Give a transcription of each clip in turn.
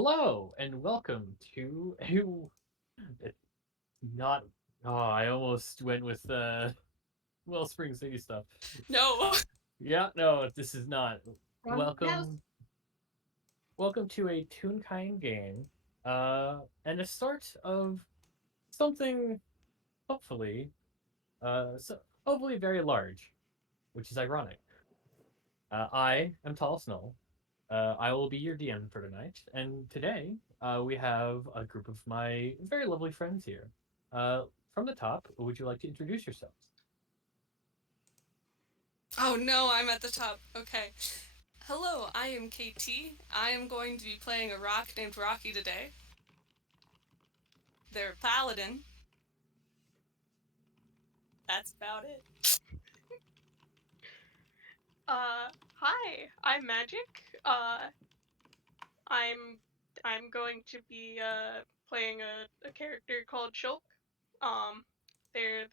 Hello and welcome to who not I almost went with Wellspring City stuff. No. Yeah, no, this is not. Wrong house. Welcome welcome to a Toonkind game. And the start of something hopefully hopefully very large, which is ironic. I am Tall Snow. I will be your DM for tonight, and today we have a group of my very lovely friends here. From the top, would you like to introduce yourselves? Oh no, I'm at the top. Okay. Hello, I am KT. I am going to be playing a rock named Rocky today. They're a paladin. That's about it. Hi, I'm Magic. I'm going to be playing a character called Shulk. Um, they're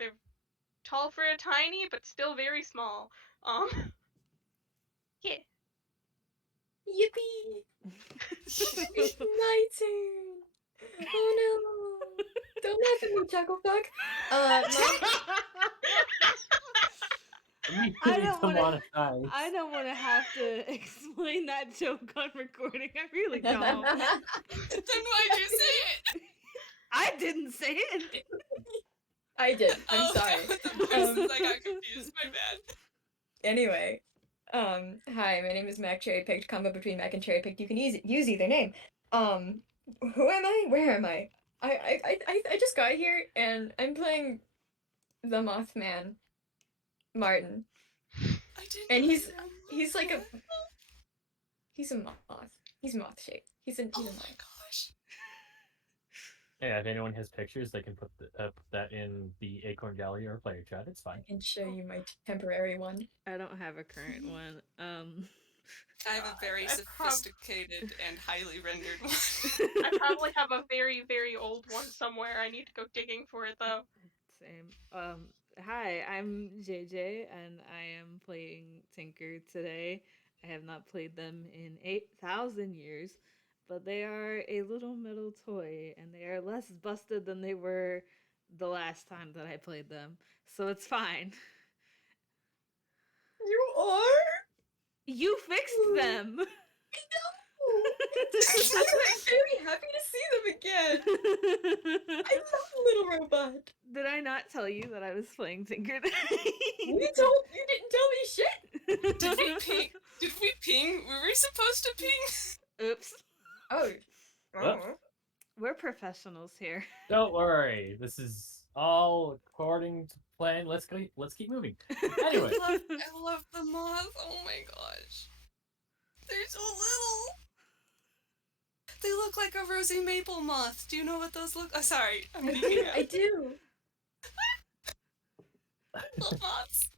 tall for a tiny, but still very small. Um, yeah. Yippee! It's my turn. Oh no! Don't laugh at me, Chucklefuck. My We I need don't to want to. monetize. I don't want to have to explain that joke on recording. I really don't. Then why'd you say it? I didn't say it. I did. I'm Oh, sorry. the voices, I got confused. My bad. Anyway, hi. My name is Mac Cherry Picked. Combo between Mac and Cherry Picked. You can use either name. Um, who am I? Where am I? I just got here and I'm playing the Mothman, Martin, I didn't and know he's you were he's like a Muslim. he's a moth. He's moth shaped. Oh He's a my moth. gosh. Yeah, if anyone has pictures, they can put that in the Acorn Gallery or player chat. It's I fine. can show you my temporary one. I don't have a current one. I have a very I sophisticated and highly rendered one. I probably have a very old one somewhere. I need to go digging for it though. Same. Hi, I'm JayJay, and I am playing Tinker today. I have not played them in 8,000 years, but they are a little metal toy, and they are less busted than they were the last time that I played them, so it's fine. You are? You fixed them! I'm very happy to see them again. I love Little Robot. Did I not tell you that I was playing Tinker today? You didn't tell me shit. Did we ping? Did we ping? Were we supposed to ping? Oops. Oh. Whoops. We're professionals here. Don't worry, this is all according to plan. Let's keep moving. Anyway, I love the moth. Oh my gosh. They're so little. They look like a rosy maple moth. Do you know what those look? Oh, sorry. I'm geeking I out. do. Little moths.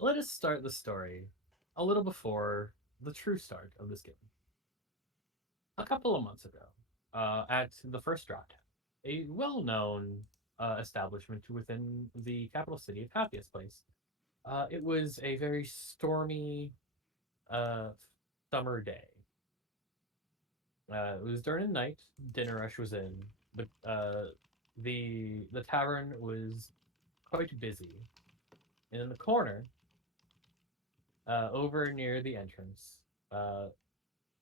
let us start the story a little before the true start of this game. A couple of months ago, at the First Drop, a well-known establishment within the capital city of Happiest Place. It was a very stormy uh, summer day. It was during the night. Dinner rush was in. The tavern was quite busy, and in the corner, over near the entrance, uh,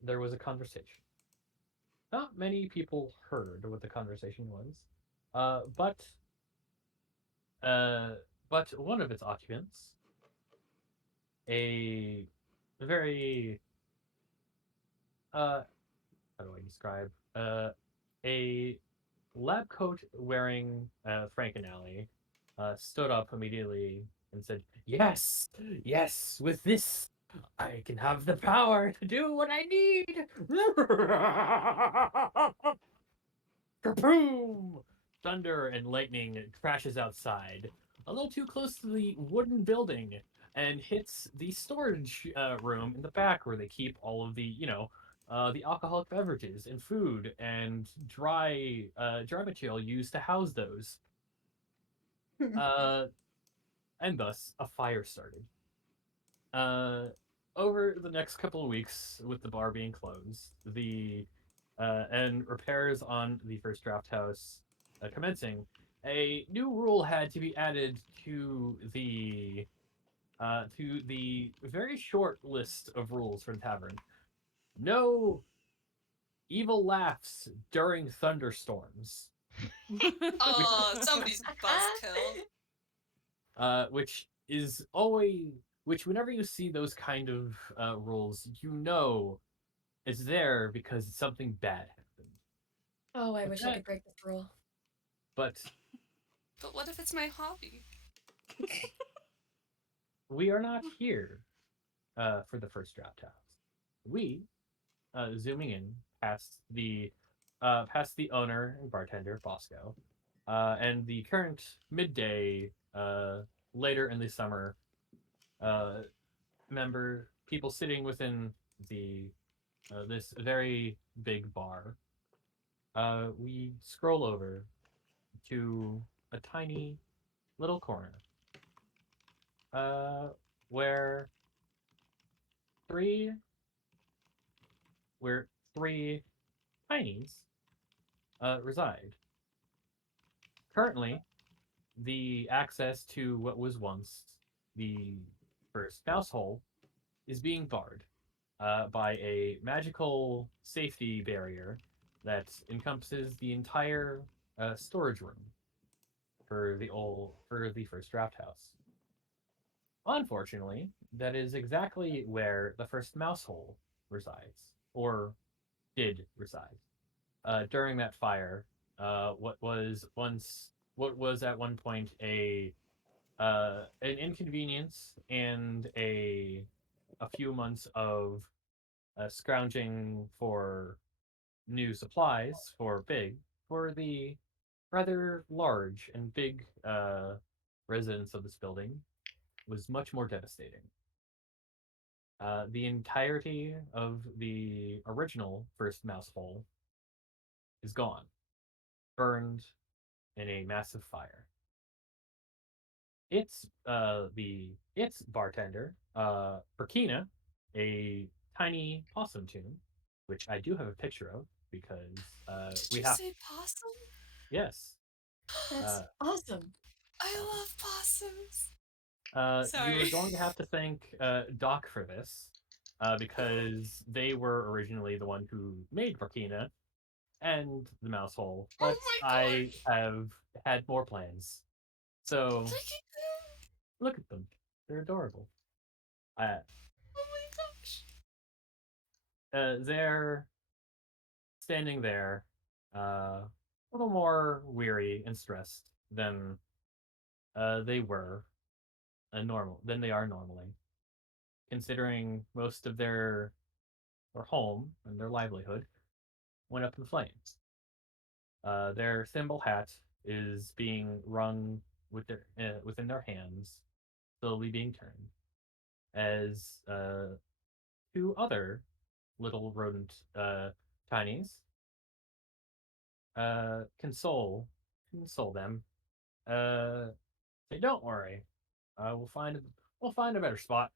there was a conversation. Not many people heard what the conversation was, uh, but uh, but one of its occupants, a very how do I describe a lab coat wearing Frankenalley stood up immediately and said, "Yes, yes, with this I can have the power to do what I need." Kaboom! Thunder and lightning crashes outside, a little too close to the wooden building, and hits the storage room in the back where they keep all of the alcoholic beverages and food and dry material used to house those. Uh, and thus, a fire started. Uh, over the next couple of weeks, with the bar being closed, the and repairs on the first draft house commencing, a new rule had to be added to the very short list of rules for the tavern. No evil laughs during thunderstorms, Oh, somebody's buzzkill. which is always which whenever you see those kind of rules, you know it's there because something bad happened. Oh, I But wish I could break this rule. but But what if it's my hobby? we are not here for the first draft house. We zooming in past the owner and bartender Bosco, and the current midday later in the summer uh, member people sitting within the this very big bar. We scroll over to a tiny little corner uh, where three where three tinies reside. Currently, the access to what was once the first mousehole is being barred by a magical safety barrier that encompasses the entire storage room for the first draft house. Unfortunately, that is exactly where the first mousehole resides, or did reside. During that fire, what was at one point an inconvenience and a few months of scrounging for new supplies for the rather large and big residents of this building was much more devastating. The entirety of the original first mouse hole is gone, burned in a massive fire. Its bartender, Burkina, a tiny possum tune, which I do have a picture of because Did we you have say possum? yes. That's Uh, awesome. I love possums. you are Sorry. going to have to thank Doc for this, because they were originally the one who made Burkina and the mouse hole, Oh but my I gosh. have had more plans. So Look at them. look at them; they're adorable. Uh, Oh my gosh. they're standing there, a little more weary and stressed than they were than they are normally, considering most of their home and their livelihood went up in flames. Their thimble hat is being wrung within their hands, slowly being turned, as two other little rodent tinies console them. Uh, say, don't worry, we'll find a better spot.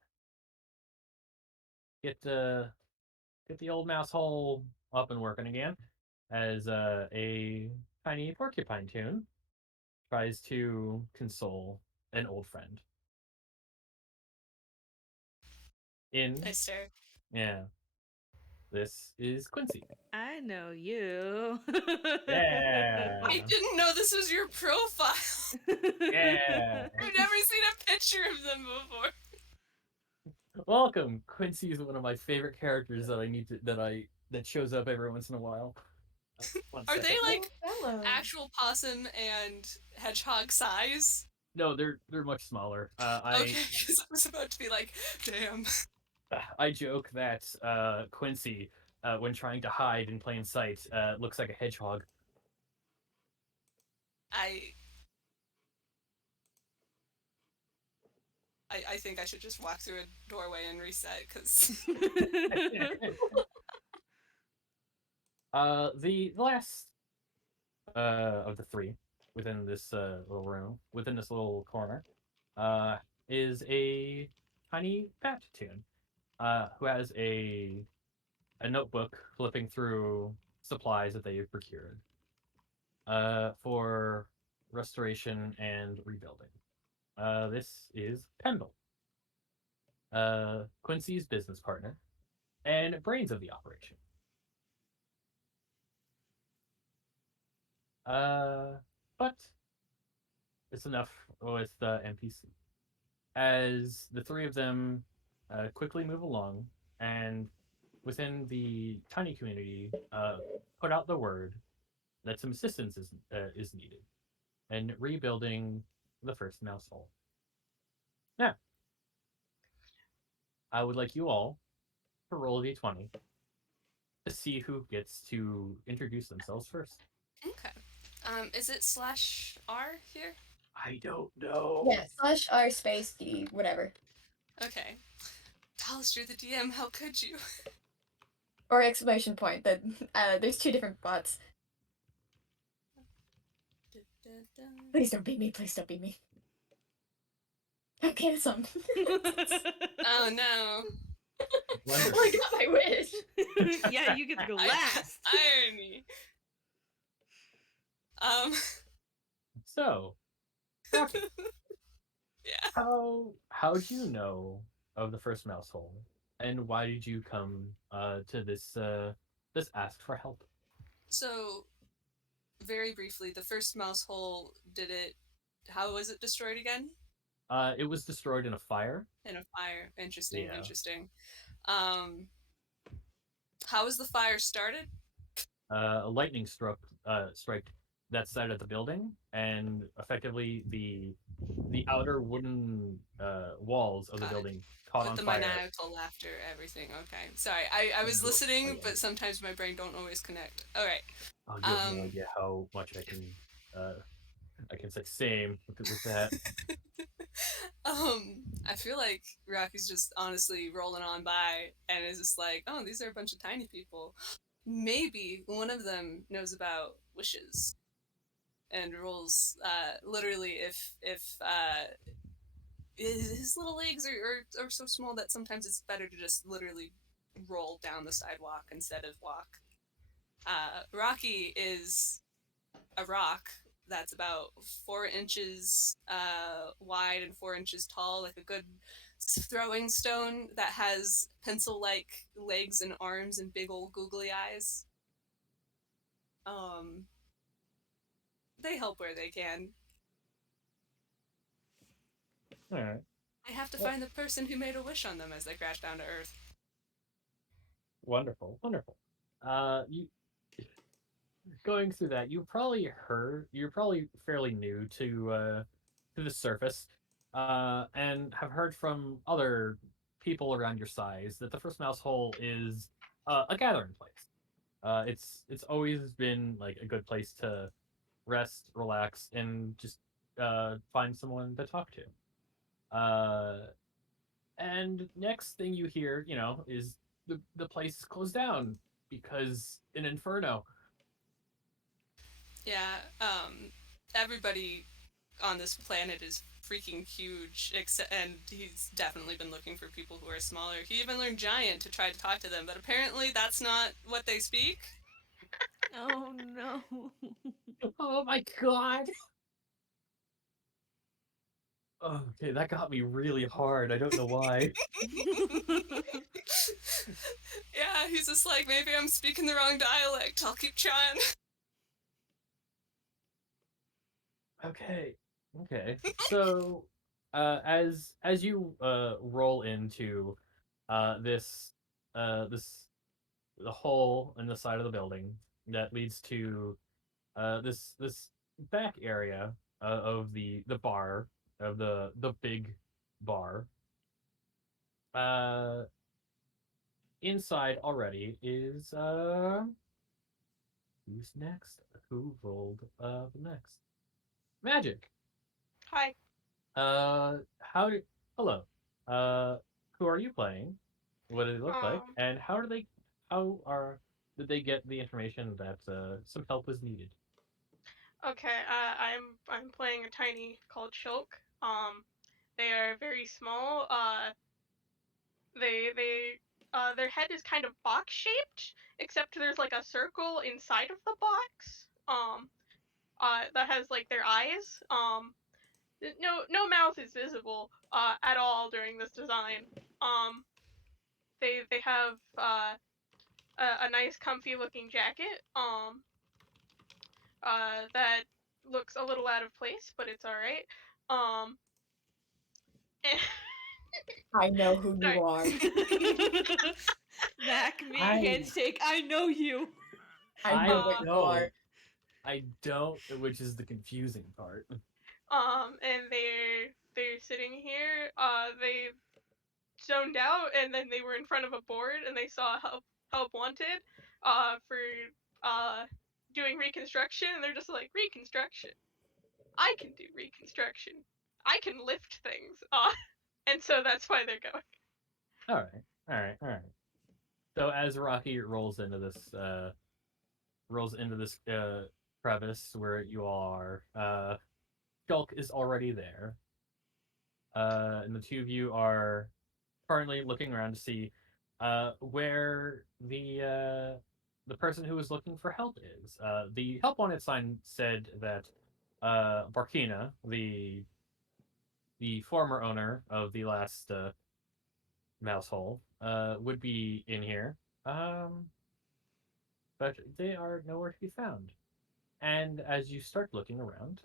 Get get the old mouse hole up and working again. As a tiny porcupine tune tries to console an old friend. I In stare. yeah, this is Quincy. I know you. I Yeah, didn't know this was your profile. yeah. I've never seen a picture of them before. Welcome. Quincy is one of my favorite characters that shows up every once in a while. One Are they second. like Fellow. actual possum and hedgehog size? No, they're much smaller. Okay, because I was about to be like, damn. I joke that Quincy, when trying to hide in plain sight, looks like a hedgehog. I I think I should just walk through a doorway and reset because The last of the three within this little room, within this little corner, uh, is a tiny Pat Toon, who has a notebook flipping through supplies that they have procured for restoration and rebuilding. This is Pendle, Quincy's business partner and brains of the operation. But it's enough with the NPC. As the three of them quickly move along and within the tiny community put out the word that some assistance is needed in rebuilding the first mouse hole. Now, I would like you all to roll a d20 to see who gets to introduce themselves first. Okay. Is it /R here? I don't know. Yeah, /R space D, whatever. Okay. Dallas, you're the DM. How could you? Or exclamation point. That there's two different bots. Please don't beat me. Please don't beat me. Okay, that's something. Oh no. Wonderful. Oh, I got my wish. Yeah, you get to go last. Irony. So, Rocky, Yeah. how do you know of the first mouse hole, and why did you come to this ask for help? So, very briefly, the first mouse hole how was it destroyed again? It was destroyed in a fire. In a fire. Interesting, Yeah. interesting. How was the fire started? A lightning struck that side of the building, and effectively the outer wooden walls of the Got it. building caught With on the fire. maniacal laughter, everything. Okay. Sorry, I was listening, but sometimes my brain don't always connect. Alright. Oh, you have no idea how much I can say same with that. I feel like Rocky's just honestly rolling on by and is just like, oh, these are a bunch of tiny people. Maybe one of them knows about wishes and rolls. Literally, if his little legs are so small that sometimes it's better to just literally roll down the sidewalk instead of walk. Rocky is a rock that's about 4 inches wide and 4 inches tall, like a good throwing stone that has pencil-like legs and arms and big old googly eyes. They help where they can. All right. I have to find the person who made a wish on them as they crash down to Earth. Wonderful, wonderful. You going through that, you're probably fairly new to the surface, and have heard from other people around your size that the first mouse hole is a gathering place. It's always been like a good place to rest, relax, and just find someone to talk to. And next thing you hear, is the place is closed down because an inferno. Yeah, everybody on this planet is freaking huge, and he's definitely been looking for people who are smaller. He even learned Giant to try to talk to them, but apparently that's not what they speak. Oh no. Oh my god. Okay, that got me really hard. I don't know why. Yeah, he's just like, maybe I'm speaking the wrong dialect. I'll keep trying. Okay. Okay. So, as you roll into this the hole in the side of the building that leads to this back area of the bar of the big bar. Uh, Inside already is who's next? Who rolled the next? Magic. Hi. How do hello? Who are you playing? What do they look like? Um, And how are did they get the information that some help was needed? okay, I'm playing a tiny called Shulk. They are very small. They their head is kind of box shaped, except there's like a circle inside of the box. That has like their eyes. No mouth is visible at all during this design. They have a nice comfy looking jacket. That looks a little out of place, but it's all right. And I know who sorry. you are. Mac, me, I- handshake. I know you. I know what you are. I don't, which is the confusing part. And they're sitting here. They zoned out, and then they were in front of a board, and they saw help wanted, for doing reconstruction, and they're just like, reconstruction. I can do reconstruction. I can lift things. And so that's why they're going. All right. So as Rocky rolls into this crevice where you all are, Shulk is already there. And the two of you are currently looking around to see where the person who was looking for help is. The help wanted sign said that Barkina, the former owner of the last Mousehole, would be in here. But they are nowhere to be found. And as you start looking around,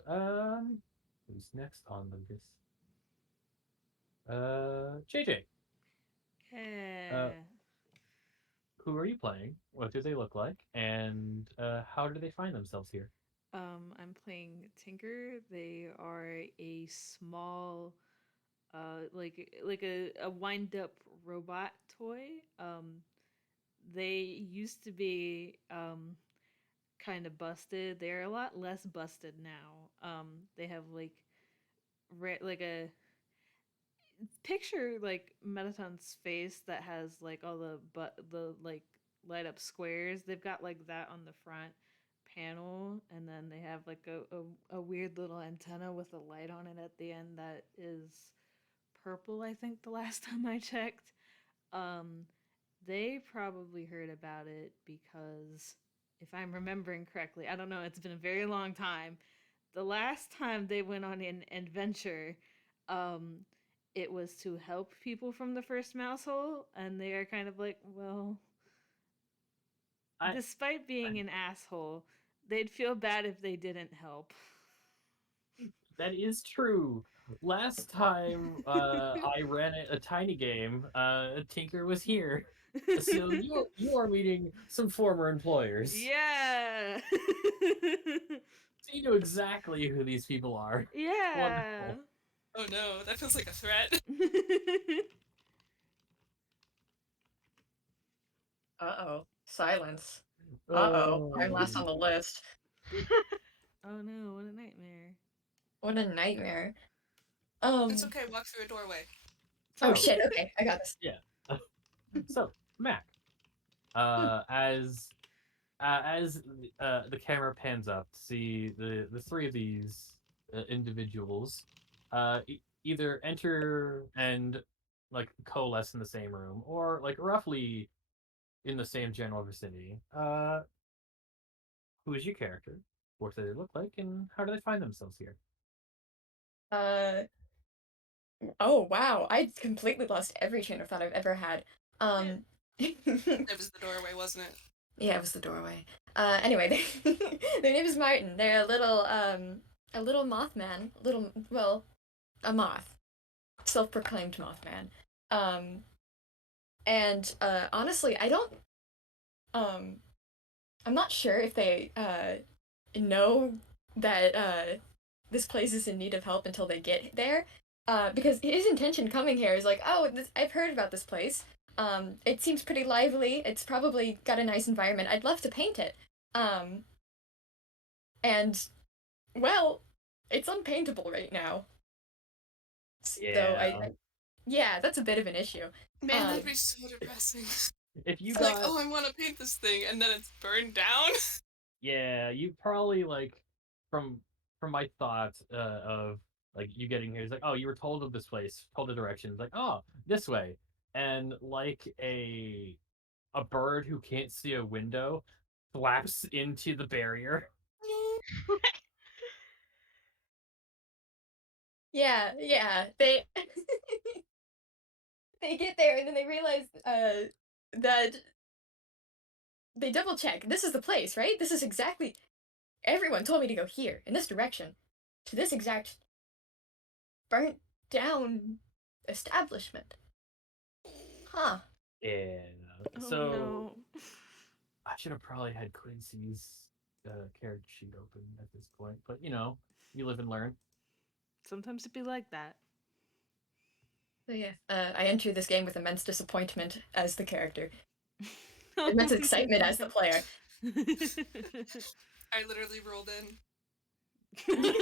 who's next on the list? JayJay. Yeah. Who are you playing? What do they look like? And how do they find themselves here? I'm playing Tinker. They are a small, like a wind up robot toy. They used to be kind of busted. They're a lot less busted now. They have like a picture like Metaton's face that has like all the like light up squares. They've got like that on the front panel, and then they have like a weird little antenna with a light on it at the end that is purple, I think the last time I checked. um they probably heard about it because, if I'm remembering correctly, I don't know, it's been a very long time. The last time they went on an adventure, um, it was to help people from the First Mousehole, and they are kind of like, well, I despite being an asshole, they'd feel bad if they didn't help. That is true. Last time I ran a tiny game, Tinker was here. So you are meeting some former employers. Yeah. So you know exactly who these people are. Yeah. Wonderful. Oh no, that feels like a threat. Uh-oh. Silence. Uh-oh. Oh. I'm last on the list. Oh no, what a nightmare. What a nightmare. It's okay, walk through a doorway. Oh So, shit, okay, I got this. yeah. So, Mac, as the camera pans up to see the three of these individuals either enter and like coalesce in the same room or like roughly in the same general vicinity. Who is your character? What do they look like, and how do they find themselves here? Uh, oh wow, I completely lost every train of thought I've ever had. It was the doorway, wasn't it? Yeah, it was the doorway. Anyway, their name is Martin. They're a little mothman, well, a moth, self-proclaimed mothman. And honestly, um, I'm not sure if they know that this place is in need of help until they get there. Because his intention coming here is like, oh, I've heard about this place. It seems pretty lively. It's probably got a nice environment. I'd love to paint it. Um, and well, it's unpaintable right now. So Yeah. yeah, that's a bit of an issue. Man, Um, that'd be so depressing. If you It's got like, oh, I want to paint this thing, and then it's burned down. yeah, you probably like from my thoughts of like you getting here. It's like, oh, you were told of this place, told the directions. Like, oh, this way. and like a bird who can't see a window flaps into the barrier. Yeah. They they get there and then they realize that they double check. This is the place, right? This is exactly. Everyone told me to go here, in this direction, to this exact burnt down establishment. Huh. Yeah. Oh So no. I should have probably had Quincy's character sheet open at this point, but you live and learn. Sometimes it be like that. So yeah, I enter this game with immense disappointment as the character, immense excitement as the player. I literally rolled in. You did.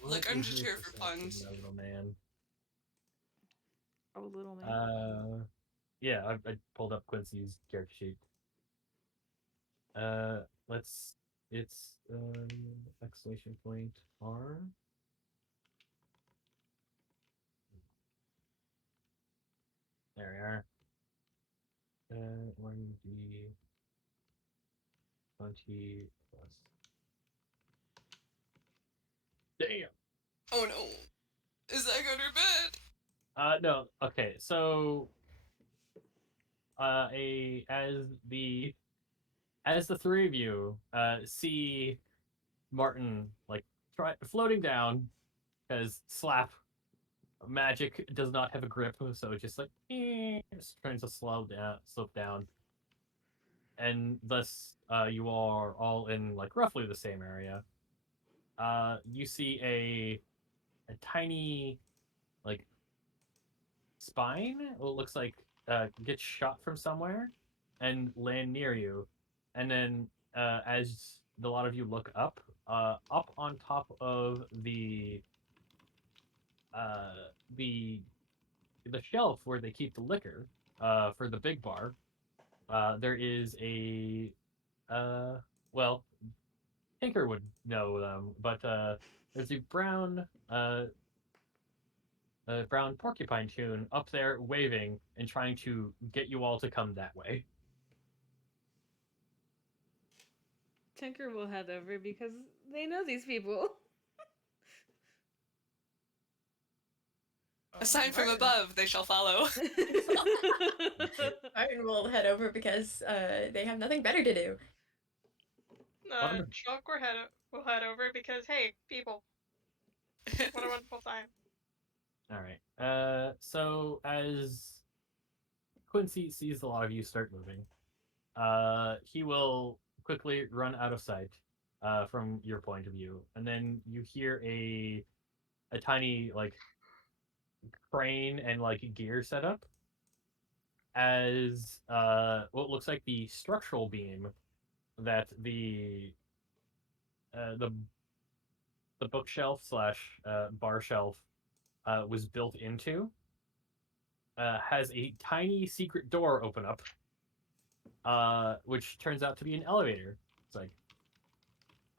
Look, I'm just here for Perception, puns. my little man. Oh, little man. Yeah, I pulled up Quincy's character sheet. Let's. It's exclamation point R. There we are. 1d 20 plus. Damn. Oh no. Is that good or bad? No. Okay. So, as the three of you see Martin like floating down because slap magic does not have a grip, so it's just like just trying to slope down, and thus you are all in like roughly the same area. You see a tiny like spine. It looks like gets shot from somewhere and land near you, and then as a lot of you look up on top of uh, the the shelf where they keep the liquor for the big bar, there is a uh, well, Tinker would know them, but there's a brown porcupine tune up there waving and trying to get you all to come that way. Tinker will head over because they know these people. A sign from Martin. above, they shall follow. Martin will head over because they have nothing better to do. Wonderful. Shulk will head over because, hey, people, what a wonderful time. All right. So as Quincy sees a lot of you start moving, he will quickly run out of sight from your point of view, and then you hear a tiny like crane and like gear setup as what looks like the structural beam that the bookshelf slash bar shelf was built into has a tiny secret door open up, which turns out to be an elevator. It's like,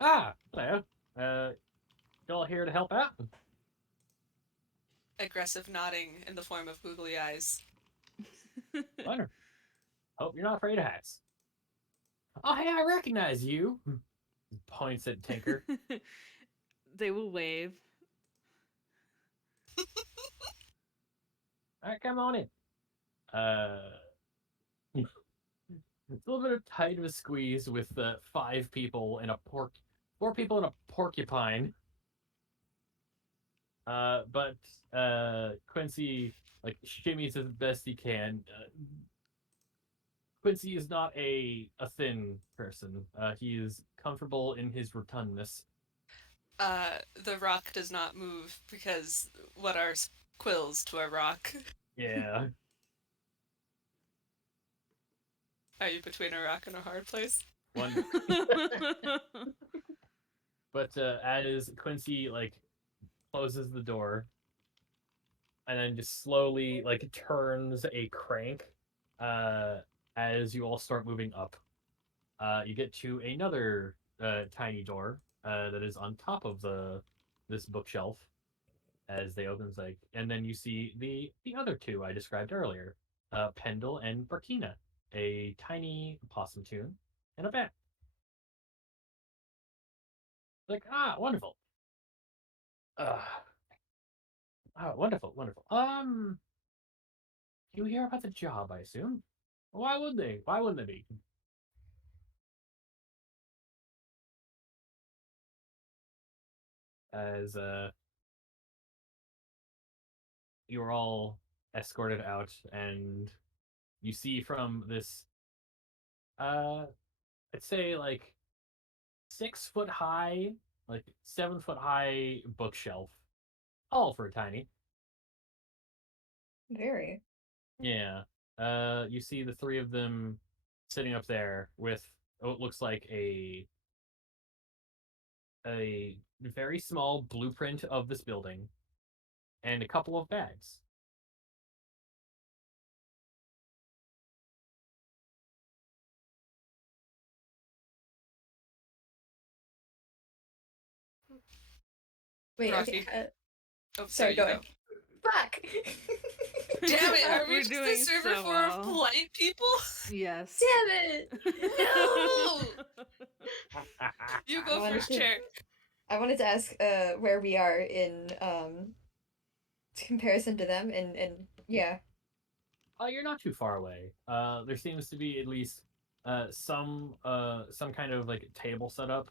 hello, y'all here to help out? Aggressive nodding in the form of googly eyes. Wonderful. Hope you're not afraid of heights. Oh, hey, I recognize you. Points at Tinker. They will wave. All right, come on in. It's a little bit of tight of a squeeze with the four people in a porcupine. But Quincy like shimmies as best he can. Quincy is not a thin person. He is comfortable in his rotundness. The rock does not move because what are quills to a rock? Yeah. Are you between a rock and a hard place? One. But as Quincy like closes the door and then just slowly like turns a crank as you all start moving up. You get to another tiny door that is on top of this bookshelf. as they open. It's like, and then you see the other two I described earlier, Pendle and Burkina, a tiny possum tune and a bat. Like, wonderful. Uh, wonderful, wonderful. You hear about the job, I assume? Why would they? Why wouldn't they be? As you're all escorted out, and you see from this, uh, I'd say like 6 foot high, like 7 foot high bookshelf, all for a tiny. Very. Yeah. You see the three of them sitting up there with what looks like a very small blueprint of this building and a couple of bags. Wait, okay. Rocky. Oh, Sorry, sorry, go you ahead. go. Fuck! Damn it! Are we We're just doing the server so for well. polite people? Yes. Damn it! No! You I go wanted first, to- chair. I wanted to ask where we are in comparison to them, and yeah. You're not too far away. There seems to be at least some kind of like table setup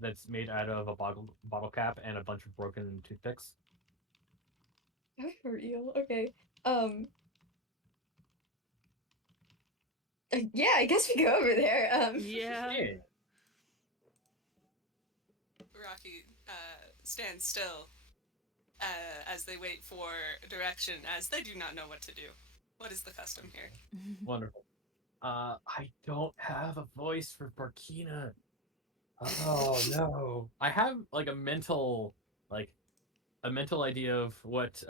that's made out of a bottle cap and a bunch of broken toothpicks. For real? Okay. Yeah, I guess we go over there. Yeah. Yeah. Rocky stands still as they wait for direction, as they do not know what to do. What is the custom here? Wonderful. I don't have a voice for Burkina. Oh no. I have like a mental idea of what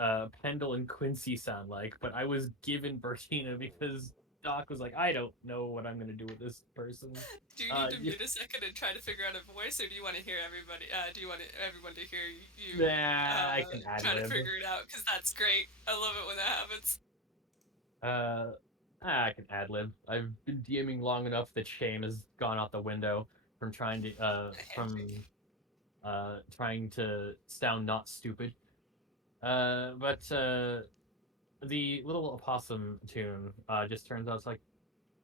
Pendle and Quincy sound like, but I was given Burkina because Doc was like, I don't know what I'm gonna do with this person. Do you need to You- mute a second and try to figure out a voice, or do you want to hear everybody? Do you want everyone to hear you Nah, I can ad try to lib. figure it out? Because that's great. I love it when that happens. I can ad lib. I've been DMing long enough that shame has gone out the window from trying to sound not stupid. But the little opossum tune just turns out it's like,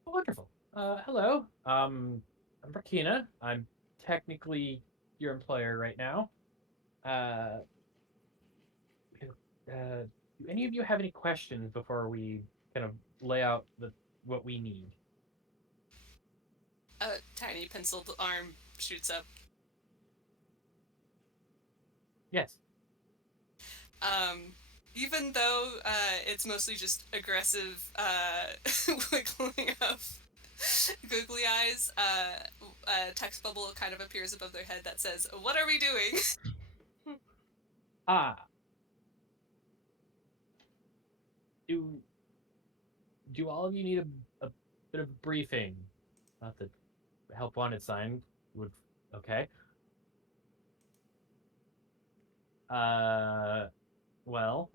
oh, wonderful. Hello. I'm Burkina. I'm technically your employer right now. Uh, do any of you have any questions before we kind of lay out what we need? A tiny penciled arm shoots up. Yes. Even though it's mostly just aggressive wiggling of googly eyes, a text bubble kind of appears above their head that says, "What are we doing?" Ah. Do do all of you need a bit of briefing? Not the help wanted sign would okay. Uh well,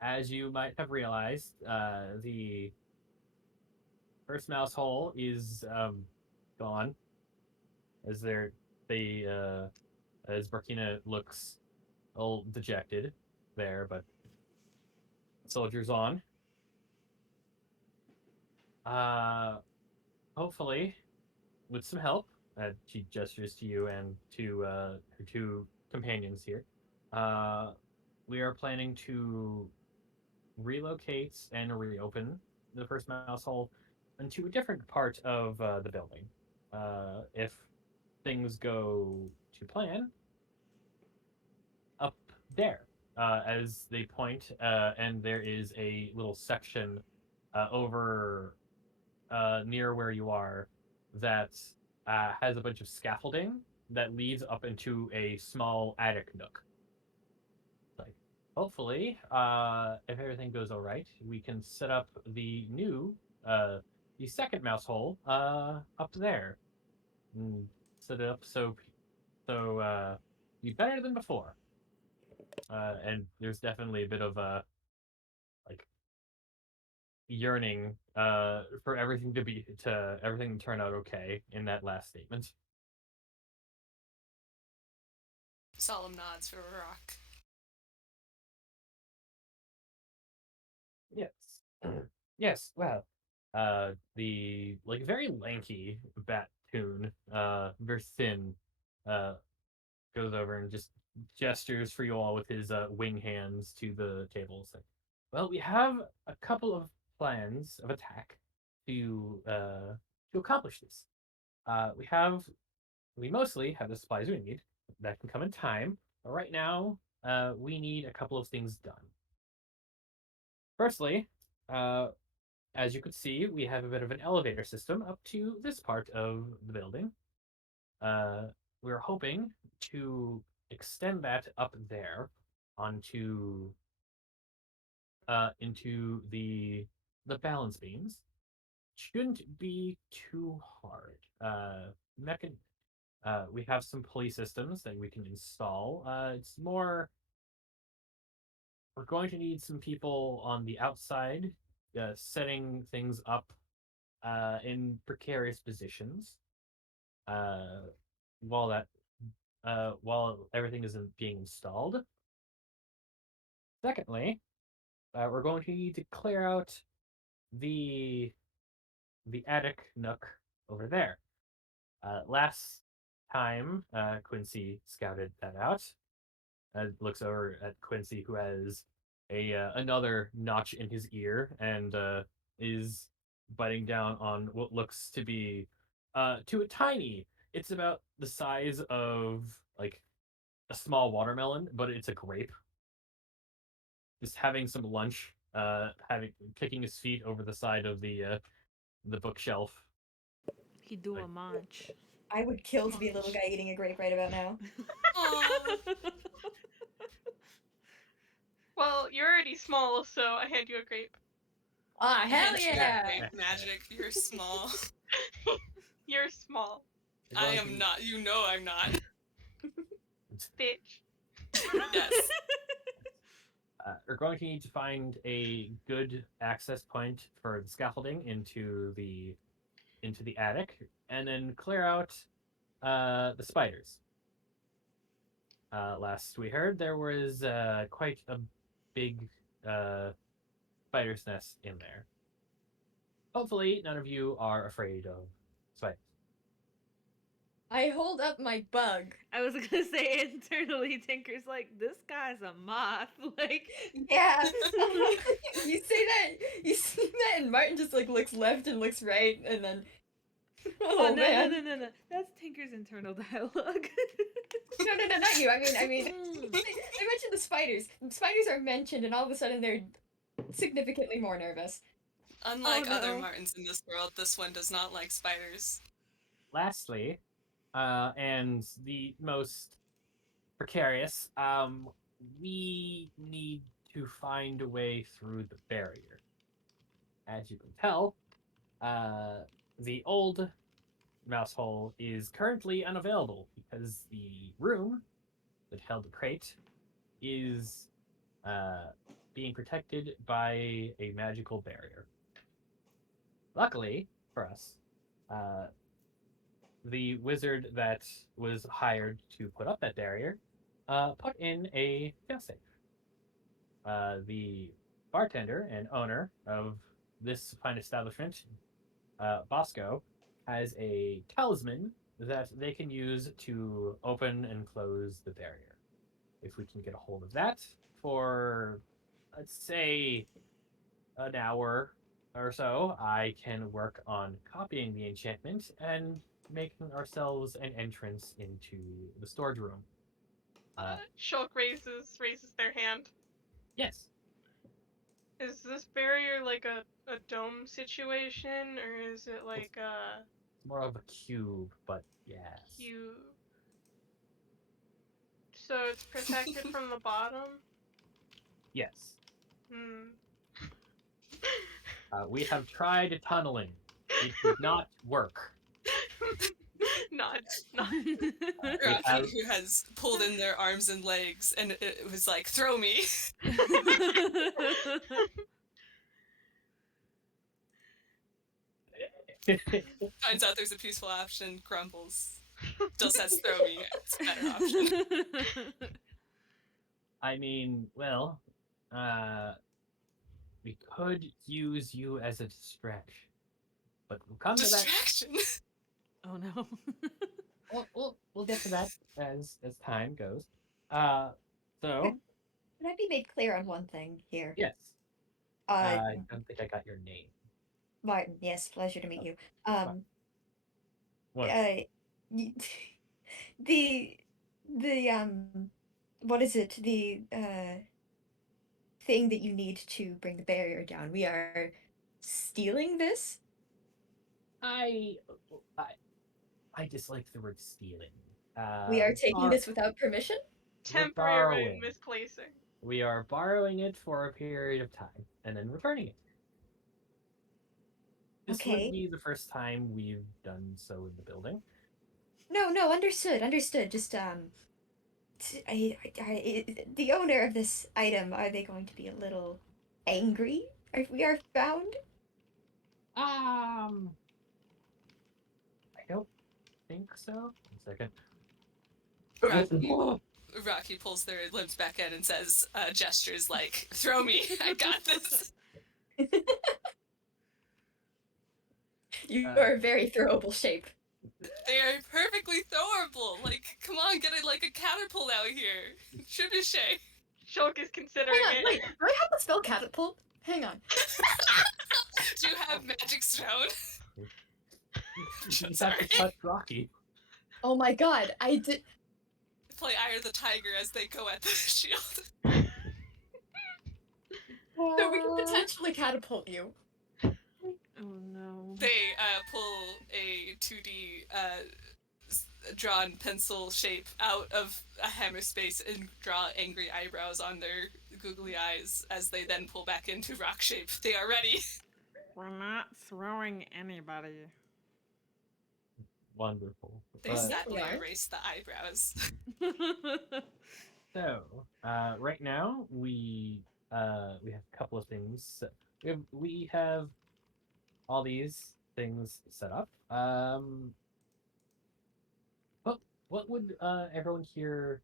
as you might have realized, the First Mousehole is gone. As as Burkina looks all dejected there, but soldiers on. Uh, Hopefully, with some help, she gestures to you and to her two companions here. Uh, we are planning to relocate and reopen the First Mousehole into a different part of the building. If things go to plan, up there, as they point, and there is a little section over near where you are that has a bunch of scaffolding that leads up into a small attic nook. Like, hopefully, if everything goes all right, we can set up the second mouse hole up there, and set it up so be better than before. And there's definitely a bit of a like yearning for everything to turn out okay in that last statement. Solemn nods for Rock. Yes. Yes, well, the like very lanky Battoon, very thin, uh, goes over and just gestures for you all with his wing hands to the table. It's like, well, we have a couple of plans of attack to accomplish this. We mostly have the supplies we need that can come in time. But right now, we need a couple of things done. Firstly, uh, as you could see, we have a bit of an elevator system up to this part of the building. Uh, we're hoping to extend that up there onto into the balance beams. Shouldn't be too hard. We have some pulley systems that we can install. It's more we're going to need some people on the outside setting things up in precarious positions uh, while that while everything isn't being installed. Secondly, we're going to need to clear out the the attic nook over there. Last time, Quincy scouted that out. Looks over at Quincy, who has a another notch in his ear and is biting down on what looks to a tiny. It's about the size of like a small watermelon, but it's a grape. Just having some lunch, having kicking his feet over the side of the bookshelf. He do a Like, munch. I would kill to be a little guy eating a grape right about now. Aw. Well, you're already small, so I hand you a grape. Ah, hell Hand you yeah! grape magic. You're small. You're small, I am not. You know I'm not. bitch. Yes. We're going to need to find a good access point for the scaffolding into the attic, and then clear out the spiders. Last we heard, there was quite a big uh, spider's nest in there. Hopefully, none of you are afraid of spiders. I hold up my bug. I was gonna say internally, Tinker's like, this guy's a moth. Like, Yeah. You say that. You see that, and Martin just like looks left and looks right, and then. oh, Oh no, man. no. That's Tinker's internal dialogue. No, not you. I mean, I mentioned the spiders. Spiders are mentioned, and all of a sudden they're significantly more nervous. Unlike Oh, other no. Martins in this world, this one does not like spiders. Lastly, and the most precarious, we need to find a way through the barrier. As you can tell, the old Mousehole is currently unavailable because the room that held the crate is being protected by a magical barrier. Luckily for us, uh, the wizard that was hired to put up that barrier put in a failsafe. The bartender and owner of this fine establishment, Bosco, has a talisman that they can use to open and close the barrier. If we can get a hold of that for, let's say, an hour or so, I can work on copying the enchantment and making ourselves an entrance into the storage room. Shulk raises their hand. Yes. Is this barrier like a dome situation, or is it like a It's more of a cube, but yes. cube? So it's protected from the bottom? Yes. Hmm. We have tried tunneling. It did not work. Nod. Nod. We Rocky, have- who has pulled in their arms and legs, and it was like, throw me. Finds out there's a peaceful option, grumbles. Still says throw me. It's a better option. I mean, well, we could use you as a distraction, but we'll come to that. Distraction. Oh no. We'll get to that as time goes. So Can I be made clear on one thing here? yes, Uh, I don't think I got your name. Martin, yes, pleasure to meet you. What? Y- the what is it? The thing that you need to bring the barrier down. We are stealing this. I dislike the word stealing. We are taking this without permission. Temporary borrowing. misplacing. We are borrowing it for a period of time and then returning it. This Okay. would be the first time we've done so in the building. No, understood. Just the owner of this item, are they going to be a little angry if we are found? I don't think so. 1 second. Rocky pulls their limbs back in and says, gestures like, throw me, I got this. You are a very throwable shape. They are perfectly throwable. Like, come on, get it like a catapult out here. Trebuchet. Shulk is considering Hang on, it. wait, do I have the spell catapult? Hang on. Do you have magic stone? You have Sorry. to touch Rocky. Oh my god, I did. Play Eye of the Tiger as they go at the shield. So we can potentially catapult you. Oh no. They pull a 2D drawn pencil shape out of a hammer space and draw angry eyebrows on their googly eyes as they then pull back into rock shape. They are ready. We're not throwing anybody. Wonderful. They sadly Yeah. erase the eyebrows. So, right now we have a couple of things. We have all these things set up. What would everyone here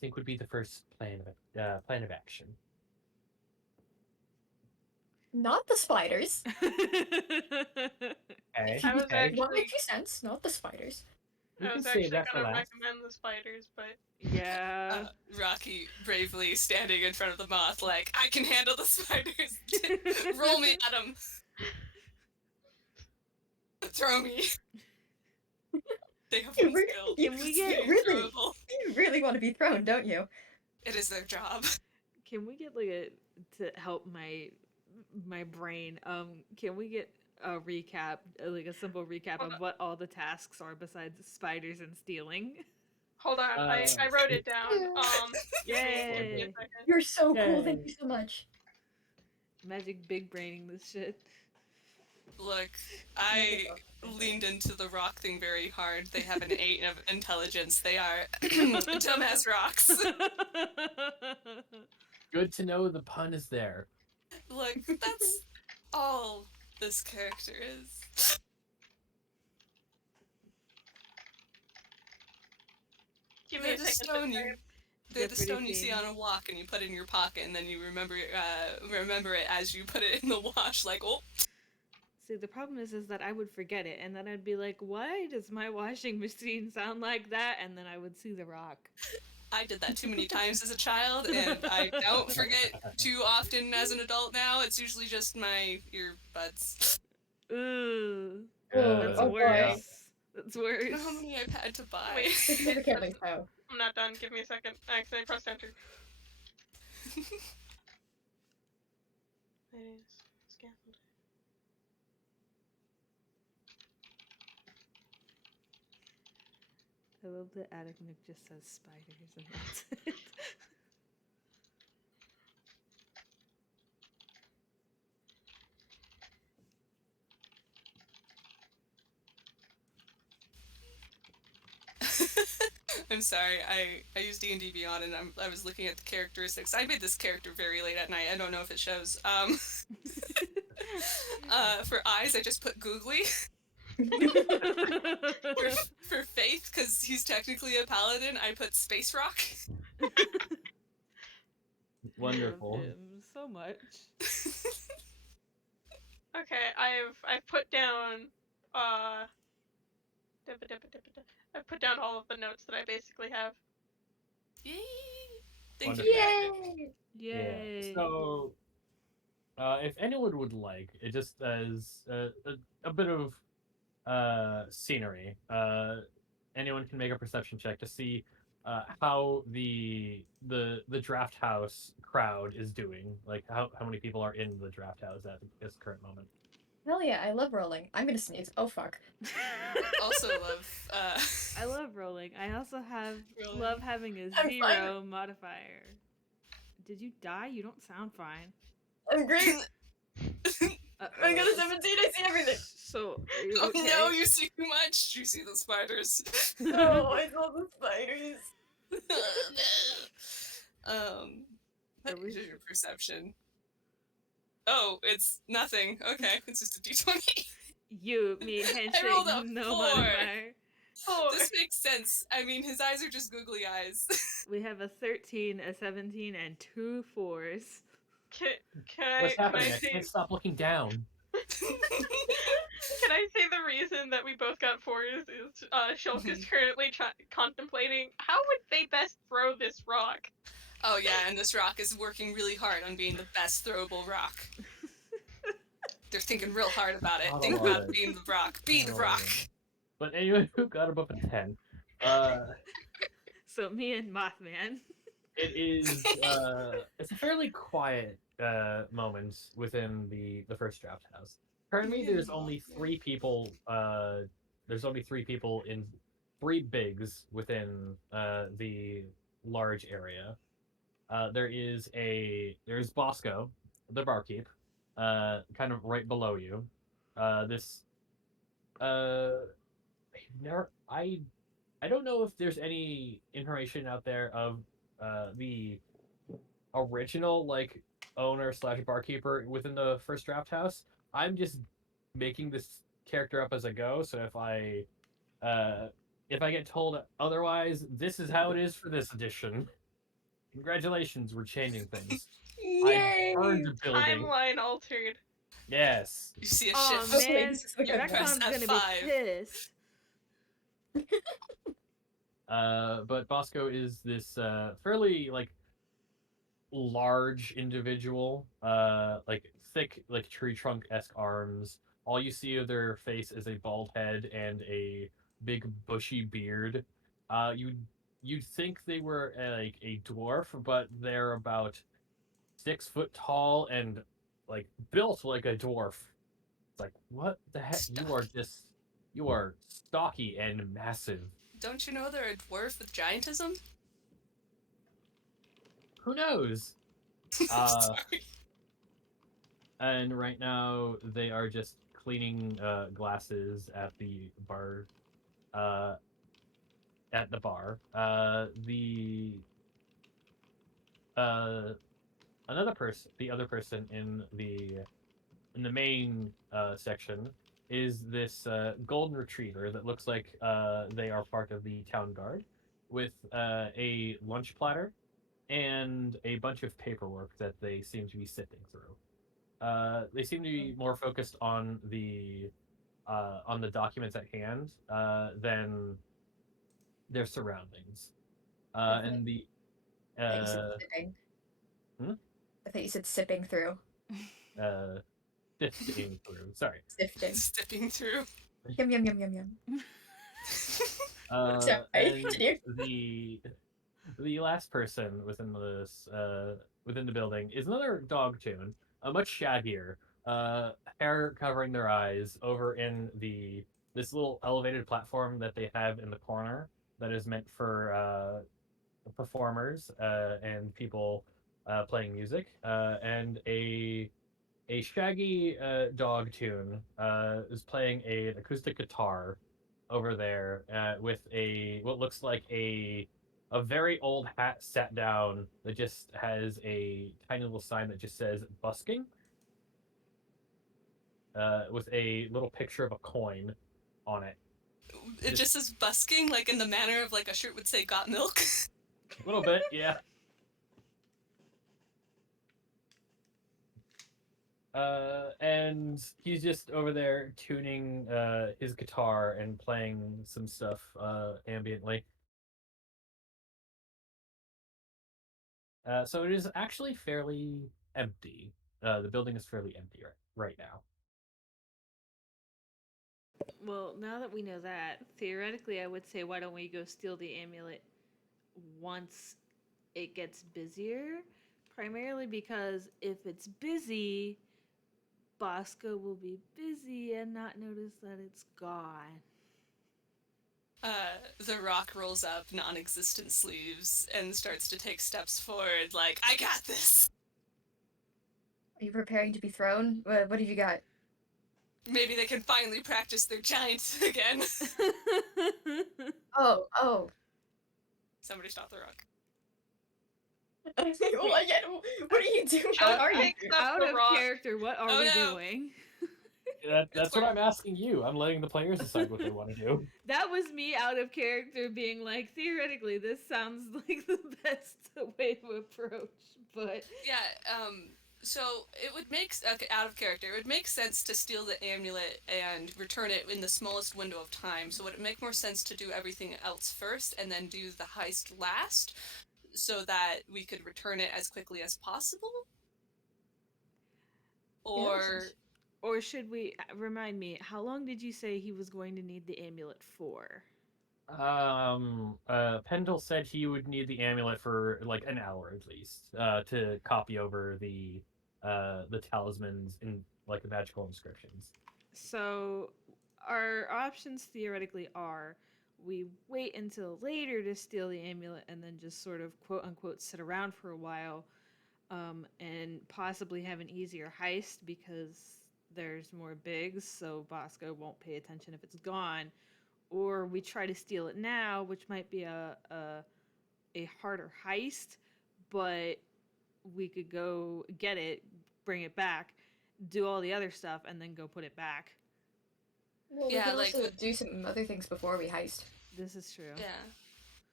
think would be the first plan of action? Not the spiders. Okay. I was okay. One actually- makes sense, not the spiders. We I can was save actually that for gonna last. recommend the spiders, but Yeah. Rocky bravely standing in front of the moth like, I can handle the spiders. Roll me at them. Throw me. They have You one re- skill. you Can we It's get- being really- throwable. You really want to be thrown, don't you? It is their job. Can we get like a to help my brain? Can we get a recap, like a simple recap Hold of what all the tasks are besides spiders and stealing? hold on. I wrote it down. Give me a Yay! second. You're so cool. Yay. Thank you so much. Magic big braining this shit. Look, I leaned into the rock thing very hard. They have an 8 of intelligence. They are dumbass rocks. Good to know the pun is there. Look, that's all this character is. Give me They're a the second. stone to you, type. they're the Jeopardy stone you see theme. on a walk and you put in your pocket and then you remember it as you put it in the wash like, oh, See, the problem is that I would forget it, and then I'd be like, "Why does my washing machine sound like that?" And then I would see the rock. I did that too many times as a child and I don't forget too often as an adult now. It's usually just my earbuds. Ooh, that's Oh, worse. That's I don't know worse. how many I've had to buy. Wait. Significantly so. I'm not done. Give me a second. I accidentally pressed enter. It is scaffolding. I love that Attic Nook just says spiders and that's it. I'm sorry. I use D&D Beyond, and I was looking at the characteristics. I made this character very late at night. I don't know if it shows. For eyes, I just put googly. For faith, because he's technically a paladin, I put space rock. Wonderful. I love him so much. Okay, I've put down I've put down all of the notes that I basically have. Yay! Thank Wonderful. you, guys. Yay! Yay. So, if anyone would like, it just as a bit of scenery. Anyone can make a perception check to see how the draft house crowd is doing. Like how many people are in the draft house at this current moment. Hell yeah, I love rolling. I'm gonna sneeze. Oh fuck. Also love. I love rolling. I also Rolling. love having a I'm 0 modifier. Did you die? You don't sound fine. I'm great. Uh-oh. I got a 17. I see everything. So, are you Oh okay? no, you see too much. You see the spiders. Oh, I saw the spiders. What is your perception? Oh, it's nothing. Okay, it's just a d20. You, me, handshake, rolled a no 4. modifier. This makes sense. I mean, his eyes are just googly eyes. We have a 13, a 17, and 2 4s. Can I What's happening? I say can't stop looking down. can I say the reason that we both got 4s is Shulk is currently contemplating how would they best throw this rock? Oh yeah, and this rock is working really hard on being the best throwable rock. They're thinking real hard about it. I Think love about it. being the rock. Be the Oh, rock. But anyone who got above a 10, So me and Mothman. it is it's a fairly quiet moment within the first draft house. Currently, there's only 3 people. There's only 3 people in 3 bigs within the large area. There's Bosco, the barkeep, kind of right below you. This I don't know if there's any information out there of the original like owner slash barkeeper within the first draft house. I'm just making this character up as I go. So if I get told otherwise, this is how it is for this edition. Congratulations, we're changing things. Yay! I burned the building. Timeline altered. Yes. You see a Oh shift. Hopefully man, this is the You good press Recon's gonna be F5. pissed. But Bosco is this fairly like large individual, like thick, like tree trunk-esque arms. All you see of their face is a bald head and a big bushy beard. You'd think they were like a dwarf, but they're about 6 foot tall and like built like a dwarf. It's like, what the heck? You are stocky and massive. Don't you know they're a dwarf with giantism? Who knows? Sorry. And right now they are just cleaning glasses at the bar. At the bar, the other person in the main section is this golden retriever that looks like they are part of the town guard, with a lunch platter and a bunch of paperwork that they seem to be sifting through. They seem to be more focused on the documents at hand than their surroundings. And the I thought you said sipping. hmm? I thought you said sipping through. sifting through. Sorry. Sifting. Stepping through. Yum yum yum yum yum. Sorry, And continue. the last person within the building is another dog tune, much shaggier, hair covering their eyes, over in this little elevated platform that they have in the corner that is meant for performers and people playing music, and a shaggy dog tune is playing an acoustic guitar over there with what looks like a very old hat sat down that just has a tiny little sign that just says busking, with a little picture of a coin on it. It just says busking, like in the manner of like a shirt would say "got milk." A little bit, yeah. And he's just over there tuning his guitar and playing some stuff ambiently. So it is actually fairly empty. The building is fairly empty right now. Well, now that we know that, theoretically, I would say, why don't we go steal the amulet once it gets busier? Primarily because if it's busy, Bosco will be busy and not notice that it's gone. The rock rolls up non-existent sleeves and starts to take steps forward, like, I got this! Are you preparing to be thrown? What have you got? Maybe they can finally practice their giant again. Oh. Somebody stop the rock. What are you doing? Shulk What are you? picks up Out the of rock. character, what are Oh, we no. doing? That's what I'm asking you. I'm letting the players decide what they want to do. That was me out of character being like, theoretically, this sounds like the best way to approach, but... Yeah, so it would make, okay, out of character, it would make sense to steal the amulet and return it in the smallest window of time. So would it make more sense to do everything else first and then do the heist last so that we could return it as quickly as possible? Or... Or should we... Remind me, how long did you say he was going to need the amulet for? Pendle said he would need the amulet for like an hour at least, to copy over the talismans in like the magical inscriptions. So, our options theoretically are we wait until later to steal the amulet and then just sort of quote unquote sit around for a while, and possibly have an easier heist because there's more bigs, so Bosco won't pay attention if it's gone. Or we try to steal it now, which might be a harder heist, but we could go get it, bring it back, do all the other stuff, and then go put it back. Well, we Yeah, can like, also do some other things before we heist. This is true. yeah.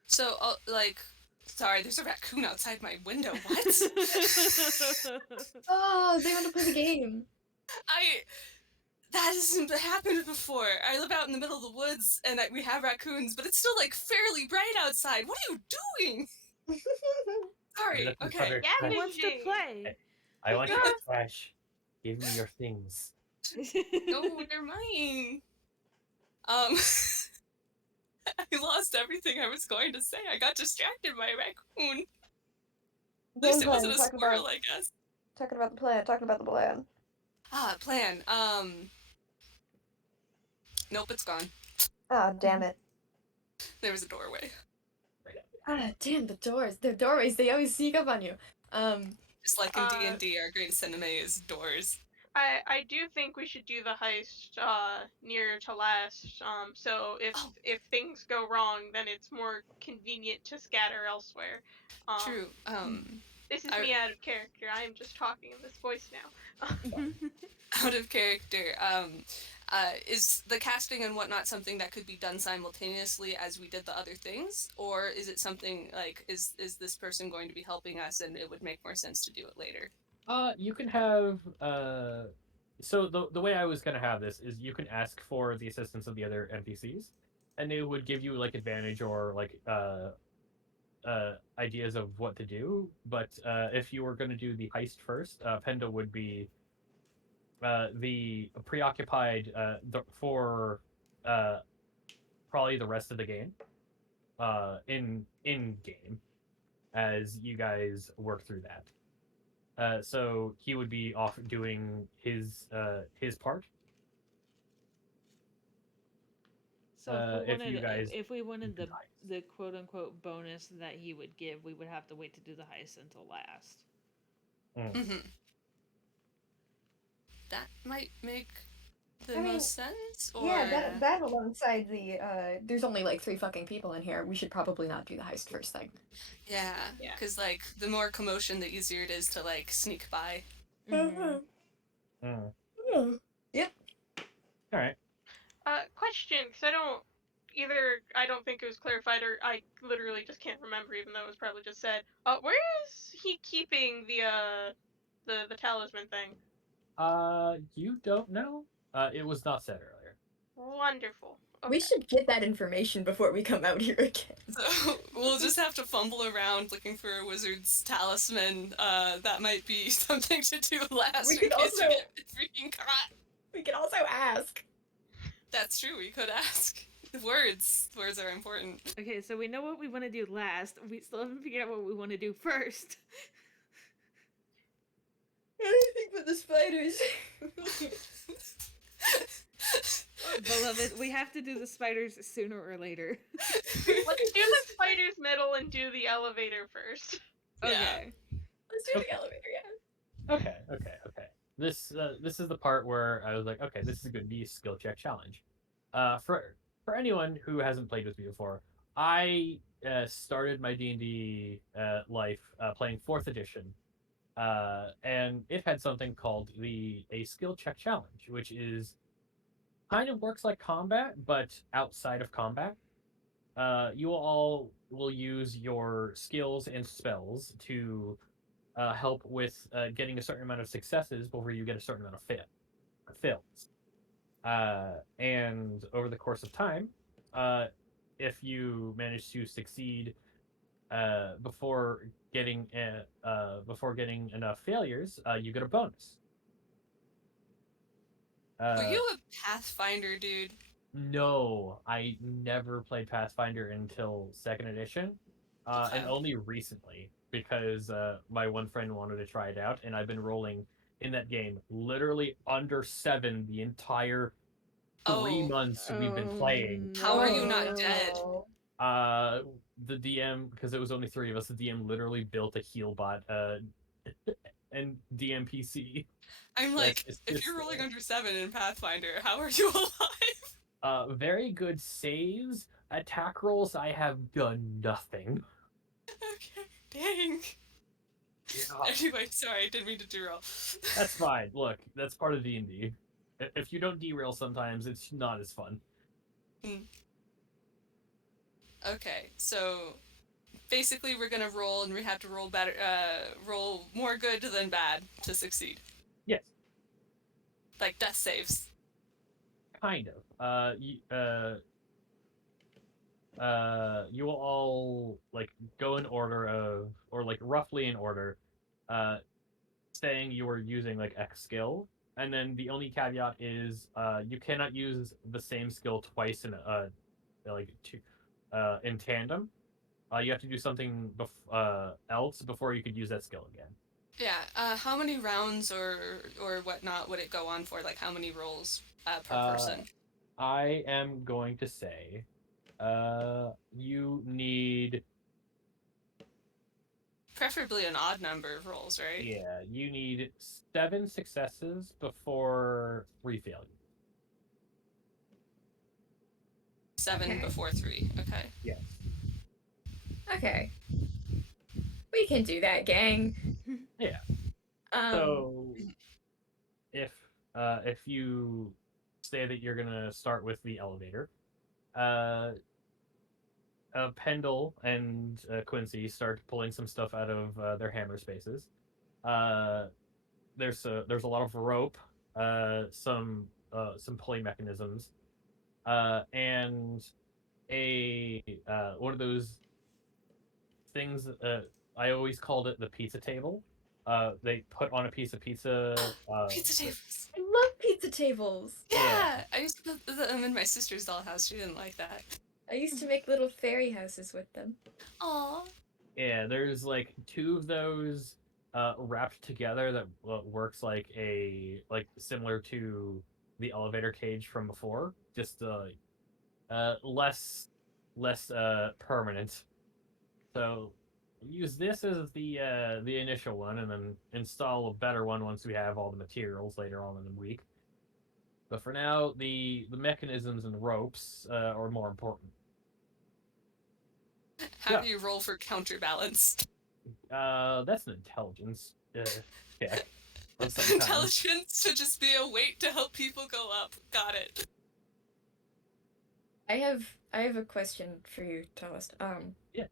So, like, sorry, there's a raccoon outside my window. What? Oh, they want to play the game. That hasn't happened before. I live out in the middle of the woods, and we have raccoons, but it's still, like, fairly bright outside. What are you doing? Sorry, okay. Who wants to play? I want your trash. Give me your things. No, they're mine. I lost everything I was going to say. I got distracted by a raccoon. At least it wasn't a squirrel, I guess. Talking about the plan. Ah, plan. Nope, it's gone. Ah, damn it. There was a doorway. Ah, damn, the doors. The doorways, they always sneak up on you. Just like in D&D, our greatest enemy is doors. I do think we should do the heist near to last. So if things go wrong, then it's more convenient to scatter elsewhere. True. This is me out of character. I am just talking in this voice now. Out of character. Is the casting and whatnot something that could be done simultaneously as we did the other things, or is it something like is this person going to be helping us and it would make more sense to do it later? You can have so the way I was gonna have this is you can ask for the assistance of the other NPCs, and they would give you like advantage or like ideas of what to do. But if you were gonna do the heist first, Penda would be the preoccupied for probably the rest of the game, in game, as you guys work through that. So he would be off doing his part. So if we wanted do the quote unquote bonus that he would give, we would have to wait to do the heist until last. Mm-hmm. That might make the I mean, most sense? Or Yeah, that alongside the there's only like 3 fucking people in here. We should probably not do the heist first thing. yeah, Yeah. because like the more commotion, the easier it is to like sneak by. Mhm. Mm. Yep. All right. Question, because I don't think it was clarified, or I literally just can't remember, even though it was probably just said. Where is he keeping the talisman thing? You don't know? It was not said earlier. Wonderful. We Okay. should get that information before we come out here again. So we'll just have to fumble around looking for a wizard's talisman. That might be something to do last We in could case also- we get freaking caught. We can also ask. That's true. We could ask. Words are important. Okay, so we know what we want to do last. We still haven't figured out what we want to do first. Anything but the spiders. Beloved, we have to do the spiders sooner or later. Let's do the spider's middle and do the elevator first. Yeah. Okay. Let's do the elevator, yeah. Okay. This is the part where I was like, okay, this is going to be a skill check challenge. For anyone who hasn't played with me before, I started my D&D life playing 4th edition, and it had something called a skill check challenge, which is kind of works like combat, but outside of combat. You all will use your skills and spells to help with getting a certain amount of successes before you get a certain amount of fails. And over the course of time, if you manage to succeed before getting enough failures, you get a bonus. Were you a Pathfinder, dude? No, I never played Pathfinder until 2nd edition, and Okay. only recently because my one friend wanted to try it out, and I've been rolling in that game literally under 7 the entire 3 months we've been playing. How are you not dead? The DM, because it was only 3 of us, the DM literally built a heal bot and DMPC. I'm That's like, just- if just you're rolling there. under 7 in Pathfinder, how are you alive? Very good saves. Attack rolls, I have done nothing. Okay, dang. Yeah. Anyway, sorry, I didn't mean to derail. That's fine. Look, that's part of D&D. If you don't derail sometimes, it's not as fun. Okay, so basically we're gonna roll, and we have to roll better, roll more good than bad to succeed. Yes, Like death saves. kind of. You will all like go in order of, or like roughly in order, saying you are using like X skill, and then the only caveat is you cannot use the same skill twice in in tandem. You have to do something else before you could use that skill again. Yeah. How many rounds or whatnot would it go on for? Like how many rolls per person? I am going to say, you need, Preferably an odd number of rolls, right? yeah, you need 7 successes before 3 failures. 7 Okay. before 3. Okay. Yes. Okay. We can do that, gang. Yeah. So, if you say that you're gonna start with the elevator, Pendle and Quincy start pulling some stuff out of their hammer spaces. There's a lot of rope, some pulley mechanisms, and a one of those things. I always called it the pizza table. They put on a piece of pizza. Pizza tables. I love pizza tables. Yeah. I used to put them in my sister's dollhouse. She didn't like that. I used to make little fairy houses with them. Aw. Yeah, there's like 2 of those wrapped together that works like similar to the elevator cage from before, just less permanent. So use this as the initial one, and then install a better one once we have all the materials later on in the week. But for now, the mechanisms and ropes are more important. How do you roll for counterbalance? That's an intelligence check. Of some kind. Intelligence to just be a weight to help people go up. Got it. I have a question for you, Tallest. Yeah.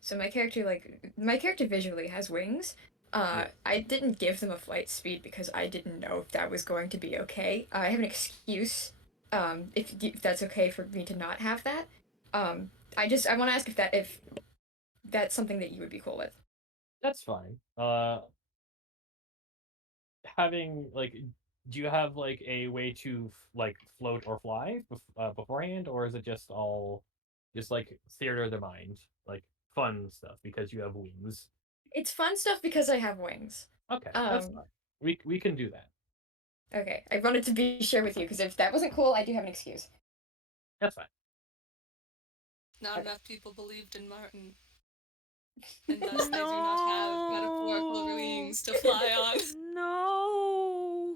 So my character visually has wings. Yeah. I didn't give them a flight speed because I didn't know if that was going to be okay. I have an excuse. If that's okay for me to not have that. I want to ask if that's something that you would be cool with. That's fine. Having like, do you have like a way to like float or fly beforehand, or is it just all just like theater of the mind, like fun stuff because you have wings? It's fun stuff because I have wings. Okay, that's fine. We can do that. Okay, I wanted to be sure with you because if that wasn't cool, I do have an excuse. That's fine. Not enough people believed in Martin. And thus they do not have metaphorical wings to fly on. No.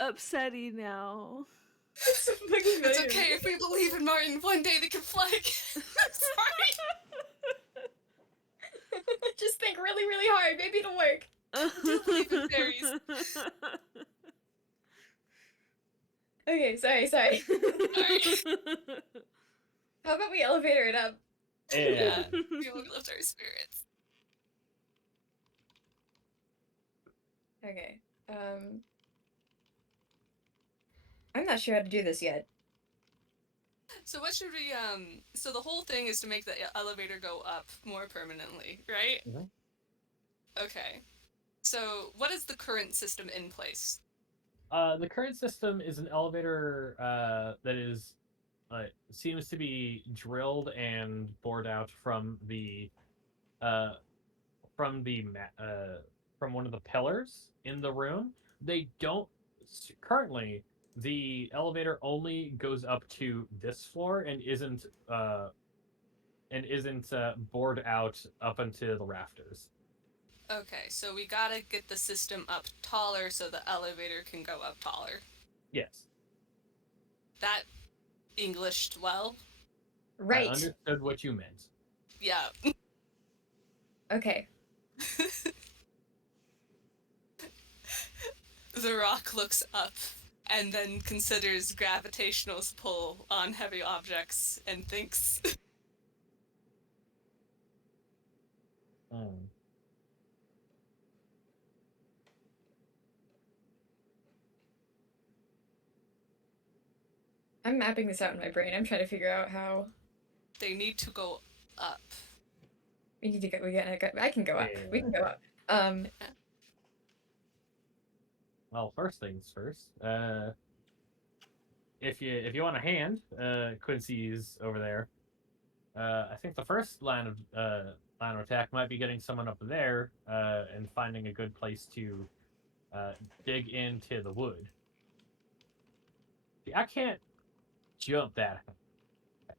Upsetting now. It's okay if we believe in Martin. One day they can fly again. Sorry. Just think really, really hard. Maybe it'll work. I do believe in fairies. Okay, sorry. Sorry. How about we elevator it up? Yeah. We will lift our spirits. Okay. I'm not sure how to do this yet. So what should we, so the whole thing is to make the elevator go up more permanently, right? Mhm. Okay. So what is the current system in place? The current system is an elevator that is seems to be drilled and bored out from the uh, from one of the pillars in the room. They don't currently. The elevator only goes up to this floor and isn't bored out up into the rafters. Okay, so we gotta get the system up taller so the elevator can go up taller. Yes. That Englished well? Right. I understood what you meant. Yeah. Okay. The rock looks up and then considers gravitational pull on heavy objects and thinks, Hmm. I'm mapping this out in my brain. I'm trying to figure out how they need to go up. we need to go. I can go up. We can go up. Well, first things first. If you want a hand, Quincy's over there. I think the first line of attack might be getting someone up there and finding a good place to dig into the wood. See, I can't jump that high.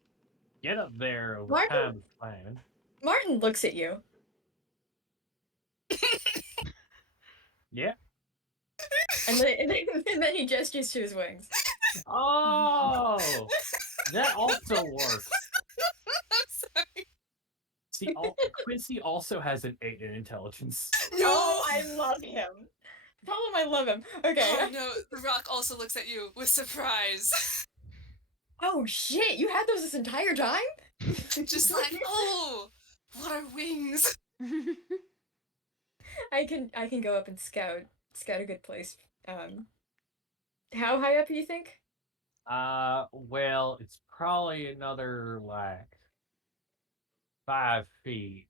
Get up there over Martin- time is fine. Martin looks at you. Yeah. And then he gestures to his wings. Oh, that also works. I'm sorry. See, Quincy also has an 8 in intelligence. No! Oh, I love him. Tell him I love him. Okay. Oh no, the rock also looks at you with surprise. Oh shit! You had those this entire time? Just like, oh, what are wings? I can go up and scout a good place. How high up do you think? Well, it's probably another like 5 feet.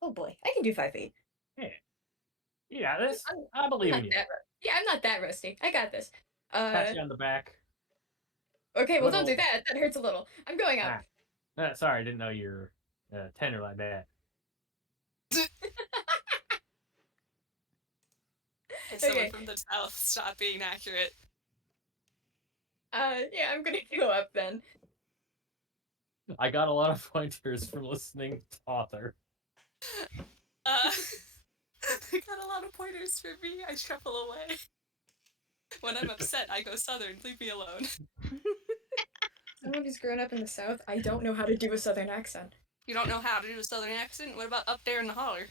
Oh boy, I can do 5 feet. Yeah. You got this. I I'm believe not in you. that yeah, I'm not that rusty. I got this. Pat you on the back. Okay, well don't do little- that. That hurts a little. I'm going up. Sorry, I didn't know you're tender like that. Hey, someone Okay. from the south, stop being accurate. Yeah, I'm gonna go up then. I got a lot of pointers from listening to Author. got a lot of pointers for me. I shuffle away. When I'm upset, I go southern. Leave me alone. Someone who's grown up in the South, I don't know how to do a Southern accent. You don't know how to do a southern accent? What about up there in the holler?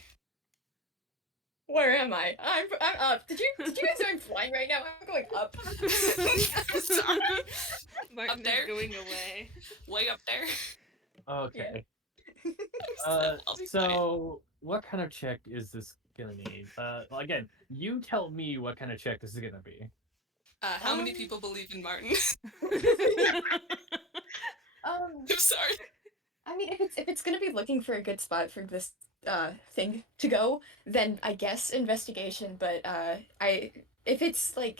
Where am I? I'm up. Did you guys know I'm flying right now? I'm going up. Sorry. Martin Up there? is going away. Way up there. Okay. I'll be quiet. So what kind of check is this gonna need? Well, again, you tell me what kind of check this is gonna be. How many people believe in Martin? Um, I'm sorry. I mean, if it's gonna be looking for a good spot for this thing to go, then I guess investigation. But if it's like,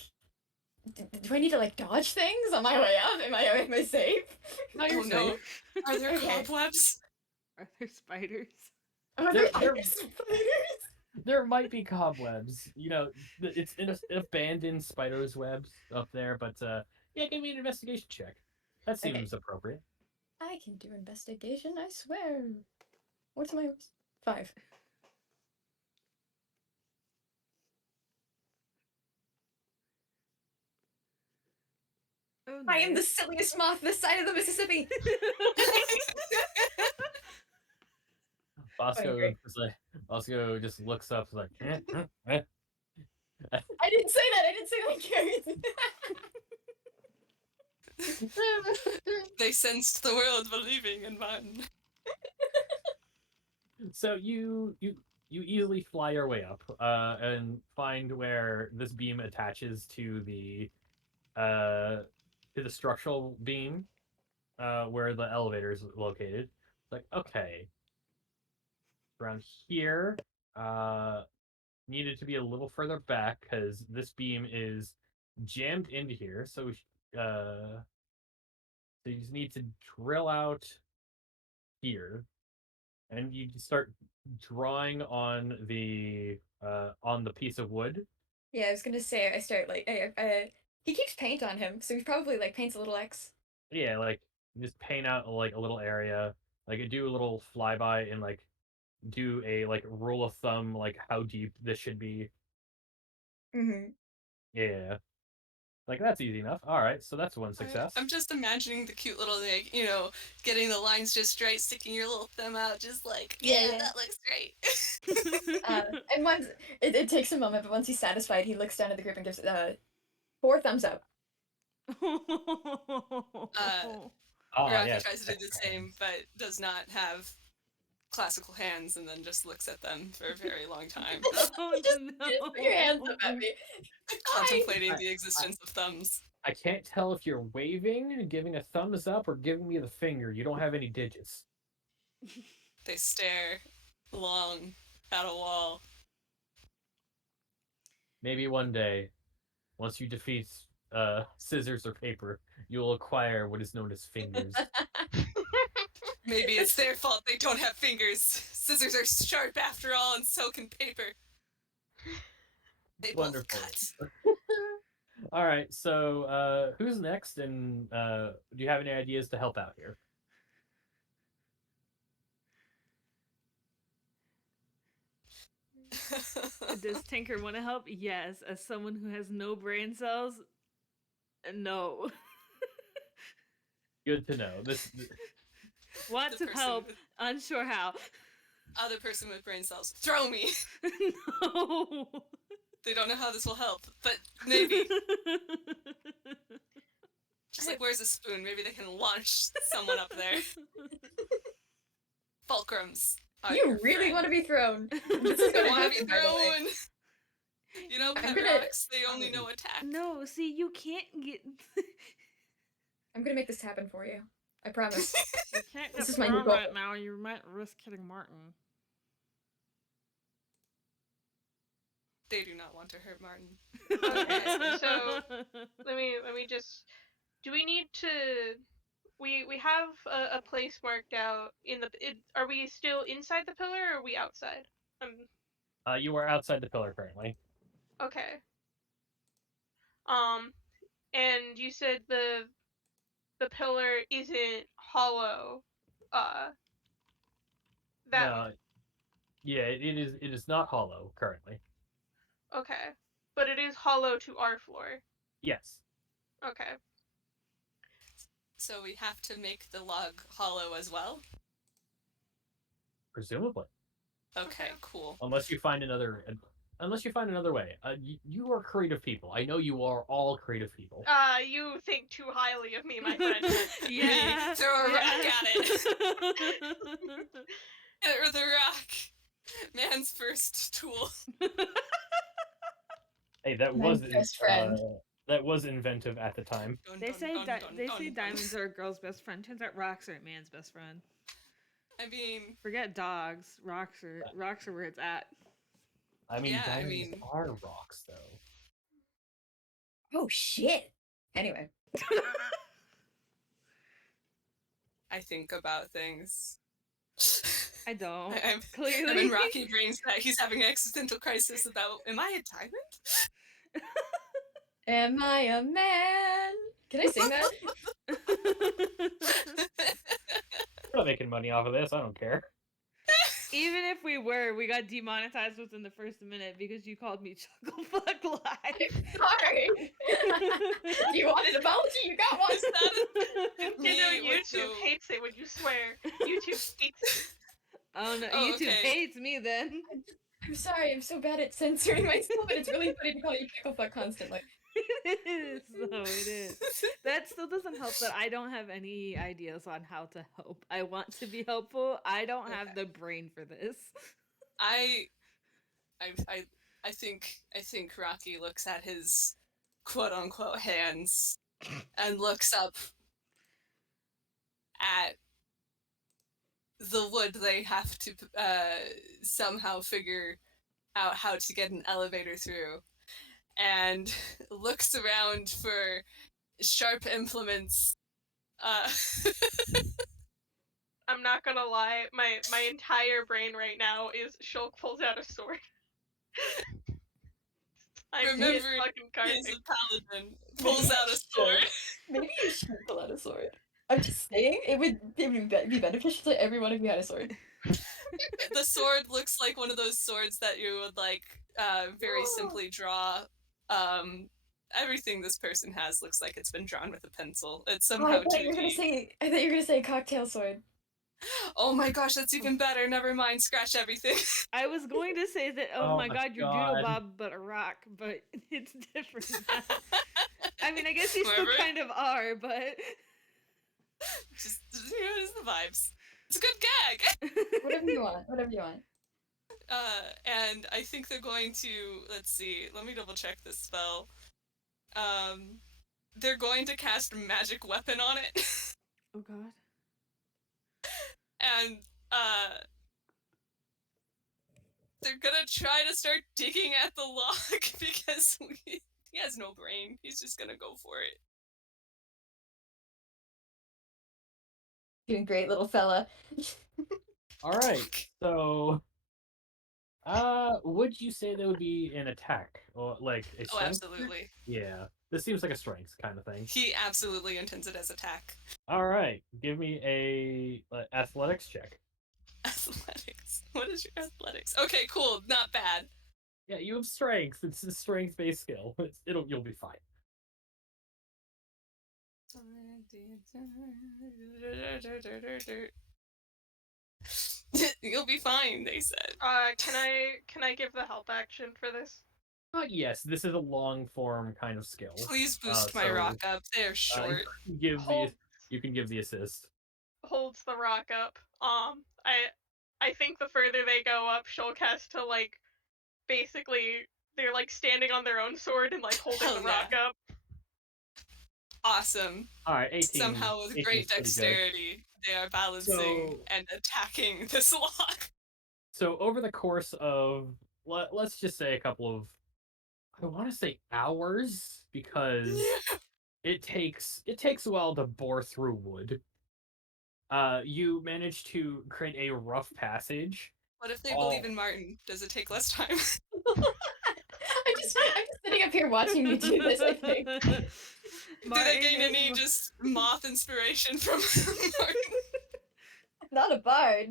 do I need to like dodge things on my way up? Am I safe? No, you're Oh no. safe. Are there Okay. cobwebs? Are there spiders? Are There- there there- spiders? There might be cobwebs. You know, it's in a abandoned spiders' webs up there. But yeah, give me an investigation check. That Okay. seems appropriate. I can do investigation. I swear. What's my 5? Oh, I am the nice. silliest moth this side of the Mississippi. Bosco great. Bosco just looks up like. I didn't say that. I didn't say that, Carrie. They sensed the world believing in Martin. So you easily fly your way up and find where this beam attaches to the structural beam where the elevator is located. Like, okay, around here needed to be a little further back because this beam is jammed into here. So so you just need to drill out here, and you just start drawing on the piece of wood. Yeah, I was gonna say I start like he keeps paint on him, so he probably like paints a little X. Yeah, like just paint out like a little area, like do a little flyby and like do a like rule of thumb like how deep this should be. Mm-hmm. Yeah, like that's easy enough. All right, so that's one success. I'm just imagining the cute little, like, getting the lines just right, sticking your little thumb out, just like, yeah, Yeah. that looks great. And once it takes a moment, but once he's satisfied, he looks down at the group and gives 4 thumbs up. Oh Rocky yes, tries to do the same, but does not have classical hands, and then just looks at them for a very long time, Oh, Just no. put your hands up at me. contemplating the existence of thumbs. I can't tell if you're waving, giving a thumbs up, or giving me the finger. You don't have any digits. They stare long at a wall. Maybe one day, once you defeat scissors or paper, you will acquire what is known as fingers. Maybe it's their fault they don't have fingers. Scissors are sharp after all, and so can paper. They both Wonderful. cut. All right, so who's next, and do you have any ideas to help out here? Does Tinker want to help? Yes. As someone who has no brain cells, no. Good to know. This Want The to person help, with- unsure how. Other person with brain cells. Throw me! No. They don't know how this will help, but maybe. Just like, where's a spoon? Maybe they can launch someone up there. Fulcrums. You really want to be thrown. This is I gonna want to happen, be by the way. thrown! You know, I'm pet gonna- rocks, they only know attack. No, see, you can't get. I'm gonna make this happen for you. I promise. You can't This get is my new thrown goal. right now. You might risk hitting Martin. They do not want to hurt Martin. Okay, so let me just. Do we need to? We have a place marked out in the. Are we still inside the pillar or are we outside? you are outside the pillar currently. Okay. And you said the pillar isn't hollow. That No, yeah, it is. It is not hollow currently. Okay. But it is hollow to our floor. Yes. Okay. So we have to make the log hollow as well? Presumably. Okay, Okay. cool. Unless you find another way. You are creative people. I know you are all creative people. You think too highly of me, my friend. Yeah. Throw a rock at it. it. Or the rock. Man's first tool. Hey, that My was best friend. that was inventive at the time. Dun, They dun, say dun, dun, they dun, say dun. diamonds are a girl's best friend. Turns out rocks are a man's best friend. I mean, Forget dogs. Rocks are where it's at. I mean, Yeah, I diamonds mean- are rocks, though. Oh shit. Anyway. I think about things. I don't. I'm Clearly. in Rocky Brain's that he's having an existential crisis about, am I a diamond? Am I a man? Can I sing that? We're not making money off of this. I don't care. Even if we were, we got demonetized within the first minute because you called me Chucklefuck live. Sorry. You wanted a bounty, you got one. Is that You know, Me with YouTube no- hates it when you swear. YouTube hates it. Oh no, Oh, YouTube okay. hates me then. I'm sorry, I'm so bad at censoring myself, but it's really funny to call you picklefuck constantly. It is, though, it is. That still doesn't help that I don't have any ideas on how to help. I want to be helpful. I don't have the brain for this. I think Rocky looks at his quote unquote hands and looks up at the wood they have to somehow figure out how to get an elevator through, and looks around for sharp implements. I'm not gonna lie, my entire brain right now is Shulk pulls out a sword. I'm Remember, fucking he's carving. a paladin. Pulls out a sword. Maybe you should pull out a sword. I'm just saying, it would be beneficial to everyone if you had a sword. The sword looks like one of those swords that you would like very simply draw. Everything this person has looks like it's been drawn with a pencil. It's Oh, somehow I thought you were 2D. gonna say cocktail sword. Oh my gosh, that's even better. Never mind, scratch everything. I was going to say that, oh, Oh my my god, you're God. Doodle Bob, but a rock, but it's different now. I mean, I guess you still Whatever. kind of are, but... Just, it's the vibes. It's a good gag. Whatever you want, whatever you want. And I think they're going to, let's see, let me double check this spell. They're going to cast magic weapon on it. Oh god. And they're gonna try to start digging at the log because he has no brain. He's just gonna go for it. Doing great, little fella. All right. So, would you say that would be an attack or like a Oh, strength? absolutely. Yeah. This seems like a strength kind of thing. He absolutely intends it as attack. All right. Give me a athletics check. Athletics. What is your athletics? Okay, cool. Not bad. Yeah, you have strength. It's a strength-based skill. You'll be fine. You'll be fine, they said. Can I give the help action for this? Yes, this is a long form kind of skill. Please boost my so, rock up. They're short. You can give the assist. Holds the rock up. I think the further they go up, Shulk has to like basically they're like standing on their own sword and like holding Hell the rock up. Awesome. All right, 18. Somehow with 18 great is pretty good. dexterity, they are balancing and attacking this log. So over the course of let's just say a couple of, I want to say hours, because it takes a while to bore through wood. You manage to create a rough passage. What if they believe in Martin? Does it take less time? I'm just sitting up here watching you do this, I think. Do they gain any just moth inspiration from Martin? Not a bard.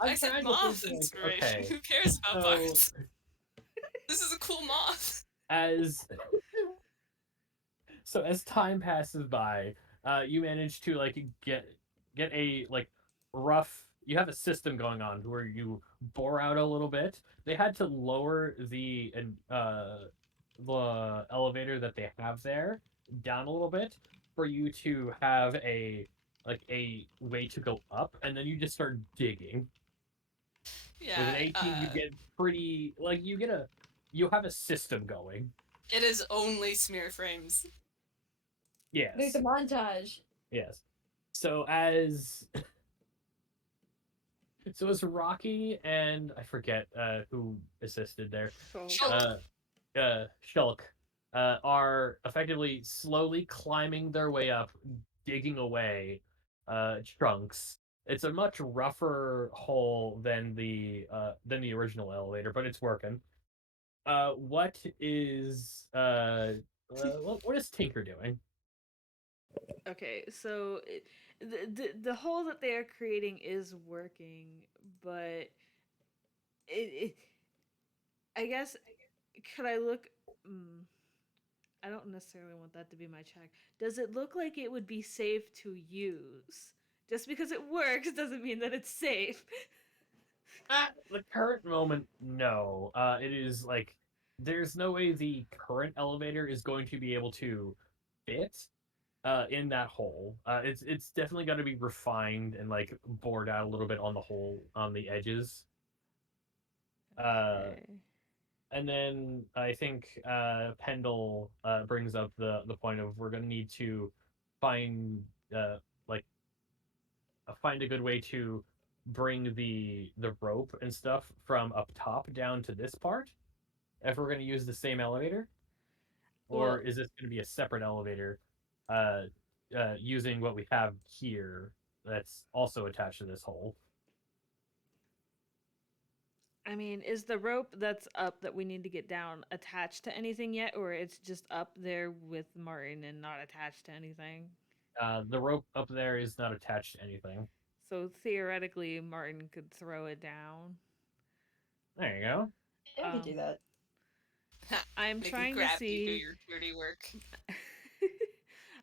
I said kinda moth thinking, like, inspiration. okay, Who cares about so- bards? This is a cool moth. As time passes by, you manage to like get a like rough. You have a system going on where you bore out a little bit. They had to lower the elevator that they have there down a little bit for you to have a way to go up, and then you just start digging. With an Yeah, 18, you get pretty like you have a system going. it is only smear frames. There's Yes. a montage. Yes. So as Rocky and I forget who assisted there. Shulk. Shulk are effectively slowly climbing their way up, digging away trunks. It's a much rougher hole than the original elevator, but it's working. What is Tinker doing? Okay, so the hole that they are creating is working, but it I guess could I look? Mm, I don't necessarily want that to be my check. Does it look like it would be safe to use? Just because it works doesn't mean that it's safe. At the current moment, no. It is like there's no way the current elevator is going to be able to fit in that hole. It's definitely got to be refined and like bored out a little bit on the hole on the edges. Uh, Okay. and then I think Pendle brings up the point of we're gonna need to find like find a good way to bring the rope and stuff from up top down to this part if we're going to use the same elevator, or Well, is this going to be a separate elevator using what we have here that's also attached to this hole? I mean, is the rope that's up that we need to get down attached to anything yet, or it's just up there with Martin and not attached to anything? The rope up there is not attached to anything. So theoretically, Martin could throw it down. There you go. Yeah, we could do that. I'm They can trying to grab you, do see. your dirty work.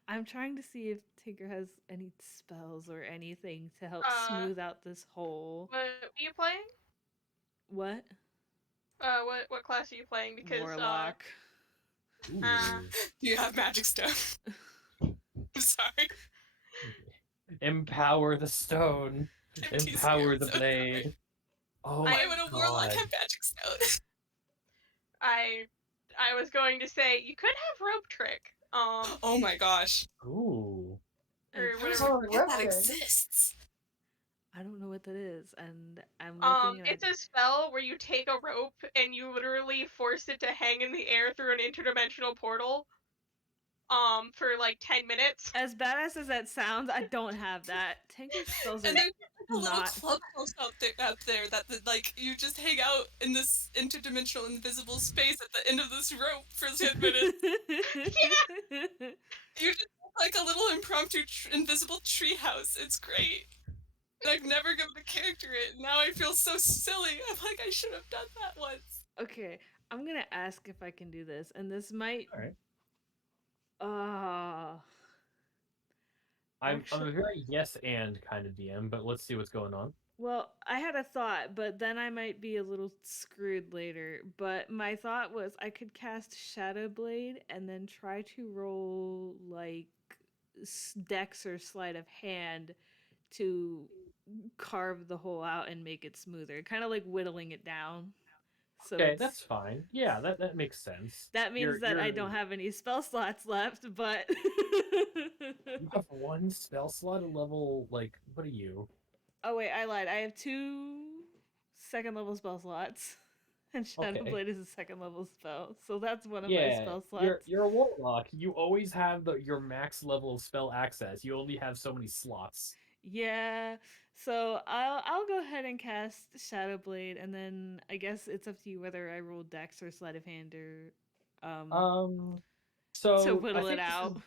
I'm trying to see if Tinker has any spells or anything to help Uh, smooth out this hole. What are you playing? What? What class are you playing? Because Warlock. Ooh. Do you have magic stuff? I'm sorry. Empower the stone. I'm Empower teasing, the I'm so blade. sorry. Oh Why my would a warlock god. have magic stone? I was going to say you could have rope trick. Oh my gosh. Ooh. Or How does whatever. Oh, forget that rupture. exists? I don't know what that is, and I'm looking and It's a spell where you take a rope and you literally force it to hang in the air through an interdimensional portal. For like 10 minutes. as badass as that sounds, I don't have that. Tinker's spells are And there's like a little not. clubhouse out there that like you just hang out in this interdimensional invisible space at the end of this rope for 10 minutes. You just have, like a little impromptu invisible treehouse. It's great. And I've never given the character it. Now I feel so silly. I'm like I should have done that once. Okay, I'm gonna ask if I can do this, and this might. All right. Uh, I'm actually, a very yes and kind of DM, but let's see what's going on. well, I had a thought, but then I might be a little screwed later. But my thought was I could cast Shadow Blade and then try to roll like dex or sleight of hand to carve the hole out and make it smoother, kind of like whittling it down. So Okay, it's that's fine. Yeah, that makes sense. that means that I don't have any spell slots left, but You have one spell slot at level like what are you? oh wait, I lied. I have 2 second level spell slots, and Shadow Okay. Blade is a second level spell, so that's one of my Yeah, spell slots. you're a warlock. You always have your max level of spell access. You only have so many slots. Yeah, so I'll go ahead and cast Shadow Blade, and then I guess it's up to you whether I roll Dex or Sleight of Hand or Um, to so I whittle it think out.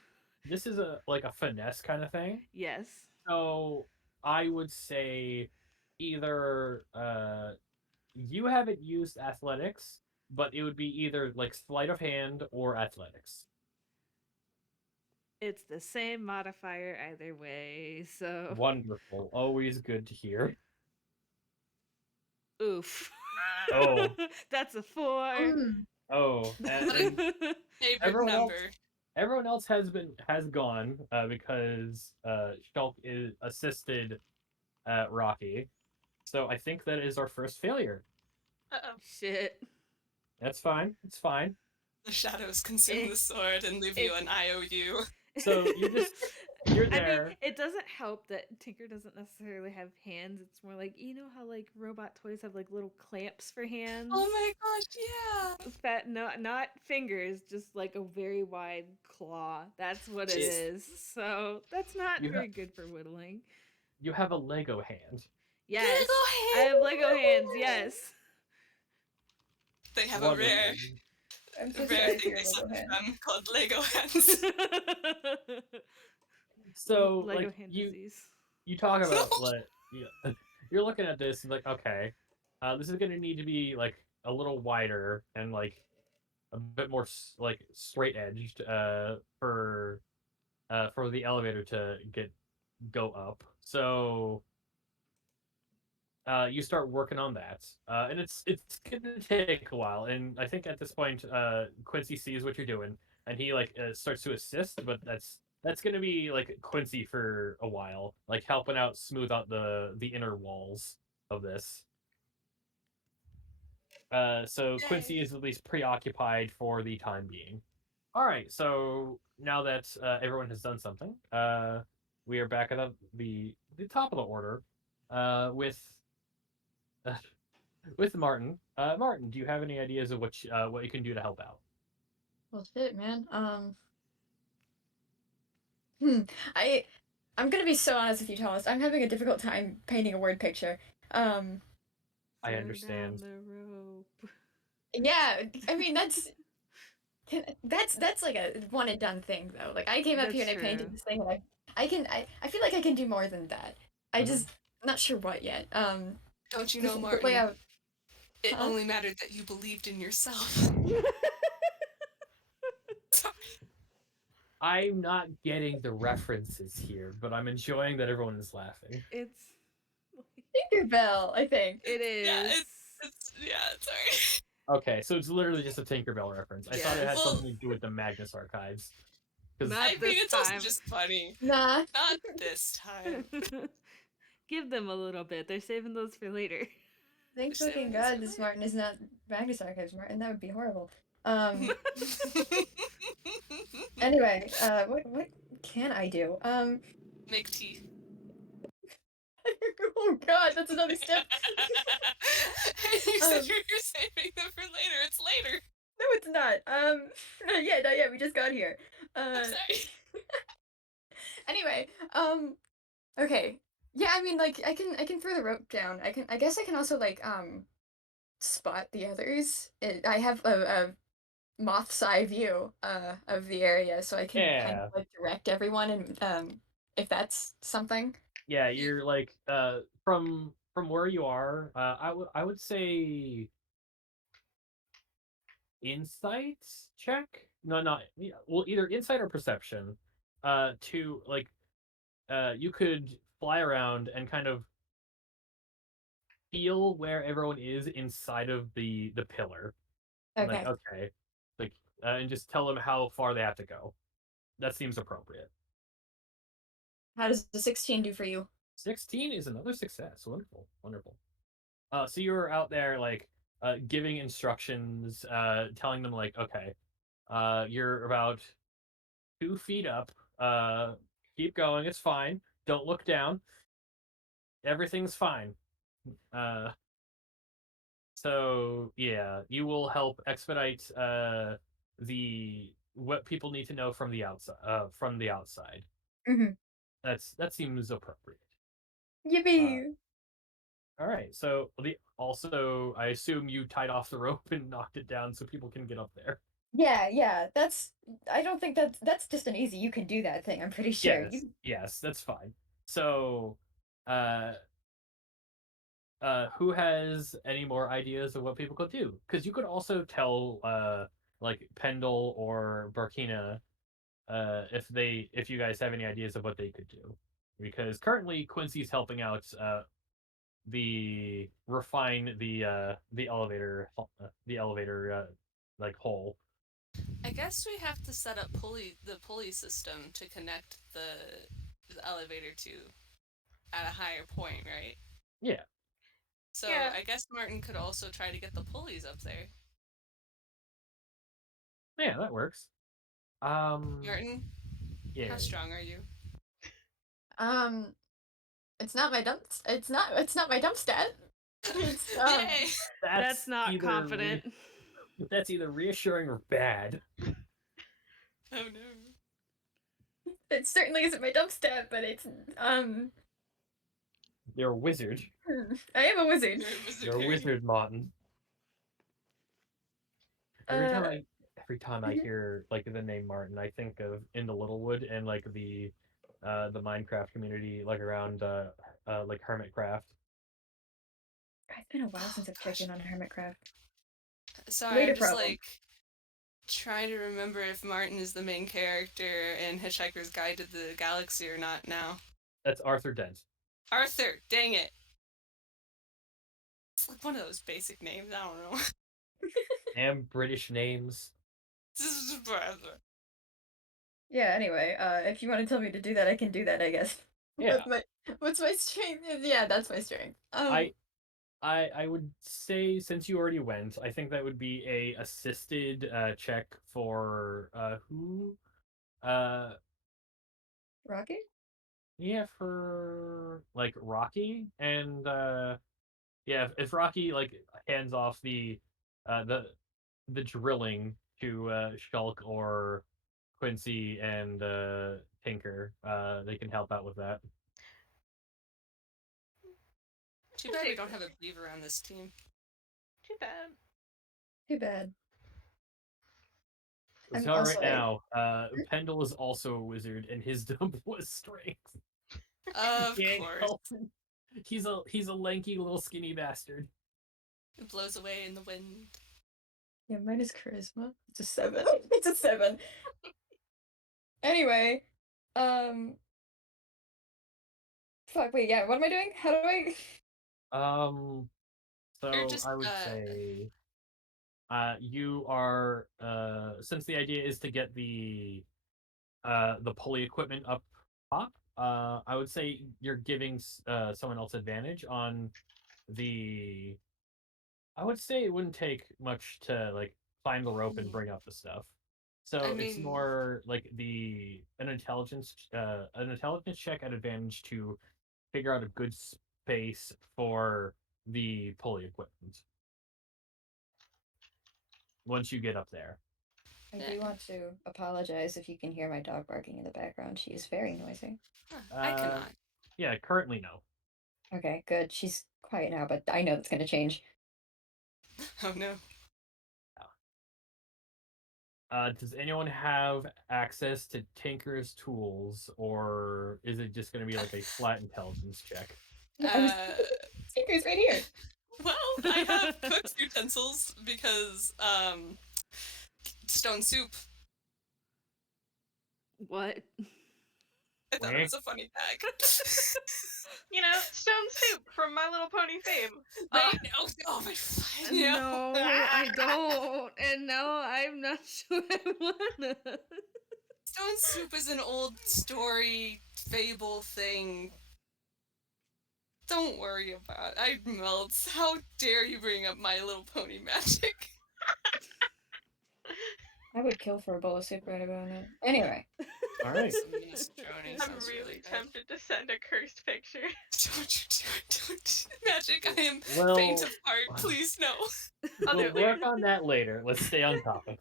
this is a like a finesse kind of thing. Yes. So I would say either you haven't used athletics, but it would be either like sleight of hand or athletics. It's the same modifier either way, so Wonderful. Always good to hear. oof. Oh. That's a 4. Oh, and Favorite everyone else, number. everyone else has gone because Shulk is assisted Rocky. So I think that is our first failure. Uh-oh. Shit. That's fine. It's fine. The shadows consume It- the sword and leave you it- an IOU. So you're I mean, there. it doesn't help that Tinker doesn't necessarily have hands. It's more like, you know how like robot toys have like little clamps for hands? Oh my gosh, yeah. That not fingers, just like a very wide claw. That's what it Jeez. is. So that's not You very good for whittling. You have a Lego hand. Yes, Lego I have hands! Lego hands. Yes. They have Wonderful. a rare I'm so rare sorry thing for they your sell Lego hand. them called Lego hands. So Lego like hand you disease. you talk about like you're looking at this and like, okay, this is gonna need to be like a little wider and like a bit more like straight edged for the elevator to go up. So you start working on that, and it's gonna take a while. And I think at this point, Quincy sees what you're doing, and he like starts to assist. But that's gonna be like Quincy for a while, like helping out smooth out the inner walls of this. So Quincy Yay. is at least preoccupied for the time being. All right, so now that everyone has done something, we are back at the top of the order, with with Martin. Martin, do you have any ideas of what you can do to help out? Well, shit, man. Hmm. I'm gonna be so honest with you, Thomas. I'm having a difficult time painting a word picture. Um, I Throw understand. down the rope. yeah. I mean, that's like a one and done thing, though. Like I came up here That's and I painted true. this thing, and I feel like I can do more than that. I Mhm. just not sure what yet. Don't you The, know, the Martin? way I, It huh? only mattered that you believed in yourself. Sorry. I'm not getting the references here, but I'm enjoying that everyone is laughing. It's Tinkerbell, I think. it is. Yeah, it's sorry. Okay, so it's literally just a Tinkerbell reference. I thought it had Yes. something to do with the Magnus archives. 'Cause- Not I mean, this it's also time. just funny. Nah. Not this time. Give them a little bit. They're saving those for later. Thank Just fucking saying this God for this later. Martin is not Magnus Archives Martin. That would be horrible. Anyway, what can I do? Make tea. Oh God, that's another step. You said Um, you're saving them for later. It's later. No, it's not. Not yet. We just got here. I'm sorry. Anyway, okay. Yeah, I mean, like, I can throw the rope down. I guess I can also like spot the others. I have a moth's eye view of the area, so I can kind yeah, of like direct everyone and if that's something. yeah, you're like from where you are. I would say insight check. No, not yeah, well, either insight or perception. To like you could fly around and kind of feel where everyone is inside of the pillar. And like, Okay. okay, like, and just tell them how far they have to go. That seems appropriate. How does the 16 do for you? 16 is another success. Wonderful, wonderful. So you were out there like giving instructions, telling them like, okay, you're about 2 feet up. Keep going. It's fine. Don't look down. Everything's fine. Uh, so yeah, you will help expedite the what people need to know from the outside. From the outside. Mm-hmm. That seems appropriate. Uh, Yippee! all right. So also, I assume you tied off the rope and knocked it down so people can get up there. Yeah. That's. I don't think that's just an easy. You can do that thing. I'm pretty sure. Yes, yes, that's fine. So, uh, who has any more ideas of what people could do? Because you could also tell like Pendle or Burkina if you guys have any ideas of what they could do. Because currently Quincy's helping out the refine the elevator like hole. I guess we have to set up the pulley system to connect the elevator to at a higher point, right? Yeah, So Yeah. I guess Martin could also try to get the pulleys up there. yeah, that works. Martin, Yeah, how strong are you? Um, it's not my dump. It's not my dump stat. It's Yay! That's not either confident. that's either reassuring or bad. Oh no. It certainly isn't my dump stat, but it's You're a wizard. I am a wizard. You're a wizard, Martin. Every time I hear like the name Martin, I think of Into Littlewood and like the Minecraft community like around like Hermitcraft. It's been a while since I've checked Gosh. in on Hermitcraft. Sorry, Later I'm just problem. like trying to remember if Martin is the main character in Hitchhiker's Guide to the Galaxy or not now. That's Arthur Dent. Arthur, dang it. It's like one of those basic names, I don't know. And British names. Yeah. Anyway, if you want to tell me to do that, I can do that. I guess. Yeah. What's my strength? Yeah, that's my strength. I would say since you already went, I think that would be a assisted check for who Rocky. yeah, for like Rocky and yeah, if Rocky like hands off uh the the drilling to Shulk or Quincy and Tinker, they can help out with that. Too bad we don't have a beaver on this team. Too bad. Too bad. So I'm right also now, Pendle is also a wizard, and his dump was strength. Of Can't course. help it. He's a lanky little skinny bastard. It blows away in the wind. Yeah, mine is charisma. It's a 7. It's a 7. Anyway, fuck. Wait, yeah. What am I doing? How do I? So Or just I would say, you are since the idea is to get the pulley equipment up top. I would say you're giving someone else advantage on the. I would say it wouldn't take much to like climb the rope and bring up the stuff. I So it's mean, more like an intelligence check at advantage to figure out a good space for the pulley equipment once you get up there. I do want to apologize if you can hear my dog barking in the background. She is very noisy. I cannot. Yeah, currently no. Okay, good. She's quiet now, but I know that's going to change. Oh no. Does anyone have access to Tinker's tools, or is it just going to be like a flat intelligence check? Tinker's right here. Well, I have cooked utensils because stone soup. What? I thought it was a funny tag. You know, stone soup from My Little Pony fame. Wait, oh my god. No, I don't. And no, I'm not sure I wanna. Stone soup is an old story, fable thing. Don't worry about it. I melt. How dare you bring up My Little Pony magic? I would kill for a bowl of soup right about now. Anyway. All right. Minestrone I'm sounds really good. tempted to send a cursed picture. Don't you do it, don't. Magic, I am Well, faint of heart, please no. I'll do We'll it later. work on that later. Let's stay on topic.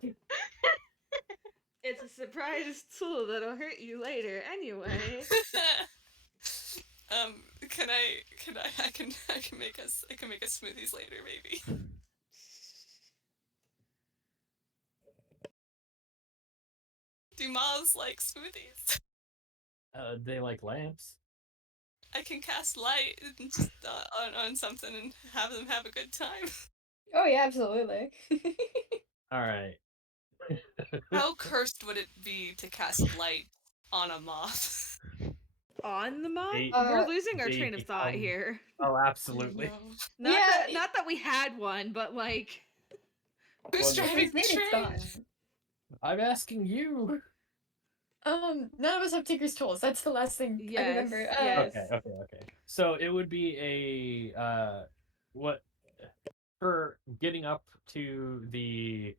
It's a surprise tool that'll hurt you later anyway. I can make us smoothies later, maybe. Do moths like smoothies? They like lamps. I can cast light and just on something and have them have a good time. Oh yeah, absolutely. All right. How cursed would it be to cast light on a moth? On the mob? They- We're losing our they train of thought become- here. Oh, absolutely. No. Not Yeah, that not that we had one, but like Who's Well, if driving it's the made, it's train? gone. I'm asking you. None of us have Tinker's tools. That's the last thing I yes, remember. yes. Okay. So it would be a what for getting up to the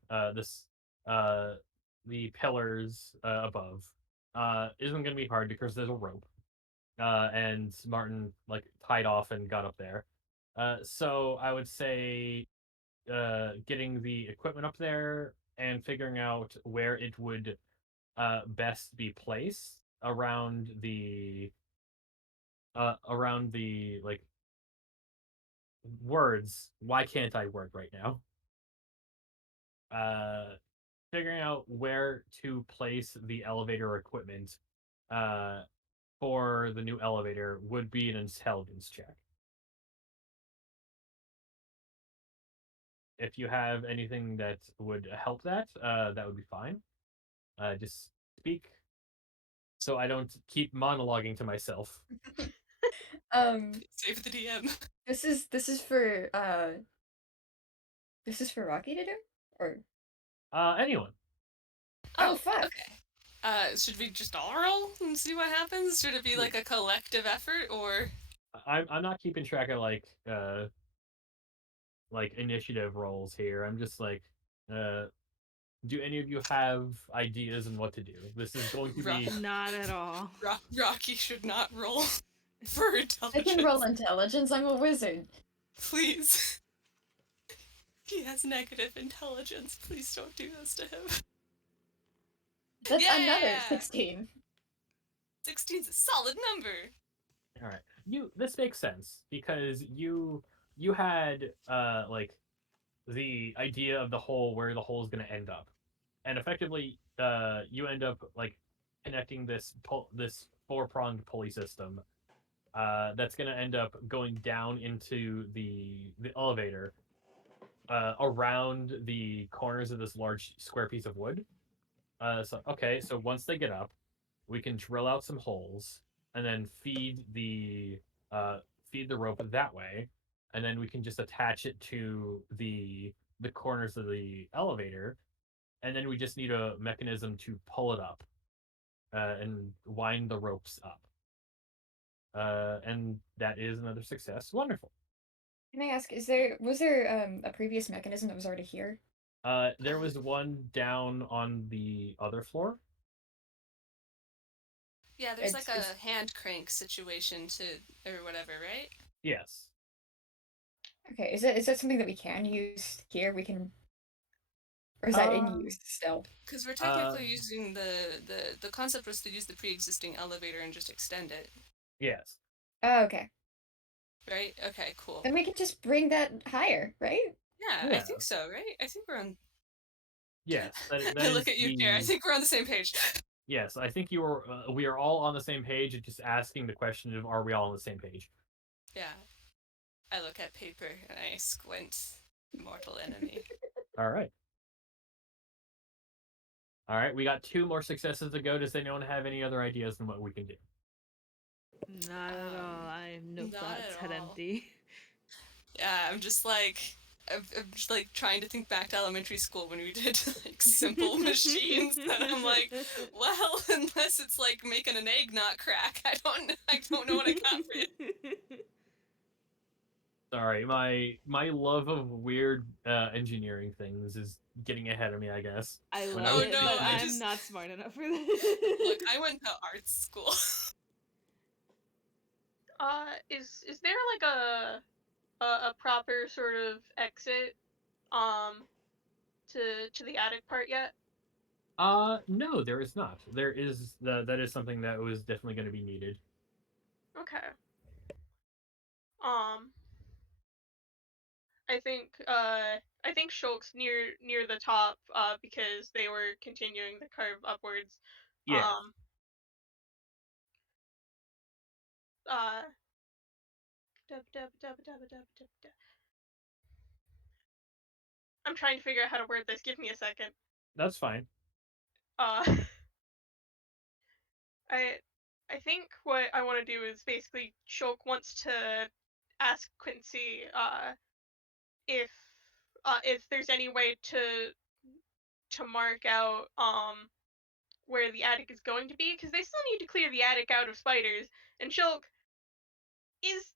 pillars above isn't going to be hard because there's a rope and Martin like tied off and got up there. So I would say getting the equipment up there and figuring out where it would best be placed around the like words. Why can't I word right now? Uh, Figuring out where to place the elevator equipment uh, for the new elevator would be an intelligence check. If you have anything that would help that would be fine. Just speak so I don't keep monologuing to myself. Save the DM. This is for Rocky to do? Or Anyone. oh fuck. Okay. Should we just all roll and see what happens? Should it be like a collective effort or? I'm not keeping track of like initiative rolls here. I'm just like, do any of you have ideas on what to do? This is going to be Not at all. Rocky should not roll for I intelligence. can roll intelligence. I'm a wizard. Please. He has negative intelligence. Please don't do this to him. That's another Yeah! 16. 16's a solid number. all right. This makes sense because you had like the idea of the hole where the hole is going to end up, and effectively you end up like connecting this four-pronged pulley system that's going to end up going down into the elevator around the corners of this large square piece of wood. So once they get up, we can drill out some holes and then uh, feed the rope that way, and then we can just attach it to the corners of the elevator, and then we just need a mechanism to pull it up and wind the ropes up. And that is another success. Wonderful. Can I ask, was there a previous mechanism that was already here? There was one down on the other floor. Yeah, there's like It's- a hand crank situation or whatever, right? Yes. Okay, is that something that we can use here? We can, or is that in use still? Because we're technically using the concept was to use the pre-existing elevator and just extend it, Yes. Oh, okay. right? Okay, cool. Then we can just bring that higher, right? Yeah, I Yeah. think so, right? I think we're on. Yes. I look at you, Pierre. I think we're on the same page. Yes, I think we are all on the same page. It's just asking the question of are we all on the same page? Yeah. I look at paper and I squint. Mortal enemy. All right. All right, we got 2 more successes to go. Does anyone have any other ideas on what we can do? Not at all. I have no not thoughts. at Head all. empty. Yeah, I'm just like trying to think back to elementary school when we did like simple machines, and I'm like, well, unless it's like making an egg not crack, I don't know what I got for you. Sorry, my love of weird engineering things is getting ahead of me, I guess. I When love was it, no, but I I'm just- not smart enough for Look, this. I went to art school. Is there like a proper sort of exit to the attic part yet? No, there is not. There is that is something that was definitely going to be needed. Okay. Um, I think Shulk's near the top because they were continuing the curve upwards. Yeah. Um, I'm trying to figure out how to word this. Give me a second. That's fine. Uh, I think what I want to do is basically Shulk wants to ask Quincy if there's any way to mark out where the attic is going to be, because they still need to clear the attic out of spiders, and Shulk is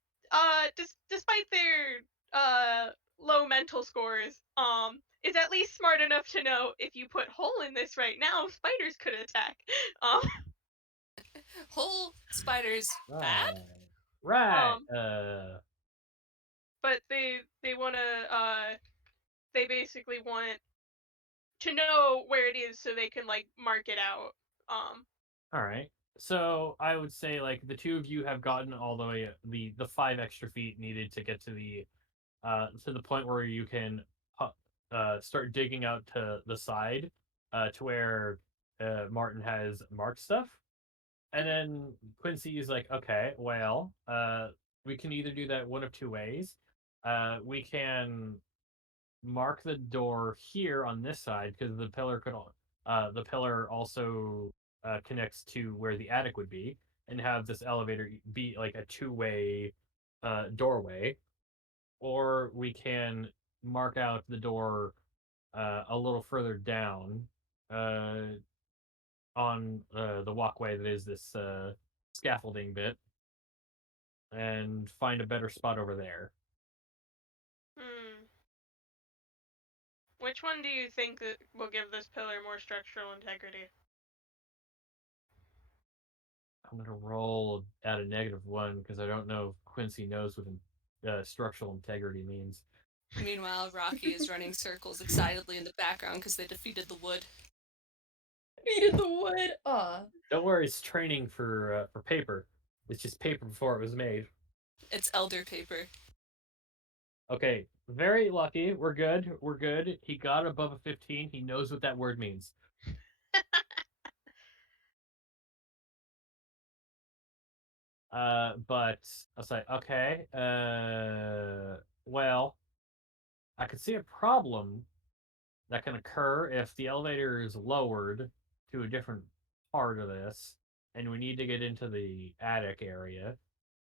despite their low mental scores is at least smart enough to know if you put hole in this right now, spiders could attack. um Whole spiders bad? Right. But they want to they basically want to know where it is so they can like mark it out. All right. So I would say like the two of you have gotten all the way the 5 extra feet needed to get to the point where you can start digging out to the side to where Martin has marked stuff. And then Quincy is like, okay, well, we can either do that one of two ways. We can mark the door here on this side because the pillar also connects to where the attic would be, and have this elevator be like a two-way doorway, or we can mark out the door a little further down on the walkway that is this scaffolding bit, and find a better spot over there. Which one do you think that will give this pillar more structural integrity? I'm gonna roll at a -1 because I don't know if Quincy knows what structural integrity means. Meanwhile, Rocky is running circles excitedly in the background because they defeated the wood. Defeated the wood. Aw. Don't worry, it's training for paper. It's just paper before it was made. It's elder paper. Okay, very lucky. We're good. We're good. He got above a 15. He knows what that word means. But I was like, okay, well, I could see a problem that can occur if the elevator is lowered to a different part of this, and we need to get into the attic area.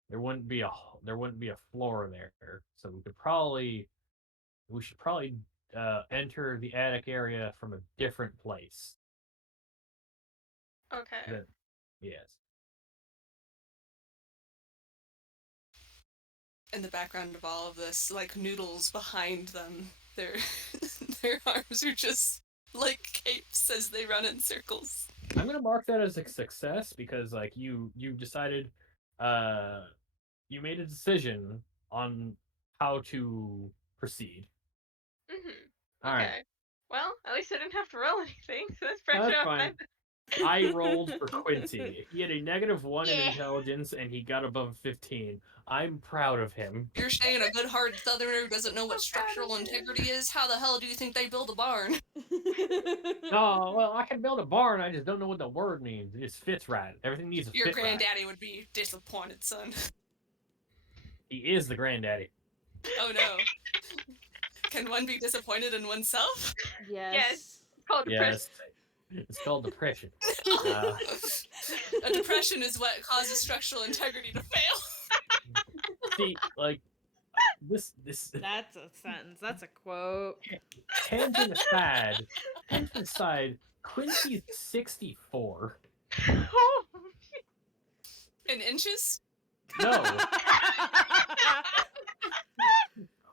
There wouldn't be a floor there, so we should probably enter the attic area from a different place. Okay. Yes. In the background of all of this, like noodles behind them, their their arms are just like capes as they run in circles. I'm gonna mark that as a success because like you decided you made a decision on how to proceed. Mm-hmm. All Okay. right. Well, at least I didn't have to roll anything, so that's pressure That's off fine. my I rolled for Quincy. He had a -1 in Yeah. intelligence and he got above 15. I'm proud of him. You're saying a good-hearted southerner doesn't know what structural integrity is? How the hell do you think they build a barn? Oh, well, I can build a barn. I just don't know what the word means. It just fits right. Everything needs to Your fit right. granddaddy would be disappointed, son. He is the granddaddy. Oh no. Can one be disappointed in oneself? Yes. Yes. Called depression. Yes. It's called depression. A depression is what causes structural integrity to fail. See, like, this That's a sentence. That's a quote. tangent aside, Quincy's 64. In inches? No.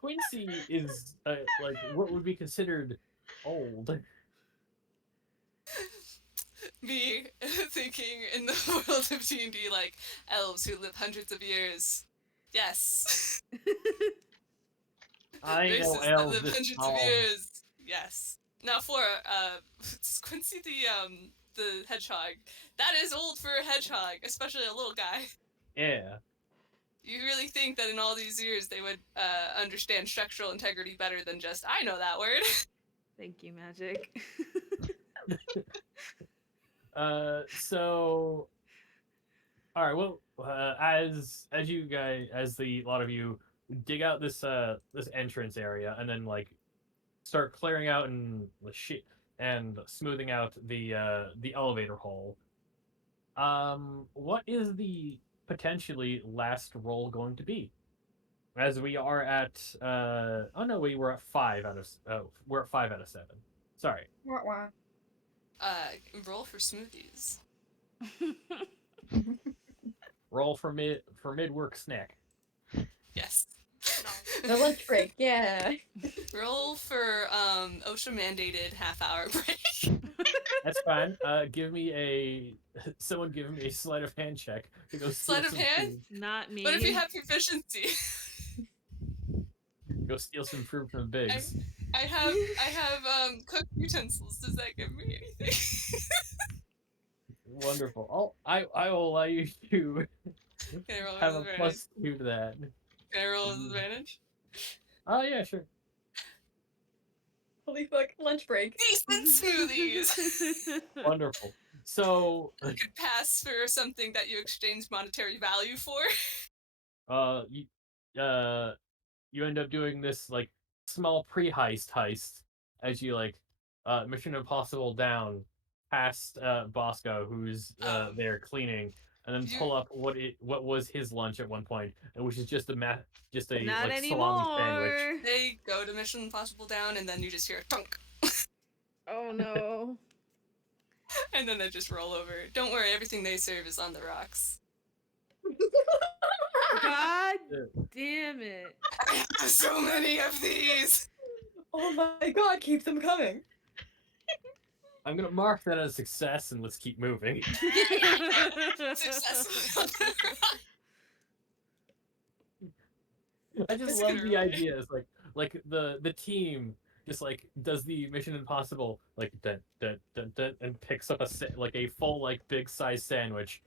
Quincy is like what would be considered old. Me thinking in the world of D&D, like elves who live hundreds of years. Yes. I know Races that elves live this hundreds tall. of years. Yes. Now for Quincy the hedgehog. That is old for a hedgehog, especially a little guy. Yeah. You really think that in all these years they would understand structural integrity better than just, I know that word. Thank you, Magic. So All right. Well, as you guys, as the lot of you dig out this entrance area, and then like start clearing out and shit and smoothing out the elevator hole. What is the potentially last roll going to be? As we are at oh no, we were at 5 out of 7. Sorry. Wah, wah. Roll for smoothies. Roll for mid work snack. Yes. The lunch break, yeah. Roll for OSHA mandated half-hour break. That's fine. Someone give me a sleight of hand check to go steal Sleight of some hand? food. Not me. What if you have proficiency? Go steal some food from the bigs. I have cooked utensils. Does that give me anything? Wonderful. I will allow you to Can I roll have with a advantage? +2 to that. Can I roll with advantage? Oh yeah, sure. Holy fuck, lunch break. Decent smoothies! Wonderful. So Could pass for something that you exchange monetary value for. uh you you end up doing this like small heist as you like Mission Impossible down past Bosco who's there cleaning, and then you- pull up what was his lunch at one point, which is just a Not like salami sandwich. anymore. They go to Mission Impossible down, and then you just hear a tunk, Oh no. and then they just roll over. Don't worry, everything they serve is on the rocks. God damn it. I have so many of these! Oh my god, keep them coming. I'm gonna mark that as a success and let's keep moving. Successfully on the rock. I just It's love gonna the roll. idea. It's like the team just like does the Mission Impossible like dun dun dun dun and picks up like a full like big size sandwich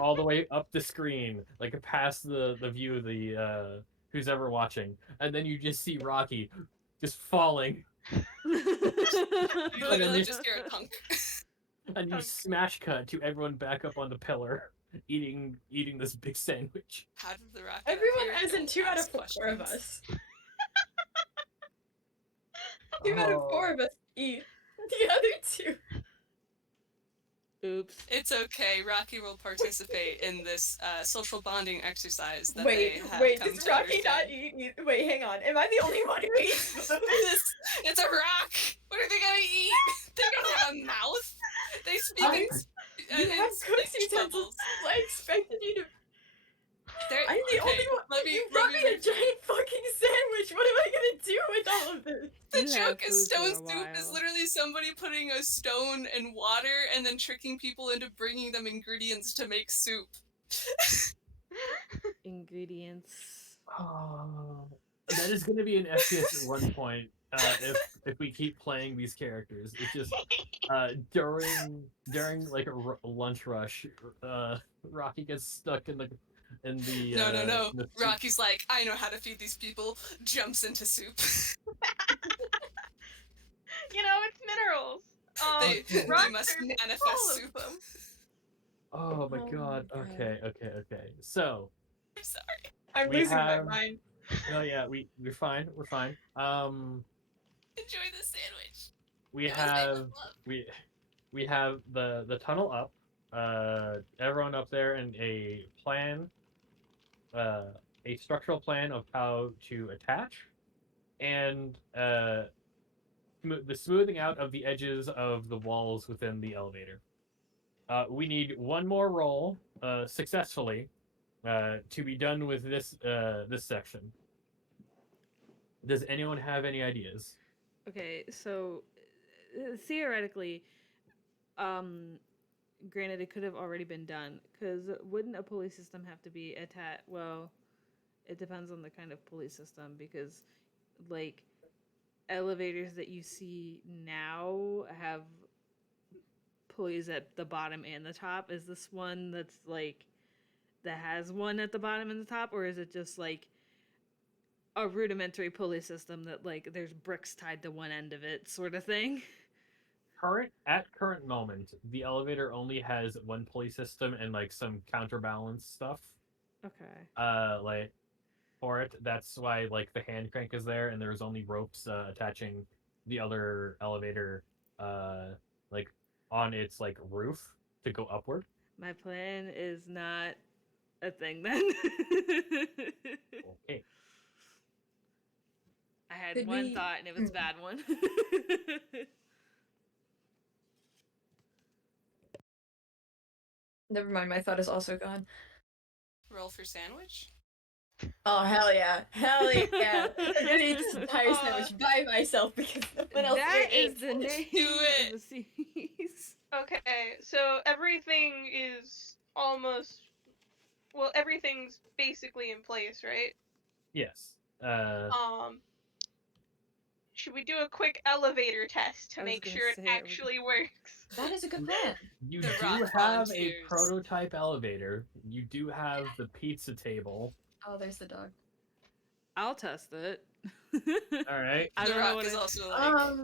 all the way up the screen, like past the view of the who's ever watching, and then you just see Rocky just falling, You And then literally they- just hear a tunk. and you smash cut to everyone back up on the pillar, eating this big sandwich. How did the rock get up Everyone here? as in Don't 2 out of ask 4 of questions. us. 2 out of 4 of us eat. The other 2. Oops. It's okay. Rocky will participate in this social bonding exercise that Wait, they have wait, come does to Rocky not understand. eat? Wait, hang on. Am I the only one who eats? It's a rock. What are they gonna eat? They don't have a mouth. They speak in, You in have cooked speech utensils. bubbles. I expected you to. They're- I'm the only okay, one. You brought me a giant fucking sandwich. What am I gonna do with all of this? The You joke have is food for stone a soup is while. literally somebody putting a stone in water and then tricking people into bringing them ingredients to make soup. Ingredients. Oh, that is going to be an FPS at one point if we keep playing these characters. It's just during like a lunch rush, Rocky gets stuck in the No. in the soup. Rocky's like, I know how to feed these people. Jumps into soup. You know, it's minerals. They rocks must are manifest full of soup. them. Oh my Oh god. my God. Okay. So I'm sorry. I'm We losing have- my mind. oh yeah, we're fine. We're fine. Enjoy the sandwich. We It was made with have love. we have the tunnel up. Everyone up there, and a plan, a structural plan of how to attach, and the smoothing out of the edges of the walls within the elevator. We need one more roll successfully to be done with this section. Does anyone have any ideas? Okay, so theoretically, granted it could have already been done, because wouldn't a pulley system have to be attached? Well, it depends on the kind of pulley system, because like elevators that you see now have pulleys at the bottom and the top. Is this one that's like that has one at the bottom and the top, or is it just like a rudimentary pulley system that like there's bricks tied to one end of it sort of thing? current moment, the elevator only has one pulley system and like some counterbalance stuff. Okay. Like for it. That's why like the hand crank is there, and there's only ropes attaching the other elevator, like on its like roof to go upward. My plan is not a thing then. Okay. I had Could one we- thought and it was a bad one. Never mind, my thought is also gone. Roll for sandwich. Oh hell yeah. Hell yeah. I'm gonna eat this entire sandwich by myself because no one else here That is ate. the name it. of the series. Okay, so everything is almost. Well, everything's basically in place, right? Yes. Should we do a quick elevator test to I was make gonna sure it say, are we- actually works? That is a good plan. You The do rock have a volunteers. prototype elevator. You do have the pizza table. Oh, there's the dog. I'll test it. All right. I The don't know rock what is it- also like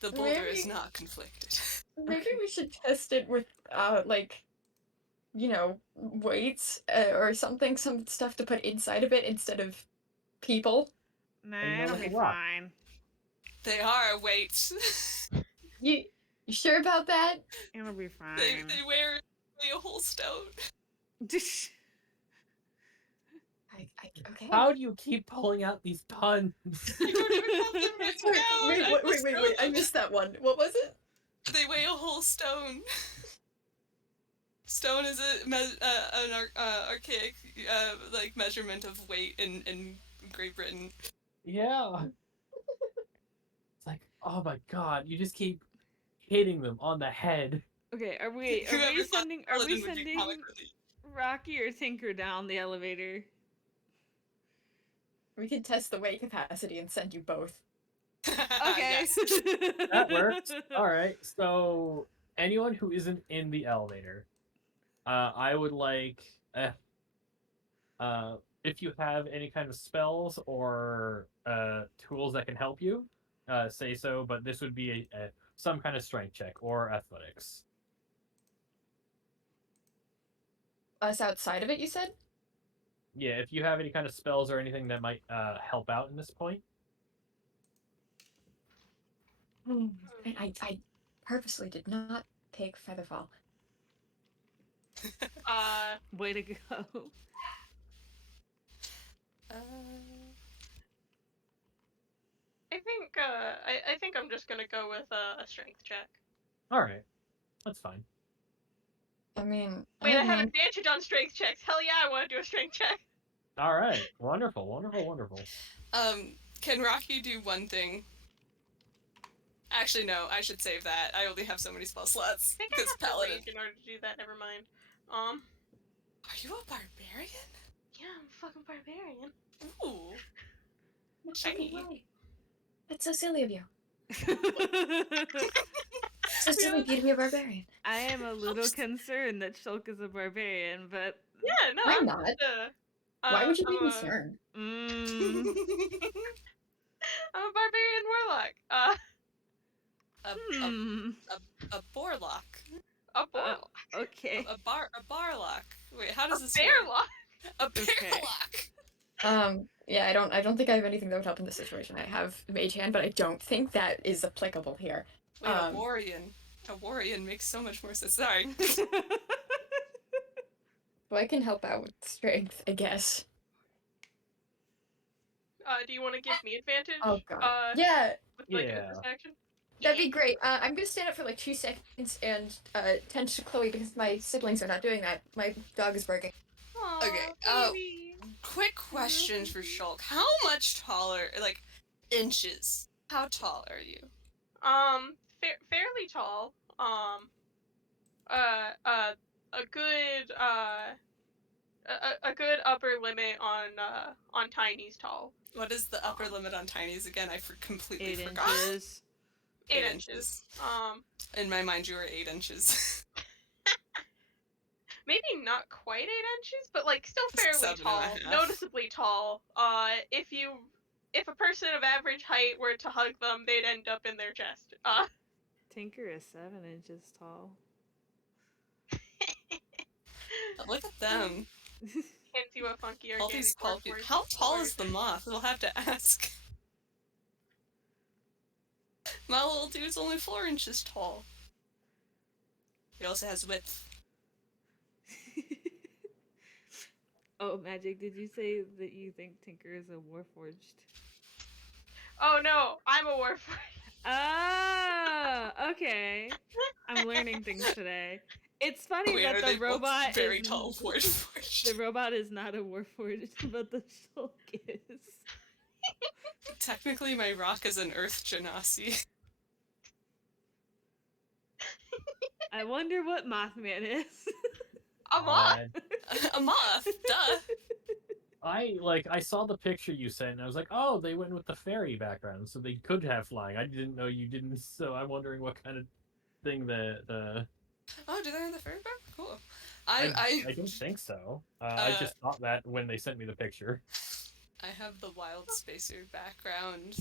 the boulder is maybe- not conflicted. Maybe Okay. we should test it with like, weights or something, some stuff to put inside of it instead of people. Nah, And it'll like be a rock. fine. They are weights. You sure about that? It'll be they fine. they weigh a whole stone. Okay. How do you keep pulling out these puns? You don't even have them written Sorry, down. wait, I wait, just wait, know wait, I them. missed that one. What was it? They weigh a whole stone. Stone is an archaic like measurement of weight in Great Britain. Yeah. It's like, oh my god, you just keep hitting them on the head. Okay, are we Whoever thought sending Paladin would be comic relief. Rocky or Tinker down the elevator? We can test the weight capacity and send you both. Okay. Yes. That works. All right. So anyone who isn't in the elevator, I would like, if you have any kind of spells or tools that can help you, say so. But this would be some kind of strength check or athletics. Us outside of it, you said? Yeah, if you have any kind of spells or anything that might help out in this point. I purposely did not take Featherfall. Way to go. I think I'm just gonna go with a strength check. All right, that's fine. I mean, Wait, I have nine- advantage on strength checks. Hell yeah, I want to do a strength check. All right, wonderful, wonderful, wonderful. Can Rocky do one thing? Actually, no. I should save that. I only have so many spell slots. I think I Because have to Paladin. rage in order to do that. Never mind. Are you a barbarian? Yeah, I'm a fucking barbarian. Ooh. That's Shiny. so right. That's so silly of you. So silly of you to be a barbarian. I am a little concerned that Shulk is a barbarian, but Yeah, no, I'm I'm not. just, Why would you be I'm a- concerned? mm, I'm a barbarian warlock. hmm. A borlock. A warlock. Okay. A barlock. Wait, how does A this bear work? lock. A Okay. bearlock. Yeah, I don't think I have anything that would help in this situation. I have Mage Hand, but I don't think that is applicable here. Wait, a Warrian. A Warrian makes so much more sense. Sorry. Well, I can help out with strength, I guess. Do you want to give me advantage? Oh god. With like Yeah. a bonus action? That'd be great. I'm gonna stand up for like 2 seconds and tend to Chloe because my siblings are not doing that. My dog is barking. Aw, Okay, baby. Quick question for Shulk. How much taller, like, inches? How tall are you? Fairly tall. A good a good upper limit on Tiny's tall. What is the upper limit on Tinies again? I completely 8 forgot. inches. 8 inches. In my mind, you were 8 inches. Maybe not quite 8 inches, but like still fairly 7.5. tall, noticeably tall. If a person of average height were to hug them, they'd end up in their chest. Tinker is 7 inches tall. Look at them. Can't see what funky All these organic tall people. workforce How tall or- is the moth? We'll have to ask. My little dude's only 4 inches tall. He also has width. Oh, Magic, did you say that you think Tinker is a Warforged? Oh no, I'm a warforged. Ah, okay. I'm learning things today. It's funny Wait, that are the they both robot very is tall Warforged? the robot is not a Warforged, but the Shulk is. Technically, my rock is an Earth Genasi. I wonder what Mothman is. A moth. A moth, duh. I saw the picture you sent, and I was like, oh, they went with the fairy background, so they could have flying. I didn't know you didn't, so I'm wondering what kind of thing the. Oh, do they have the fairy back? Cool. I don't think so. I just thought that when they sent me the picture. I have the wild spacer background,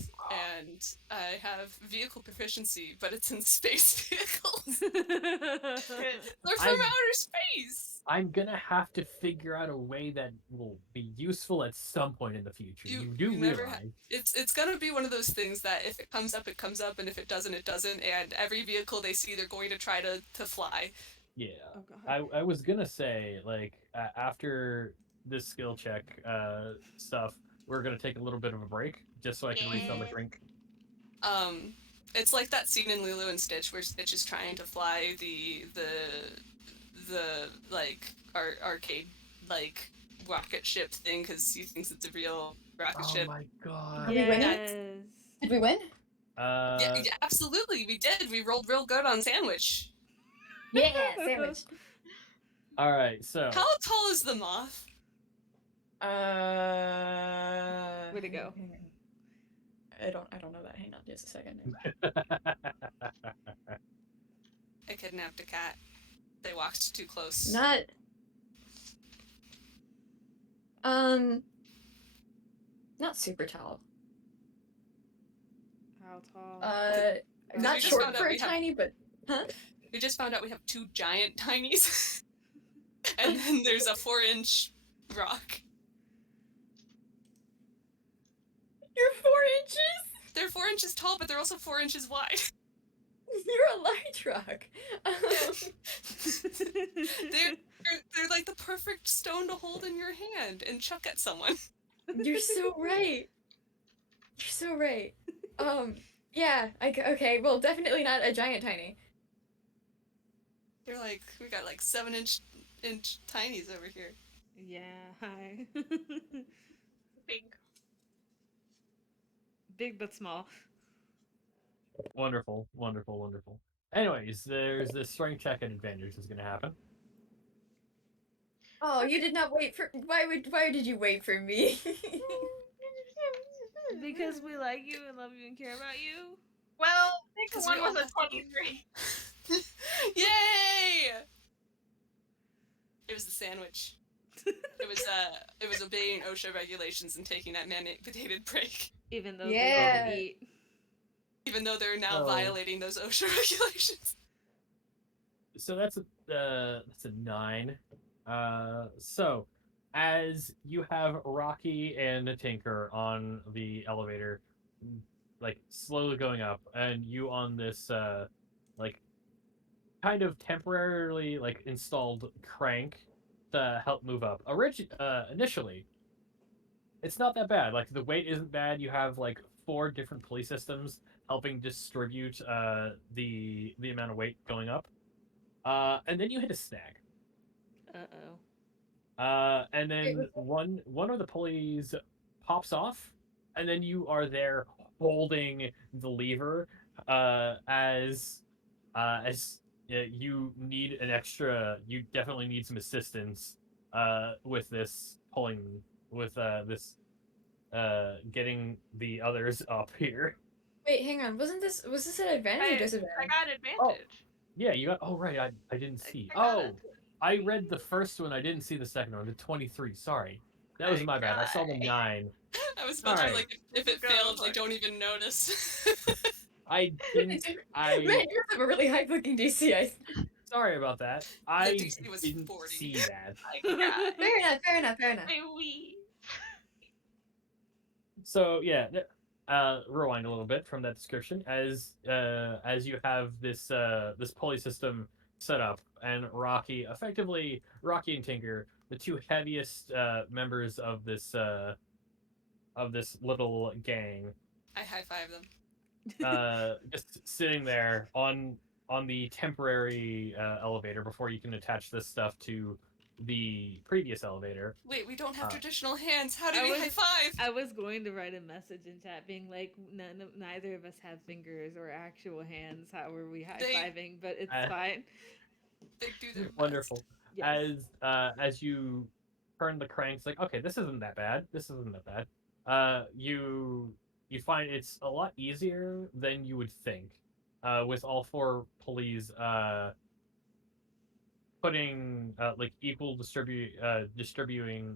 and I have vehicle proficiency, but it's in space vehicles. They're from I'm- outer space. I'm gonna have to figure out a way that will be useful at some point in the future. You do you never realize. It's gonna be one of those things that if it comes up, it comes up, and if it doesn't, it doesn't. And every vehicle they see, they're going to try to fly. Yeah. Oh god. I was gonna say, like, after this skill check stuff, we're gonna take a little bit of a break just so I can refill my Yeah. drink. It's like that scene in Lilo and Stitch where Stitch is trying to fly the like arcade like rocket ship thing because he thinks it's a real rocket Oh ship. my god. Are we winning? Yes. Did we win? Yeah, absolutely, we did. We rolled real good on sandwich. Yeah, sandwich. All right, so How tall is the moth? Where'd it go? I don't know that. Hang on just a second. I kidnapped a cat. They walked too close. Not not super tall. How tall? Not we just short found out for a we have- tiny, but We just found out we have 2 giant tinies. And then there's a 4-inch rock. you're 4 inches. They're 4 inches tall, but they're also 4 inches wide. You're a large rock. They're like the perfect stone to hold in your hand and chuck at someone. You're so right. You're so right. Yeah. Okay. Well, definitely not a giant tiny. They're like, we got like 7-inch tinies over here. Yeah, hi. Big. Big but small. wonderful, wonderful, wonderful. Anyways, there's this strength check and advantage that's gonna happen. Oh, you did not wait for. Why did you wait for me? Because we like you and love you and care about you. Well, Because one we was all a have to 23. Yay! It was the sandwich. It was obeying OSHA regulations and taking that mandated break. Even though Yeah. they didn't eat. Even though they're now Oh. violating those OSHA regulations. So that's a 9. So as you have Rocky and Tinker on the elevator, like slowly going up, and you on this like kind of temporarily like installed crank to help move up. Initially, it's not that bad. Like the weight isn't bad. You have like 4 different pulley systems helping distribute the amount of weight going up. And then you hit a snag. Uh-oh. And then one of the pulleys pops off, and then you are there holding the lever as you need an extra. You definitely need some assistance with this pulling with this getting the others up here. Wait, hang on. Was this an advantage or I disadvantage? got advantage. Yeah, you got. Oh right, I didn't see. I got Oh, it. I read the first one. I didn't see the second one. The 23. Sorry, that was my bad. I saw the 9. I was about to Alright. like, if it Go failed, for like, it. don't even notice. I didn't. Man, you have a really high fucking DC. Sorry about that. The I DC was didn't 40. see that. My God. Fair enough. Fair enough. Fair enough. My wee. So yeah, rewind a little bit from that description as you have this pulley system set up, and Rocky and Tinker, the two heaviest members of this little gang, I high five them. just sitting there on the temporary elevator before you can attach this stuff to the previous elevator. Wait, we don't have Uh, traditional hands. How do I we was- high five? I was going to write a message in chat being like, neither of us have fingers or actual hands. How are we high fiving? But it's fine. They do their best. Wonderful. Yes. As you turn the cranks, like, okay, this isn't that bad. This isn't that bad. You find it's a lot easier than you would think. With all four pulleys putting like distributing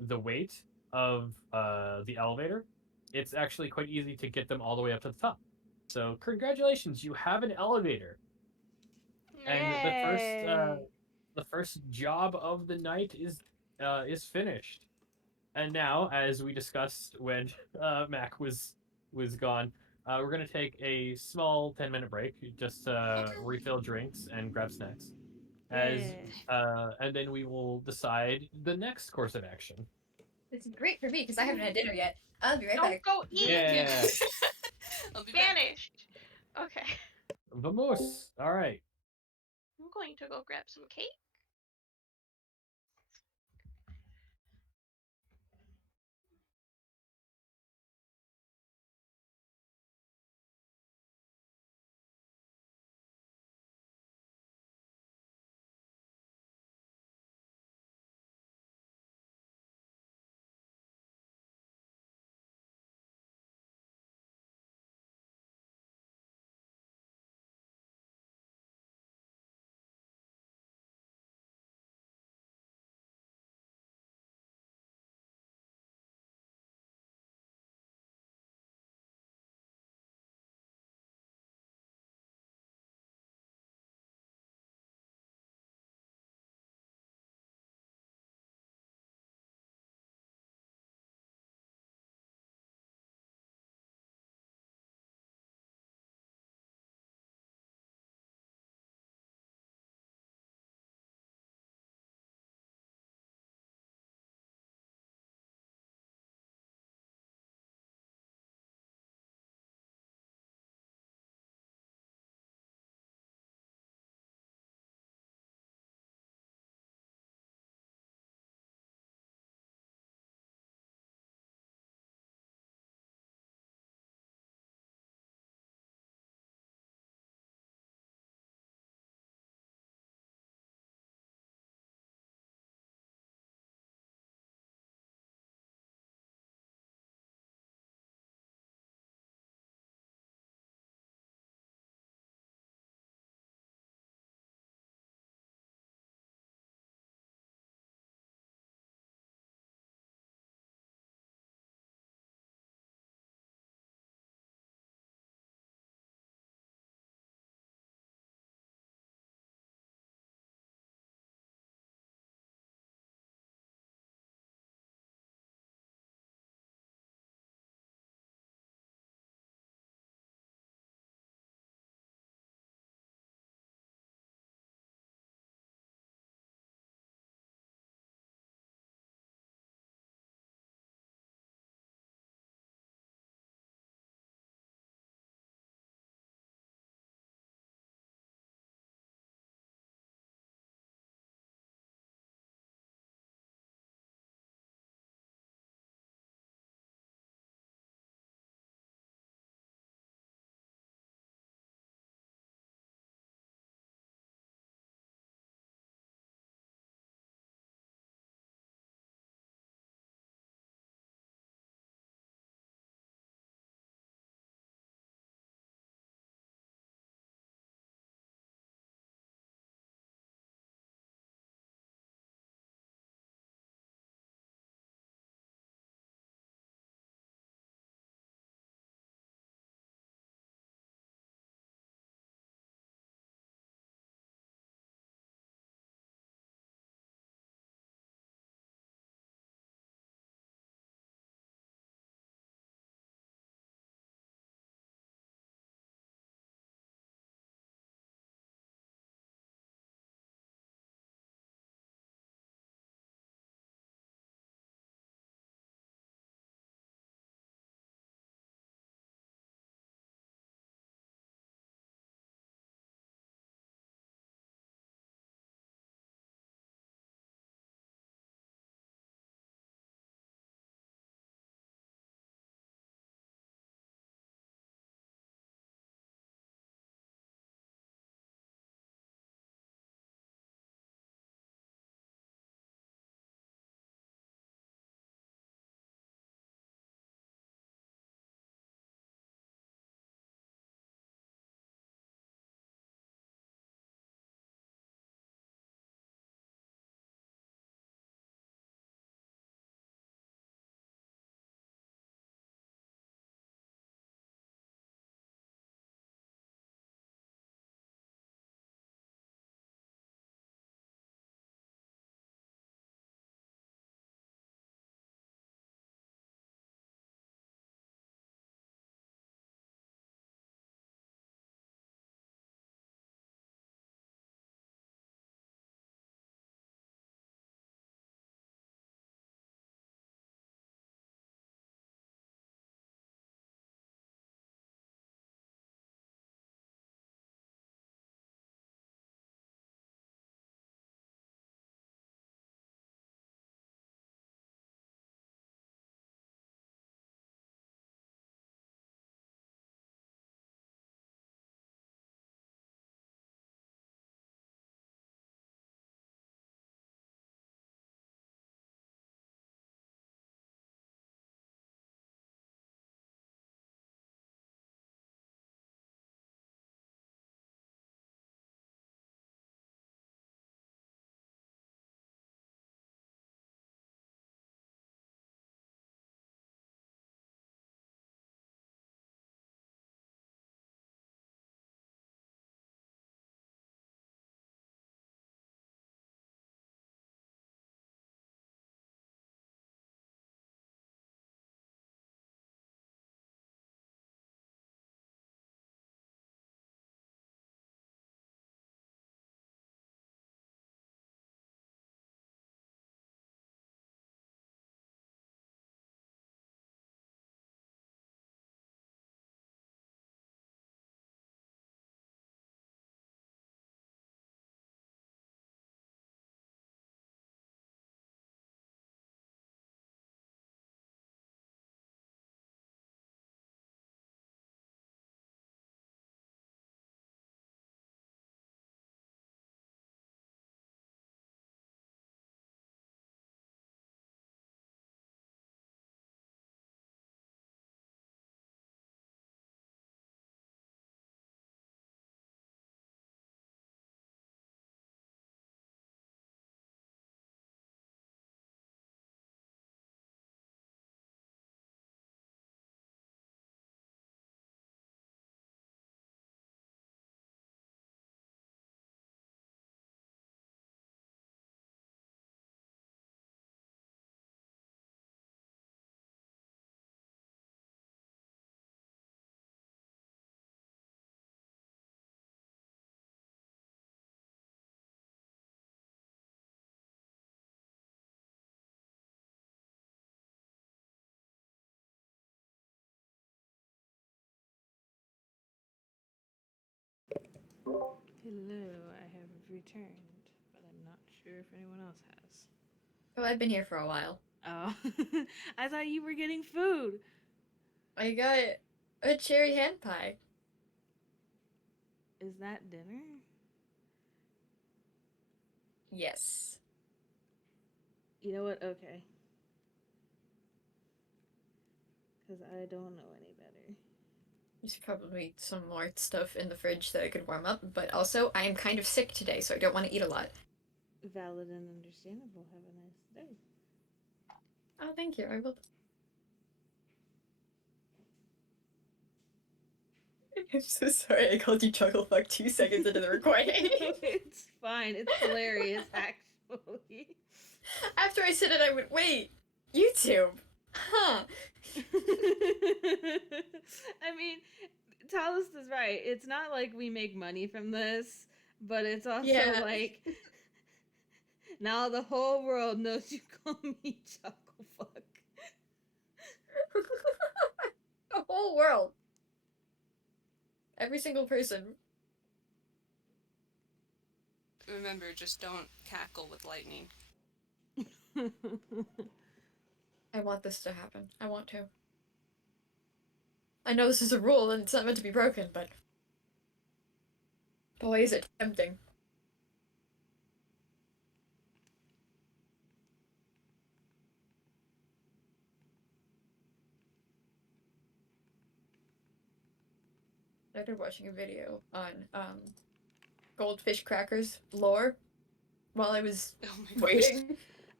the weight of the elevator, it's actually quite easy to get them all the way up to the top. So congratulations, you have an elevator. And Yay. the first job of the night is finished. And now, as we discussed when Mac was gone, we're gonna take a small 10-minute break, just refill drinks and grab snacks. As Yeah. and then we will decide the next course of action. This is great for me because I haven't had dinner yet. I'll be right Don't back. go eat. Yeah, I'll be back. Vanished. Okay. vamos. All right. I'm going to go grab some cake. Hello, I have returned, but I'm not sure if anyone else has. Oh, I've been here for a while. Oh, I thought you were getting food. I got a cherry hand pie. Is that dinner? Yes. You know what? Okay. Because I don't know any better. There's probably some more stuff in the fridge that I could warm up, but also I am kind of sick today, so I don't want to eat a lot. Valid and understandable. Have a nice day. Oh, thank you. I will. I'm so sorry I called you Chucklefuck 2 seconds into the recording. It's fine. It's hilarious, actually. After I said it, I went, wait, YouTube? Huh. I mean, Talis is right. It's not like we make money from this, but it's also Yeah. like now the whole world knows you call me Chucklefuck. The whole world. Every single person. Remember, just don't cackle with lightning. I want this to happen. I want to. I know this is a rule and it's not meant to be broken, but boy, is it tempting. I started watching a video on goldfish crackers lore while I was Oh my gosh. waiting.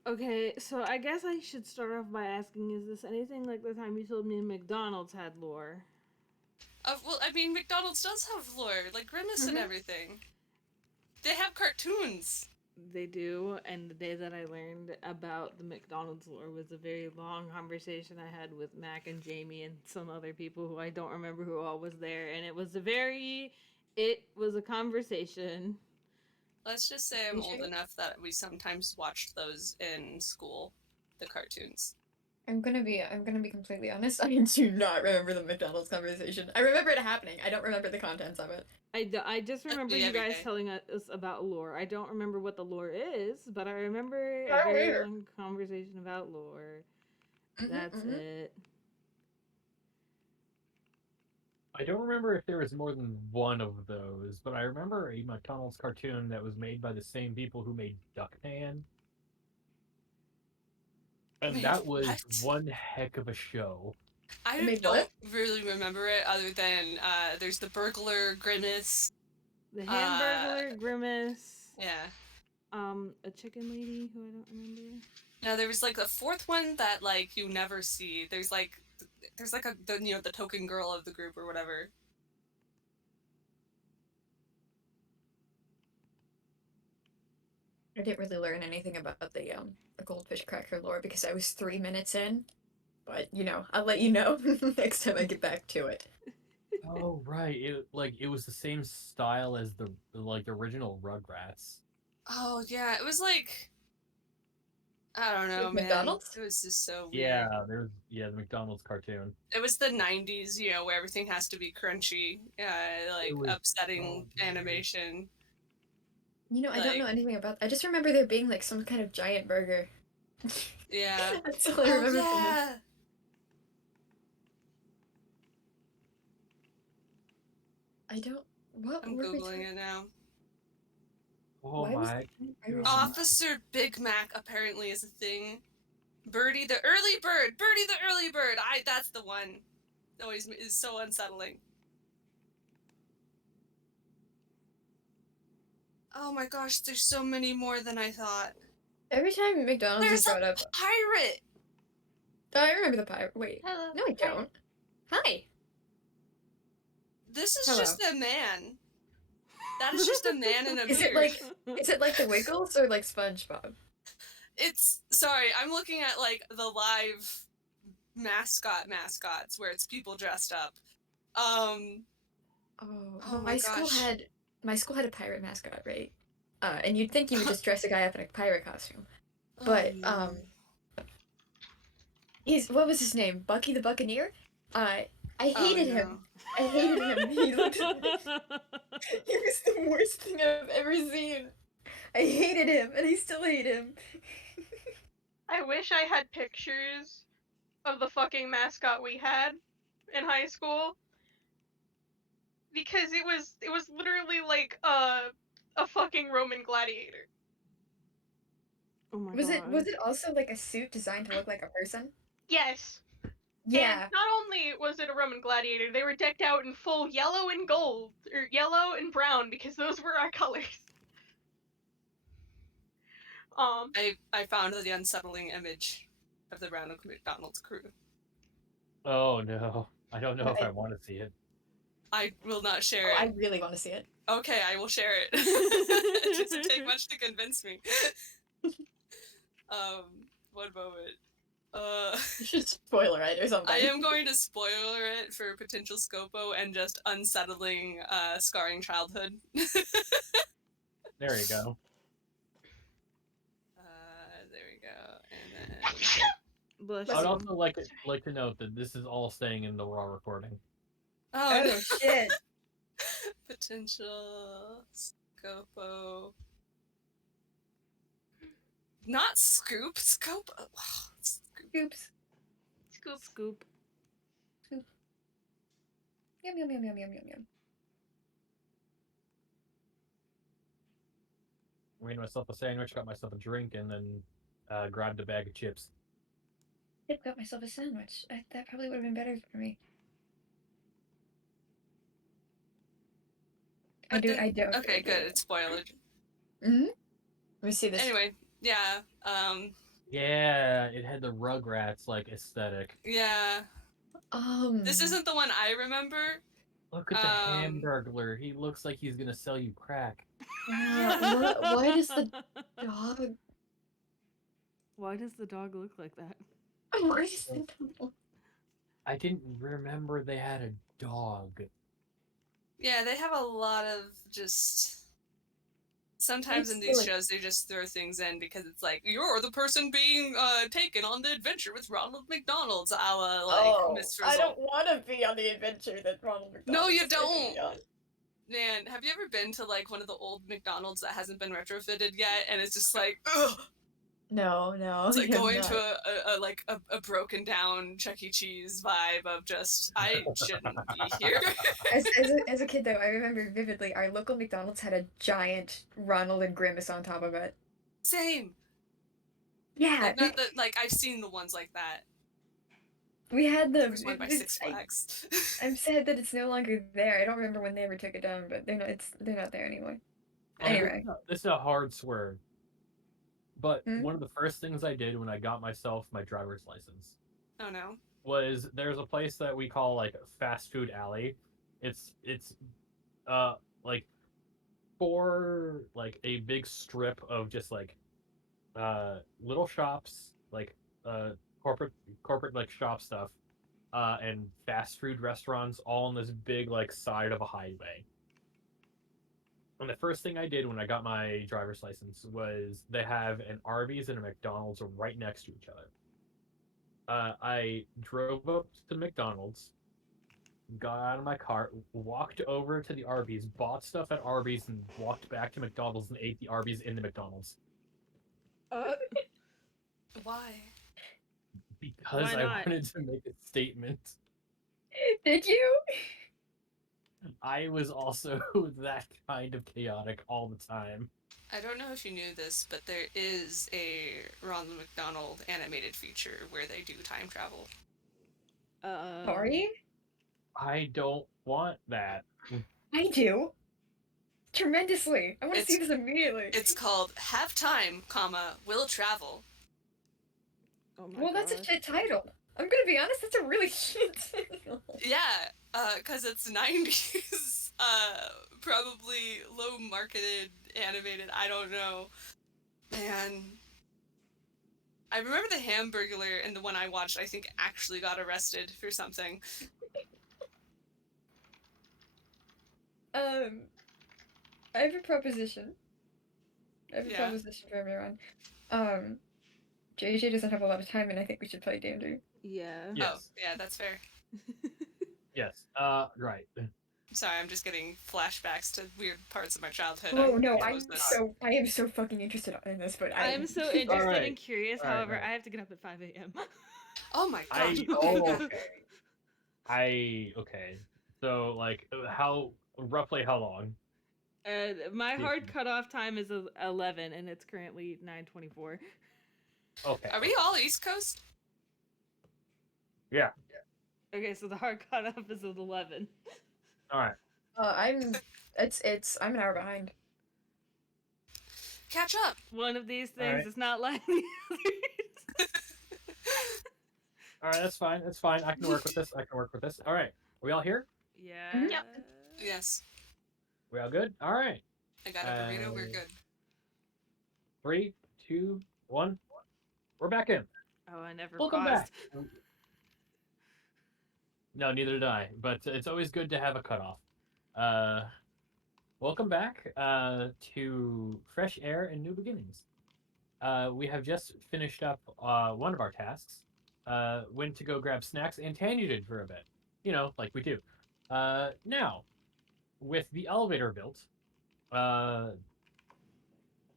Okay, so I guess I should start off by asking, is this anything like the time you told me McDonald's had lore? Well, I mean, McDonald's does have lore, like Grimace and Mhm. everything. They have cartoons. They do, and the day that I learned about the McDonald's lore was a very long conversation I had with Mac and Jamie and some other people who I don't remember who all was there, and it was a conversation. Let's just say I'm You old sure? enough that we sometimes watched those in school, the cartoons. I'm gonna be completely honest. I do not remember the McDonald's conversation. I remember it happening. I don't remember the contents of it. I just remember me you every guys day. telling us about lore. I don't remember what the lore is, but I remember a Oh, very weird. long conversation about lore. That's mhm. it. I don't remember if there was more than one of those, but I remember a McDonald's cartoon that was made by the same people who made Duckman. And Wait, that was what? one heck of a show. I made don't what? really remember it other than there's the burglar, Grimace. The Hamburglar, Grimace, Yeah. a chicken lady who I don't remember. Now there was like a fourth one that like you never see. There's like the token girl of the group or whatever. I didn't really learn anything about the goldfish cracker lore because I was 3 minutes in. But I'll let you know next time I get back to it. Oh right, it was the same style as the original Rugrats. Oh yeah, it was like I don't know, With man. McDonald's? It was just so weird. Yeah, the McDonald's cartoon. It was the 90s, where everything has to be crunchy, like It was upsetting so weird. animation. I don't know Like- anything about. I just remember there being like some kind of giant burger. Yeah. That's all I Oh remember from this. yeah. I don't. What I'm were we googling talking? it now. Oh Why was my the burgers God. Officer Big Mac apparently is a thing. Birdie the early bird. Birdie the early bird. That's the one. Always is so unsettling. Oh my gosh, there's so many more than I thought. Every time McDonald's There's is brought a up, pirate. oh, I remember the pirate. Wait, Hello. no, I don't. Hi. This is Hello. just a man. That is just a man in a Is it beard. Is it like the Wiggles or like SpongeBob? It's sorry, I'm looking at like the live mascots where it's people dressed up. Oh, Oh my gosh. My school had a pirate mascot, right? And you'd think you would just dress a guy up in a pirate costume, but no. what was his name? Bucky the Buccaneer. I hated no. him. I hated him. He looked. He was the worst thing I've ever seen. I hated him, and I still hate him. I wish I had pictures of the fucking mascot we had in high school, because it was literally like a fucking Roman gladiator. Oh my Was god. it also like a suit designed to look like a person? Yes. Yeah. And not only was it a Roman gladiator, they were decked out in full yellow and gold, or yellow and brown, because those were our colors. I found the unsettling image of the Ronald McDonald's crew. Oh no, I don't know if I- I want to see it. I will not share Oh, I it. really want to see it. Okay, I will share it. It doesn't take much to convince me. One moment. You should spoiler it or something. I am going to spoiler it for potential scopo and just unsettling, scarring childhood. There you go. There we go. And then Bless I'd you. also like to note that this is all staying in the raw recording. oh, no. Shit. Potential scopo. Not scoop. Scope. Scoop. Oops. Scoop. Scoop. Yum yum yum yum yum yum yum. Made myself a sandwich, got myself a drink, and then grabbed a bag of chips. I got myself a sandwich. That probably would have been better for me. But then- I do. Okay, good. It's spoiled. Mm-hmm. Let me see this. Anyway, yeah. Yeah, it had the Rugrats like aesthetic. Yeah. This isn't the one I remember. Look at the Hamburglar. He looks like he's gonna sell you crack. Why does the dog? Why does the dog look like that? Why does the dog? I didn't remember they had a dog. Yeah, they have a lot of just. Sometimes It's in these silly. shows, they just throw things in because it's like, you're the person being taken on the adventure with Ronald McDonald's, a la, like, Miss Frizzle. I don't want to be on the adventure that Ronald McDonald. No, you is taking me don't. on. Man, have you ever been to, like, one of the old McDonald's that hasn't been retrofitted yet? And it's just like, ugh! No. It's like I have going not. to a broken down Chuck E. Cheese vibe of just, I shouldn't be here. As a kid, though, I remember vividly our local McDonald's had a giant Ronald and Grimace on top of it. Same. Yeah, Like, not that, like, I've seen the ones like that. we had them. There's one by Six Flags. I'm sad that it's no longer there. I don't remember when they ever took it down, but they're not there anymore. Oh, Anyway. this is a hard swerve. But Hmm? one of the first things I did when I got myself my driver's license Oh no. was there's a place that we call like fast food alley. It's like for like a big strip of just like little shops, like corporate like shop stuff, and fast food restaurants all on this big like side of a highway. And the first thing I did when I got my driver's license was they have an Arby's and a McDonald's right next to each other. I drove up to McDonald's, got out of my car, walked over to the Arby's, bought stuff at Arby's, and walked back to McDonald's and ate the Arby's in the McDonald's. Why? Because Why I not? wanted to make a statement. Did you? I was also that kind of chaotic all the time. I don't know if you knew this, but there is a Ronald McDonald animated feature where they do time travel. Sorry? I don't want that. I do. Tremendously. I want to see It's- this immediately. It's called Have Time, Will Travel. Oh my Well, that's a gosh. shit title. I'm gonna be honest, that's a really shit title. Yeah, because it's 90s, probably low marketed, animated, I don't know. Man. I remember the Hamburglar and the one I watched, I think, actually got arrested for something. I have a proposition. I have a Yeah. proposition for everyone. JayJay doesn't have a lot of time, and I think we should play D&D. Yeah. Yes. Oh, yeah, that's fair. Yes. Right. Sorry, I'm just getting flashbacks to weird parts of my childhood. Oh no, I I am so fucking interested in this, but I'm so All interested right. and curious. All right, However, right. I have to get up at 5 a.m. Oh my gosh. I Okay, yeah. okay. So like how roughly how long? My Yeah. hard cutoff time is 11, and it's currently 9:24. Okay. Are we all East Coast? Yeah. Okay, so the hard cutoff is at 11. All right. I'm I'm an hour behind. Catch up. One of these All things right. is not like the others. All right. That's fine. That's fine. I can work with this. I can work with this. All right. Are we all here? Yeah. Yep. Yes. We all good? All right. I got a burrito. We're good. 3, 2, 1. We're back in. Oh, I never Welcome paused. back. No, neither did I. But it's always good to have a cutoff. Welcome back to Fresh Air and New Beginnings. We have just finished up one of our tasks. Went to go grab snacks and tangent for a bit. You know, like we do. Now, with the elevator built,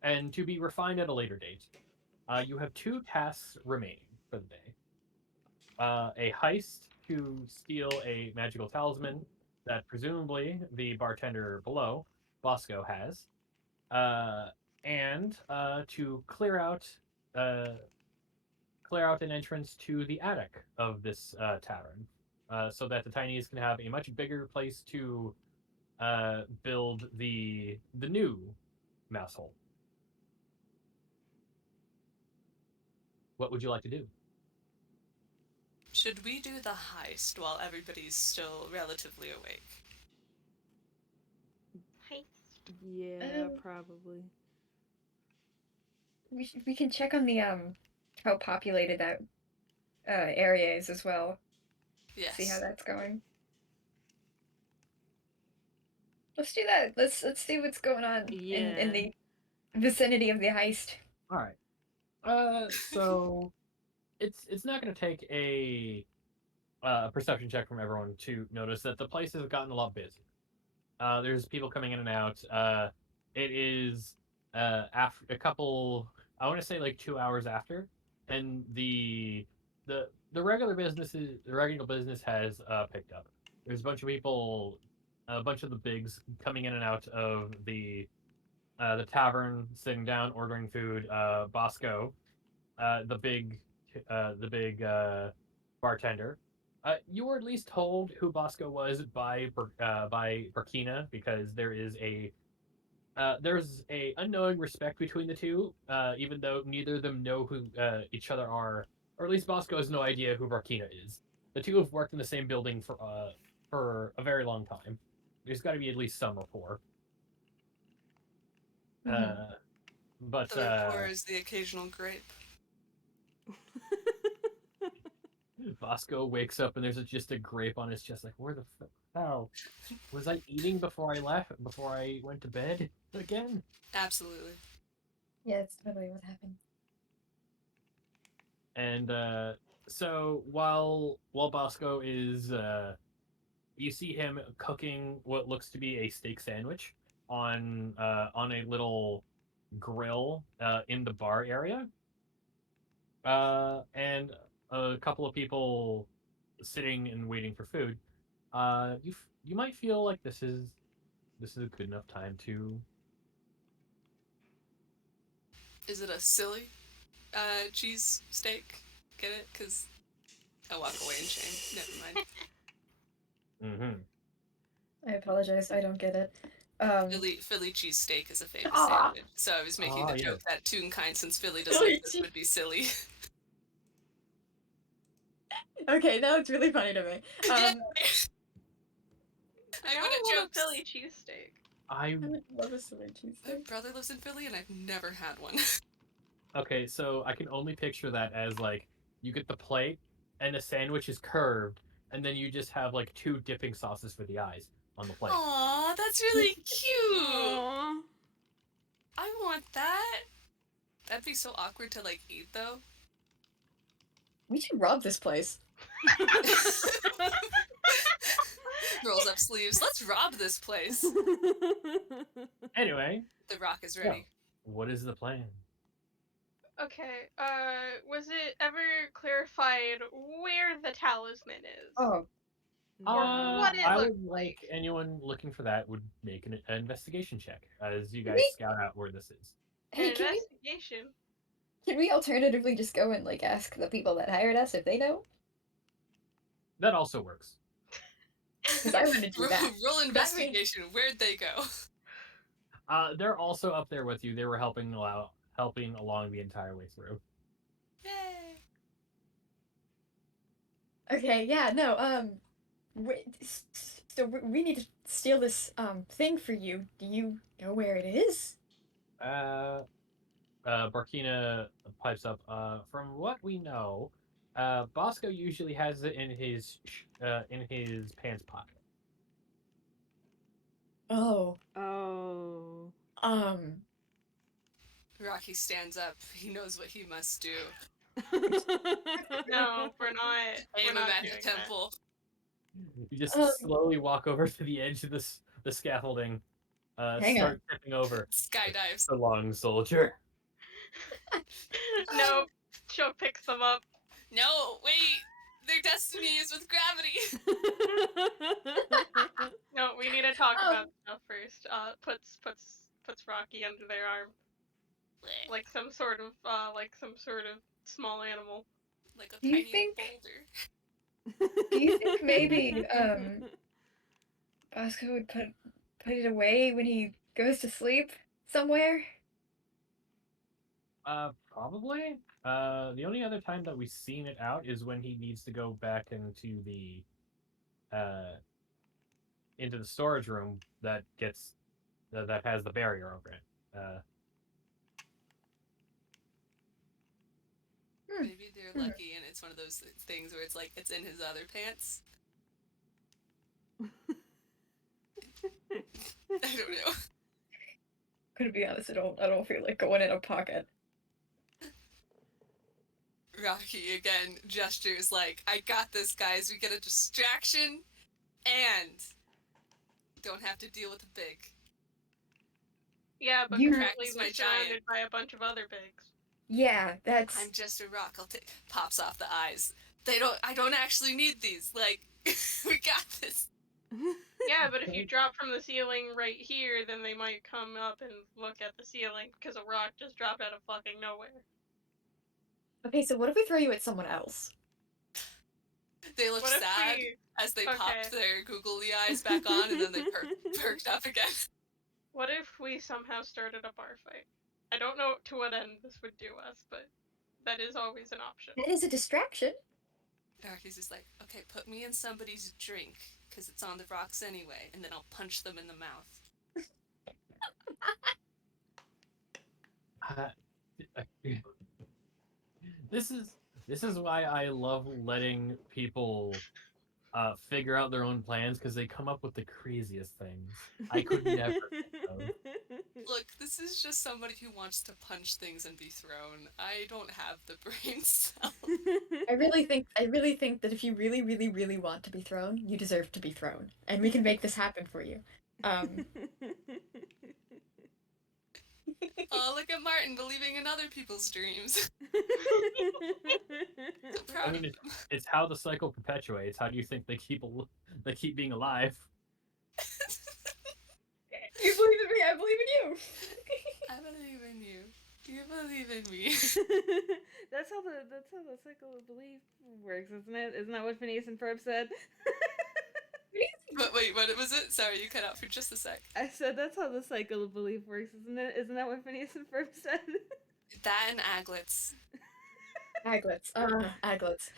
and to be refined at a later date, you have 2 tasks remaining for the day. A heist to steal a magical talisman that presumably the bartender below, Bosco, has, and to clear out an entrance to the attic of this tavern, so that the Tinies can have a much bigger place to build the new Mousehole. What would you like to do? Should we do the heist while everybody's still relatively awake? Heist. Yeah, probably. We can check on the how populated that area is as well. Yes. See how that's going. Let's do that. Let's see what's going on in Yeah. the vicinity of the heist. All right. So it's not going to take a perception check from everyone to notice that the place has gotten a lot busy. There's people coming in and out. It is after a couple. I want to say like 2 hours after, and the regular business has picked up. There's a bunch of people, a bunch of the bigs coming in and out of the tavern, sitting down, ordering food. Bosco, the big bartender. You were at least told who Bosco was by Burkina, because there's a unknowing respect between the two, even though neither of them know who each other are, or at least Bosco has no idea who Burkina is. The two have worked in the same building for a very long time. There's got to be at least some rapport. But The rapport is the occasional grape. Bosco wakes up and there's just a grape on his chest. Like, where the hell was I eating before I left? Before I went to bed again? Absolutely. Yeah, that's totally what happened. And so while Bosco is, you see him cooking what looks to be a steak sandwich on a little grill in the bar area, and a couple of people sitting and waiting for food. You might feel like this is a good enough time to. Is it a silly cheese steak? Get it? Because I walk away in shame. Never mind. Mm-hmm. I apologize. I don't get it. Philly cheese steak is a famous Ah! sandwich. So I was making the Ah, joke yes. that Toonkind, since Philly doesn't Philly exist, cheese- would be silly. Okay, now it's really funny to me. I I would want have a joked. Philly cheesesteak. I I would love a silly cheese My steak. brother lives in Philly, and I've never had one. Okay, so I can only picture that as like you get the plate and the sandwich is curved, and then you just have like 2 dipping sauces for the eyes on the plate. Aw, that's really cute. Aww. I want that. That'd be so awkward to like eat though. We should rob this place. Rolls up sleeves. Let's rob this place. Anyway, The rock is ready. what is the plan? Okay, was it ever clarified where the talisman is? Oh, what it I looked would like. anyone looking for that would make an investigation check as you Can guys we- scout out where this is. hey, An investigation. can we alternatively just go and like ask the people that hired us if they know? That also works. Because I want to do that. Roll investigation. Where'd they go? They're also up there with you. They were helping along the entire way through. Yay! Okay, yeah, no, so we need to steal this thing for you. Do you know where it is? Barkina pipes up. From what we know, Bosco usually has it in his pants pocket. Oh, Oh. Rocky stands up. He knows what he must do. No, we're not. Aim We're him not at doing the temple. You just Um, slowly walk over to the edge of the scaffolding. Hang Start tipping over. Skydives. The long soldier. that. No, Shulk picks them up. No, wait! Their destiny is with gravity! No, we need to talk Um, about stuff first. Puts Rocky under their arm, like some sort of small animal. Like a Do you tiny think- boulder. Do you think maybe Bosco would put it away when he goes to sleep somewhere? Probably. The only other time that we've seen it out is when he needs to go back into the storage room that has the barrier over it. Maybe they're lucky and it's one of those things where it's like it's in his other pants. I don't know. Gonna be honest, I don't feel like going in a pocket. Rocky again gestures like, I got this, guys. We get a distraction and don't have to deal with the big. Yeah, but You- currently Practice we're my surrounded giant. by a bunch of other bigs. Yeah, that's I'm just a rock. Pops off the eyes. I don't actually need these. Like, we got this. Yeah, but if you drop from the ceiling right here, then they might come up and look at the ceiling because a rock just dropped out of fucking nowhere. okay. So what if we throw you at someone else? They look What if sad we- as they okay. popped their googly eyes back on and then they perked up again. What if we somehow started a bar fight? I don't know to what end this would do us, but that is always an option. That is a distraction. Rocky's just like, okay, put me in somebody's drink because it's on the rocks anyway, and then I'll punch them in the mouth. This is why I love letting people figure out their own plans because they come up with the craziest things. I could never. think of. Look, this is just somebody who wants to punch things and be thrown. I don't have the brain cell. I really think that if you really, really, really want to be thrown, you deserve to be thrown, and we can make this happen for you. Oh, look at Martin believing in other people's dreams. I mean, it's how the cycle perpetuates. How do you think they keep being alive? You believe in me, I believe in you. I believe in you. You believe in me. That's how the cycle of belief works, isn't it? Isn't that what Phineas and Ferb said? But wait, what was it? Sorry, you cut out for just a sec. I said that's how the cycle of belief works, isn't it? Isn't that what Phineas and Ferb said? That and aglets. Aglets. Aglets.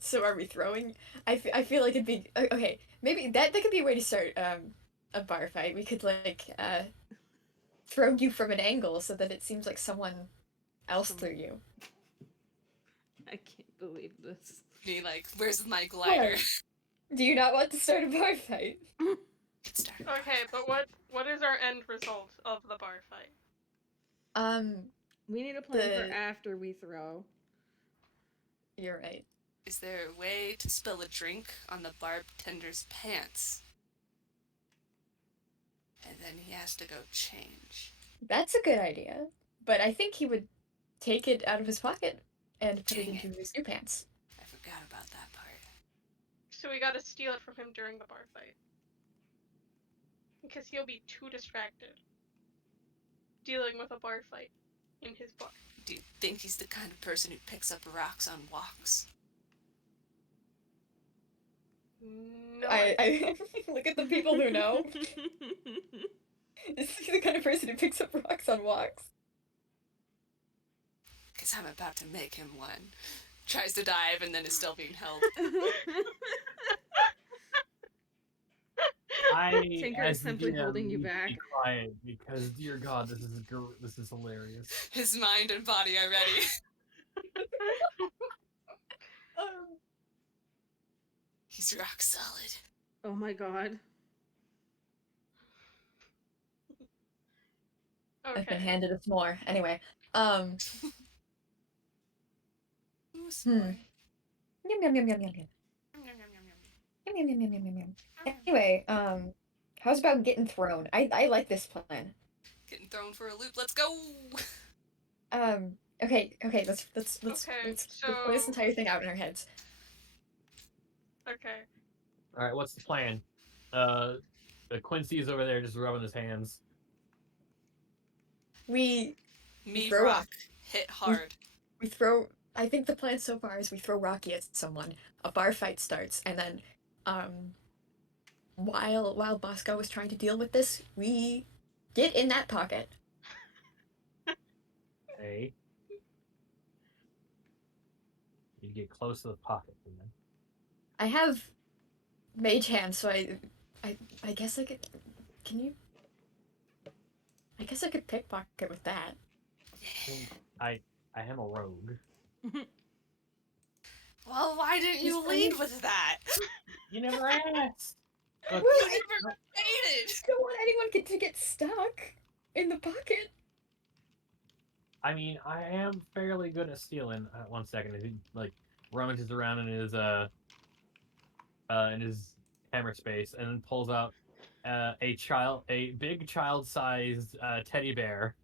So are we throwing? I feel like it'd be okay. Maybe that could be a way to start a bar fight. We could like throw you from an angle so that it seems like someone else threw you. I can't believe this. Me like, where's my glider? Do you not want to start a bar fight? Get started. Okay, but what is our end result of the bar fight? We need a plan for The- after we throw. You're right. Is there a way to spill a drink on the bartender's pants? And then he has to go change. That's a good idea. But I think he would take it out of his pocket and put it Dang into his new pants. I forgot about that part. So we gotta steal it from him during the bar fight. Because he'll be too distracted dealing with a bar fight in his bar. Do you think he's the kind of person who picks up rocks on walks? No. I look at the people who know. Is he the kind of person who picks up rocks on walks? Because I'm about to make him one. Tries to dive and then is still being held. Tinker as is the simply DM, holding you need to back. Be quiet because, dear God, this is hilarious. His mind and body are ready. He's rock solid. Oh my god. I've been Okay. handed a s'more. Anyway, Ooh, sorry. Yum yum yum yum yum yum. Yum yum yum yum yum yum yum. Anyway, how's about getting thrown? I like this plan. Getting thrown for a loop. Let's go. Okay, let's Okay, play this so- entire thing out in our heads. Okay. All right, what's the plan? Quincy's over there just rubbing his hands. We Me throw rock. Hit hard. throw. I think the plan so far is we throw Rocky at someone. A bar fight starts, and then, while Bosco was trying to deal with this, we get in that pocket. Okay. You get close to the pocket, and then. I have mage hand, so I guess I could. Can you? I guess I could pickpocket with that. I am a rogue. Well, why didn't you Just lead leave. with that? You never asked. Look, Well, You never made it. don't want anyone to get stuck in the pocket. I mean, I am fairly good at stealing. 1 second, as he like rummages around in his hammer space, and then pulls out a big child-sized teddy bear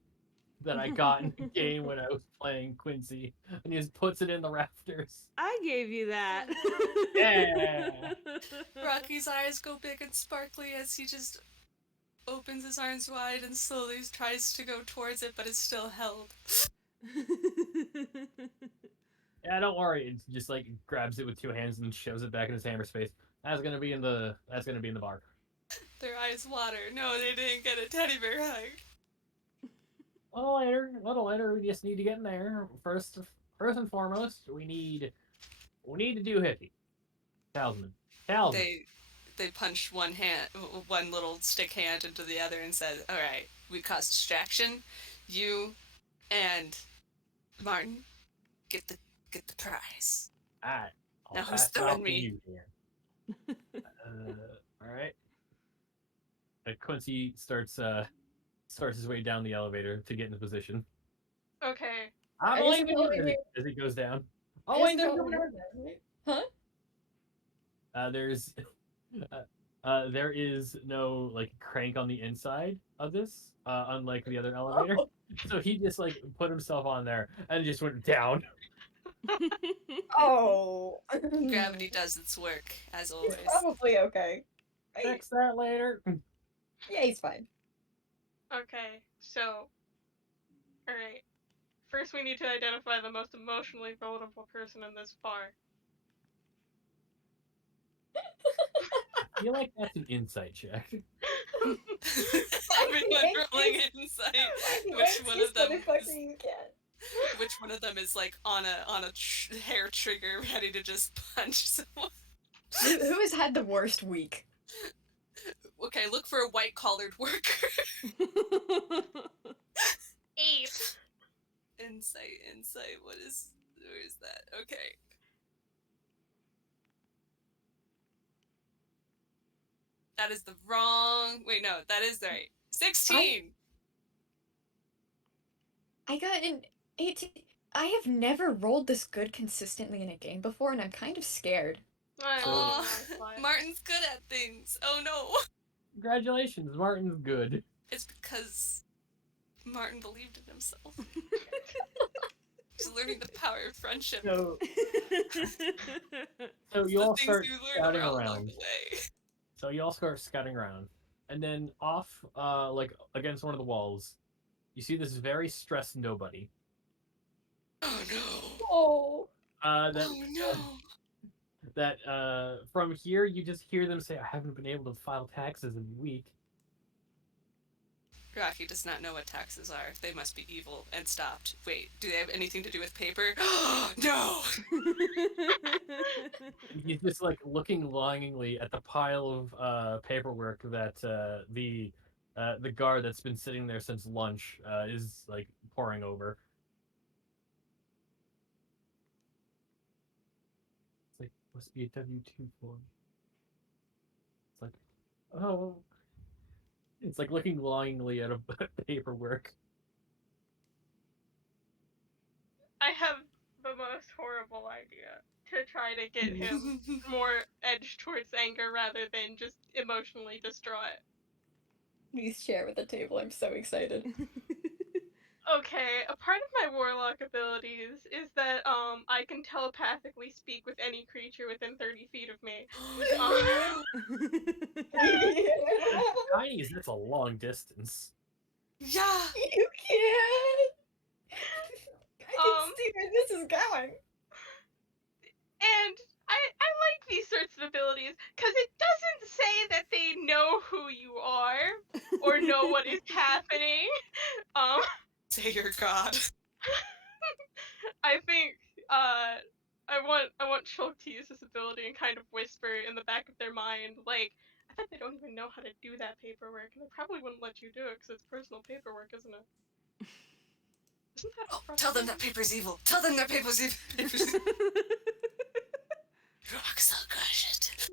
that I got in the game when I was playing Quincy, and he just puts it in the rafters. I gave you that. Yeah. Rocky's eyes go big and sparkly as he just opens his arms wide and slowly tries to go towards it, but is still held. Yeah, don't worry. It just like grabs it with 2 hands and shoves it back in his hammer space. That's gonna be in the bar. Their eyes water. No, they didn't get a teddy bear hug. A little later, we just need to get in there. First and foremost, we need to do hippie. Talisman. They punched one little stick hand into the other and said, "All right, we caused distraction. You and Martin get the prize." Alright. I'll Now who's pass it off throwing to me? you here. Alright. Quincy starts his way down the elevator to get into position. Okay. I I believe just in told you you. as he goes down. I Oh just wait, there's told no you. one. Huh? There's there is no like crank on the inside of this, unlike the other elevator. Oh. So he just like put himself on there and just went down. Oh. Gravity does its work, as He's always. probably okay. Fix that later. Yeah, he's fine. Okay. So. Alright. First, we need to identify the most emotionally vulnerable person in this bar. I feel like that's an insight check. Everyone rolling insight. Which one of them is, you can. which one of them is like on a hair trigger, ready to just punch someone? Who has had the worst week? Okay, look for a white collared worker. 8. Insight. Where is that? Okay. That is the wrong. Wait, no, that is right. 16. I got an 18. I have never rolled this good consistently in a game before, and I'm kind of scared. I So- don't Oh, know why. Martin's good at things. Oh no. Congratulations, Martin's good. It's because Martin believed in himself. He's learning the power of friendship. So, It's you the all things start you learn scouting along around. the way. So you all start scouting around, and then off, like against one of the walls, you see this very stressed nobody. Oh no. Oh. That Oh no. from here you just hear them say, "I haven't been able to file taxes in a week." Rocky does not know what taxes are. They must be evil and stopped. Wait, do they have anything to do with paper? No! He's just like looking longingly at the pile of paperwork that the guard that's been sitting there since lunch is like poring over. It's like, must be a W-2 form. It's like, oh. It's like looking longingly at a paperwork. I have the most horrible idea to try to get him more edged towards anger rather than just emotionally distraught. Please share with the table. I'm so excited. Okay, a part of my warlock abilities is that I can telepathically speak with any creature within 30 feet of me. Tinies, that's a long distance. Yeah! You can't. I can Um, see where this is going. And I like these sorts of abilities because it doesn't say that they know who you are or know what is happening. Say your god. I think I want Shulk to use this ability and kind of whisper in the back of their mind, like, I bet they don't even know how to do that paperwork, and they probably wouldn't let you do it because it's personal paperwork, isn't it? Isn't that Oh, tell them that paper's evil. Tell them that paper's evil. Rox'll crush it.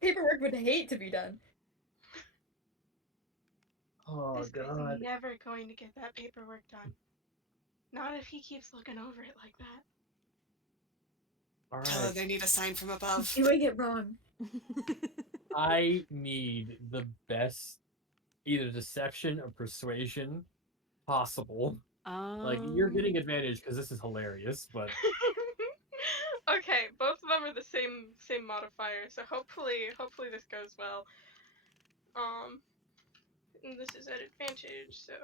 Paperwork would hate to be done. Oh This guy's god. never going to get that paperwork done. Not if he keeps looking over it like that. All Tell her right. they need a sign from above. Doing it wrong. I need the best either deception or persuasion possible. Like you're getting advantage because this is hilarious, but Okay, both of them are the same modifier, so hopefully this goes well. And this is at advantage, so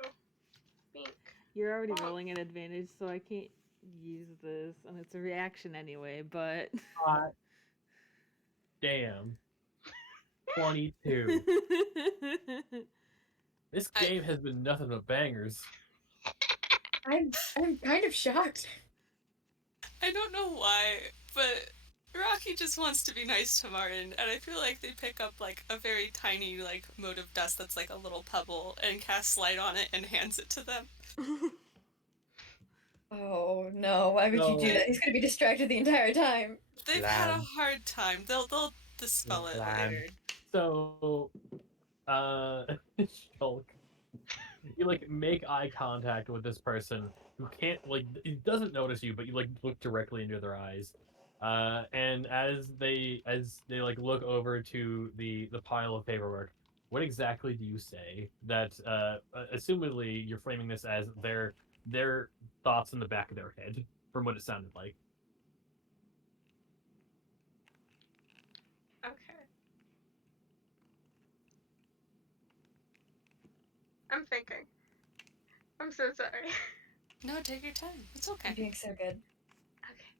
think. You're already Oh. rolling an advantage, so I can't use this, and it's a reaction anyway, but. hot damn. 22. This game has been nothing but bangers. I'm kind of shocked. I don't know why, but Rocky just wants to be nice to Martin, and I feel like they pick up like a very tiny like mote of dust that's like a little pebble and cast light on it and hands it to them. Oh no, why would you do No. that? He's gonna be distracted the entire time. They've had a Lamb. hard time. They'll dispel it Lamb. later. So, Shulk, you like make eye contact with this person who can't like he doesn't notice you, but you like look directly into their eyes. And as they like look over to the pile of paperwork, what exactly do you say? That assumedly you're framing this as their thoughts in the back of their head, from what it sounded like. Okay. I'm thinking. I'm so sorry. No, take your time. It's You're okay. doing so good. Okay.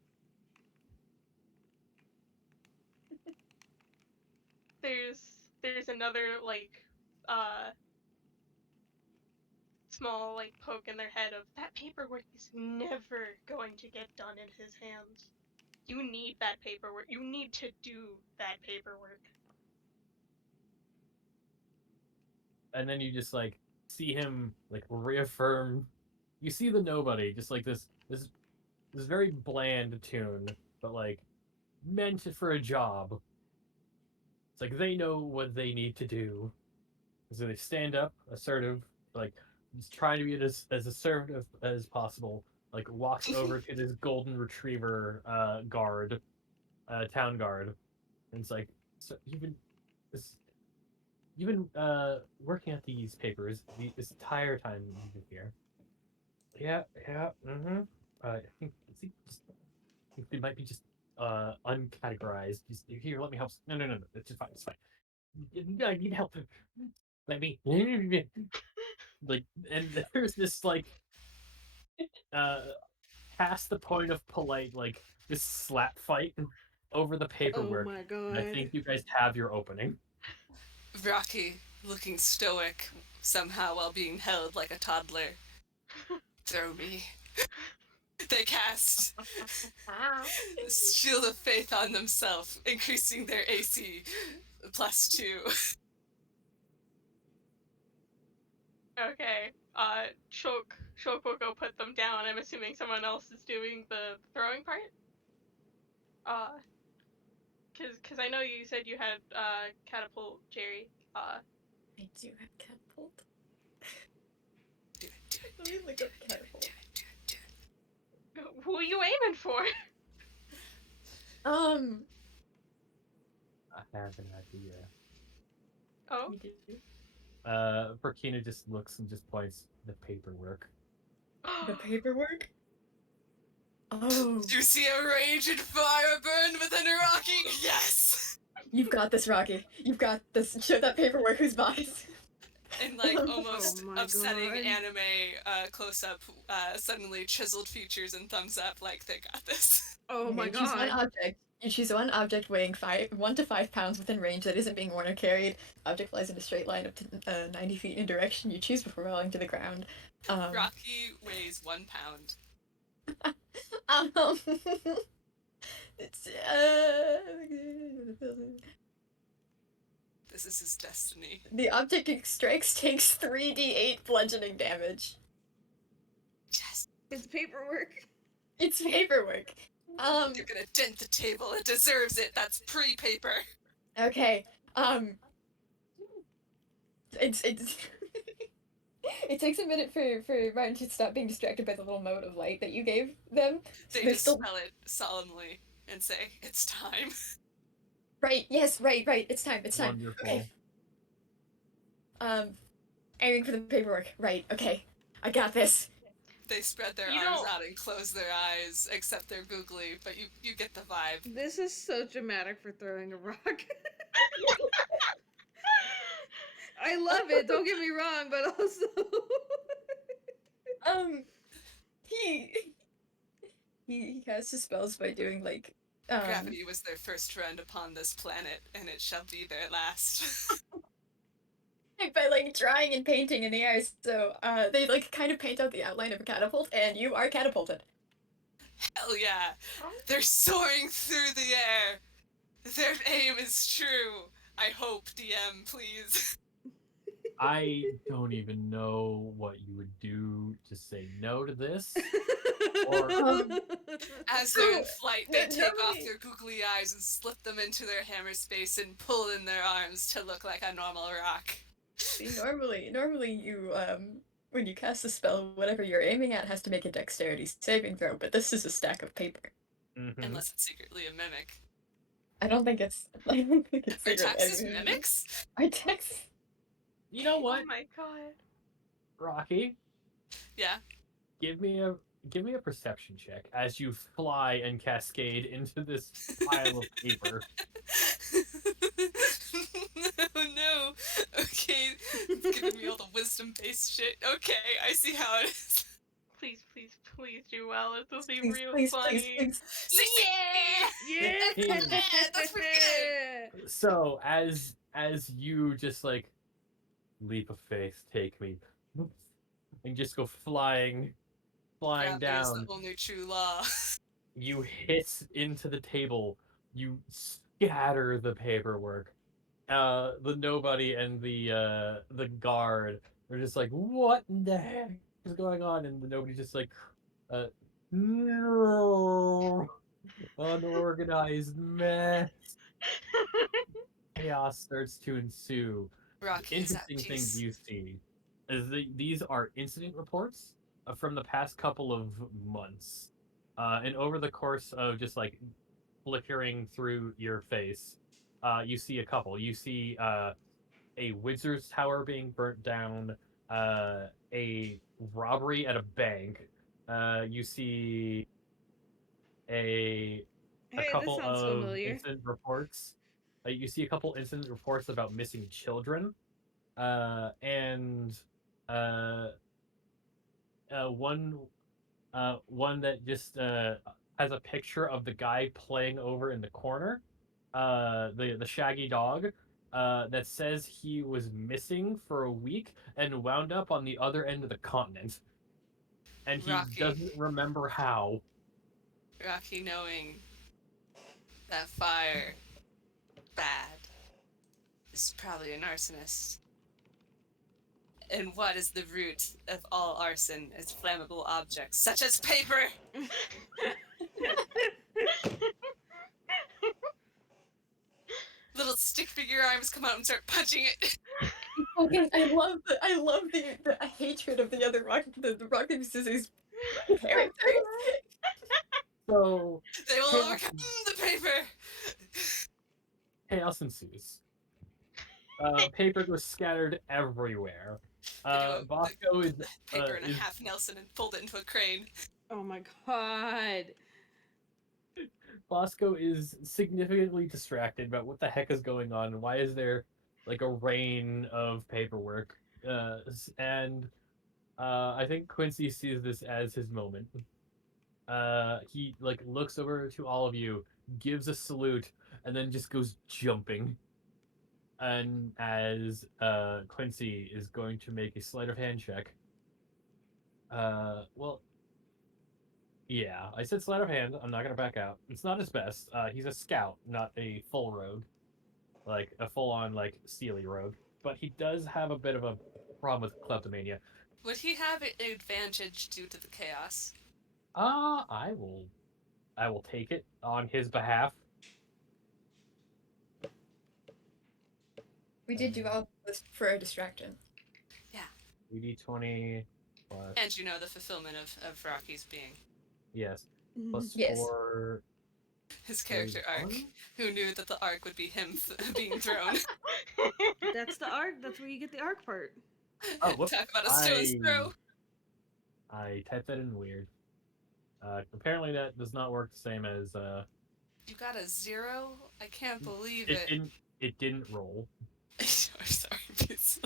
There's another like small like poke in their head of that paperwork is never going to get done in his hands. You need that paperwork. You need to do that paperwork. And then you just like see him like reaffirm. You see the nobody, just like this very bland tune, but like meant for a job. It's like they know what they need to do, so they stand up, assertive, like just trying to be as assertive as possible. like walks over to this golden retriever guard, town guard, and it's like, so this you've been working at these papers this entire time you've been here. Yeah, yeah, mm-hmm. I think they might be just uncategorized. Just here, let me help. No. It's just fine. It's fine. I need help. Let me. Like, and there's this like uh past the point of polite, like this slap fight over the Oh paperwork. my And I god. think you guys have your opening. Rocky, looking stoic, somehow while being held like a toddler. Throw me. They cast Shield of Faith on themselves, increasing their AC +2. Okay. Shulk will go put them down. I'm assuming someone else is doing the throwing part. Cause I know you said you had catapult, Jerry. I do have catapult. Do it. Let me look up catapult. Do it. Who are you aiming for? I have an idea. Oh. You do. Burkina just looks and just points the paperwork. The paperwork? Oh. Do you see a rage and fire burn within Rocky? Yes! You've got this, Rocky. You've got this. Show that paperwork whose bodies. And like almost Oh my upsetting God. anime close up, suddenly chiseled features and thumbs up like they got this. Oh my You choose one god. object. You choose one object weighing 1 to 5 pounds within range that isn't being worn or carried. Object flies in a straight line up to 90 feet in a direction you choose before falling to the ground. Rocky weighs 1 pound. It's This is his destiny. the object it strikes takes 3d8 bludgeoning damage. Yes. It's paperwork. It's paperwork. You're gonna dent the table. It deserves it. That's pre-paper. Okay. It's it takes a minute for Ryan to stop being distracted by the little mote of light that you gave them. They There's still dispel it solemnly and say, "It's time." right. Yes, right. It's time. It's time. Wonderful. Okay. Aiming for the paperwork. Right. Okay. I got this. They spread their You arms don't- out and close their eyes, except they're googly, but you get the vibe. This is so dramatic for throwing a rock. I love it, don't get me wrong, but also He casts his spells by doing like Gravity was their first friend upon this planet, and it shall be their last. by like drawing and painting in the air. So they like kind of paint out the outline of a catapult, and you are catapulted. Hell yeah! They're soaring through the air! Their aim is true! I hope, DM, please. I don't even know what you would do to say no to this. As they're in flight, they no, take off normally- their googly eyes and slip them into their hammer space and pull in their arms to look like a normal rock. See, normally you when you cast a spell, whatever you're aiming at has to make a dexterity saving throw, but this is a stack of paper. Mhm. Unless it's secretly a mimic. I don't think it's. I don't think it's. Are secret Texas evidence. mimics? Are Texas? You know Oh what, my god. Rocky? Yeah. Give me a perception check as you fly and cascade into this pile of paper. Oh no. Okay. It's giving me all the wisdom based shit. Okay, I see how it is. Please do well. It will be Please, real please, funny. please. 60! yeah, That's pretty good. So as you just like leap of faith, take me, and just go flying Gravity is down. the only true law. You hit into the table. You scatter the paperwork. The nobody and the guard are just like, what in the heck is going on? And the nobody just like, no, unorganized mess. Chaos starts to ensue. Rocky is at Interesting peace. things you see is these are incident reports from the past couple of months. And over the course of just like flickering through your face, you see a couple. You see a wizard's tower being burnt down, a robbery at a bank. You see a Hey, this couple sounds of familiar. incident reports. You see a couple incident reports about missing children, and uh, one one that just has a picture of the guy playing over in the corner, the shaggy dog, that says he was missing for a week and wound up on the other end of the continent, and he Rocky. doesn't remember how. Rocky knowing that fire bad is probably an arsonist. And what is the root of all arson is flammable objects, such as paper? Little stick figure arms come out and start punching it. Okay, I love the hatred of the other the rock paper scissors characters. So They will chaos, overcome the paper. chaos ensues. Paper goes scattered everywhere. They do a Bosco paper and a is half Nelson and fold it into a crane. Oh my god. Bosco is significantly distracted about what the heck is going on. Why is there like a rain of paperwork? And I think Quincy sees this as his moment. He like looks over to all of you, gives a salute, and then just goes jumping. And as Quincy is going to make a sleight of hand check. Well, yeah, I said sleight of hand. I'm not gonna back out. It's not his best. He's a scout, not a full rogue, like a full-on like steely rogue. But he does have a bit of a problem with kleptomania. Would he have an advantage due to the chaos? I will take it on his behalf. We did do all this for a distraction. 3d20 plus And you know the fulfillment of Rocky's being. yes plus Yes. 4. His character arc. One? Who knew that the arc would be him being thrown? That's the arc. That's where you get the arc part. Oh, whoops. Talk about a stone's throw. I typed that in weird. Apparently that does not work the same as You got a 0? I can't believe it it. it didn't roll. Sorry, please.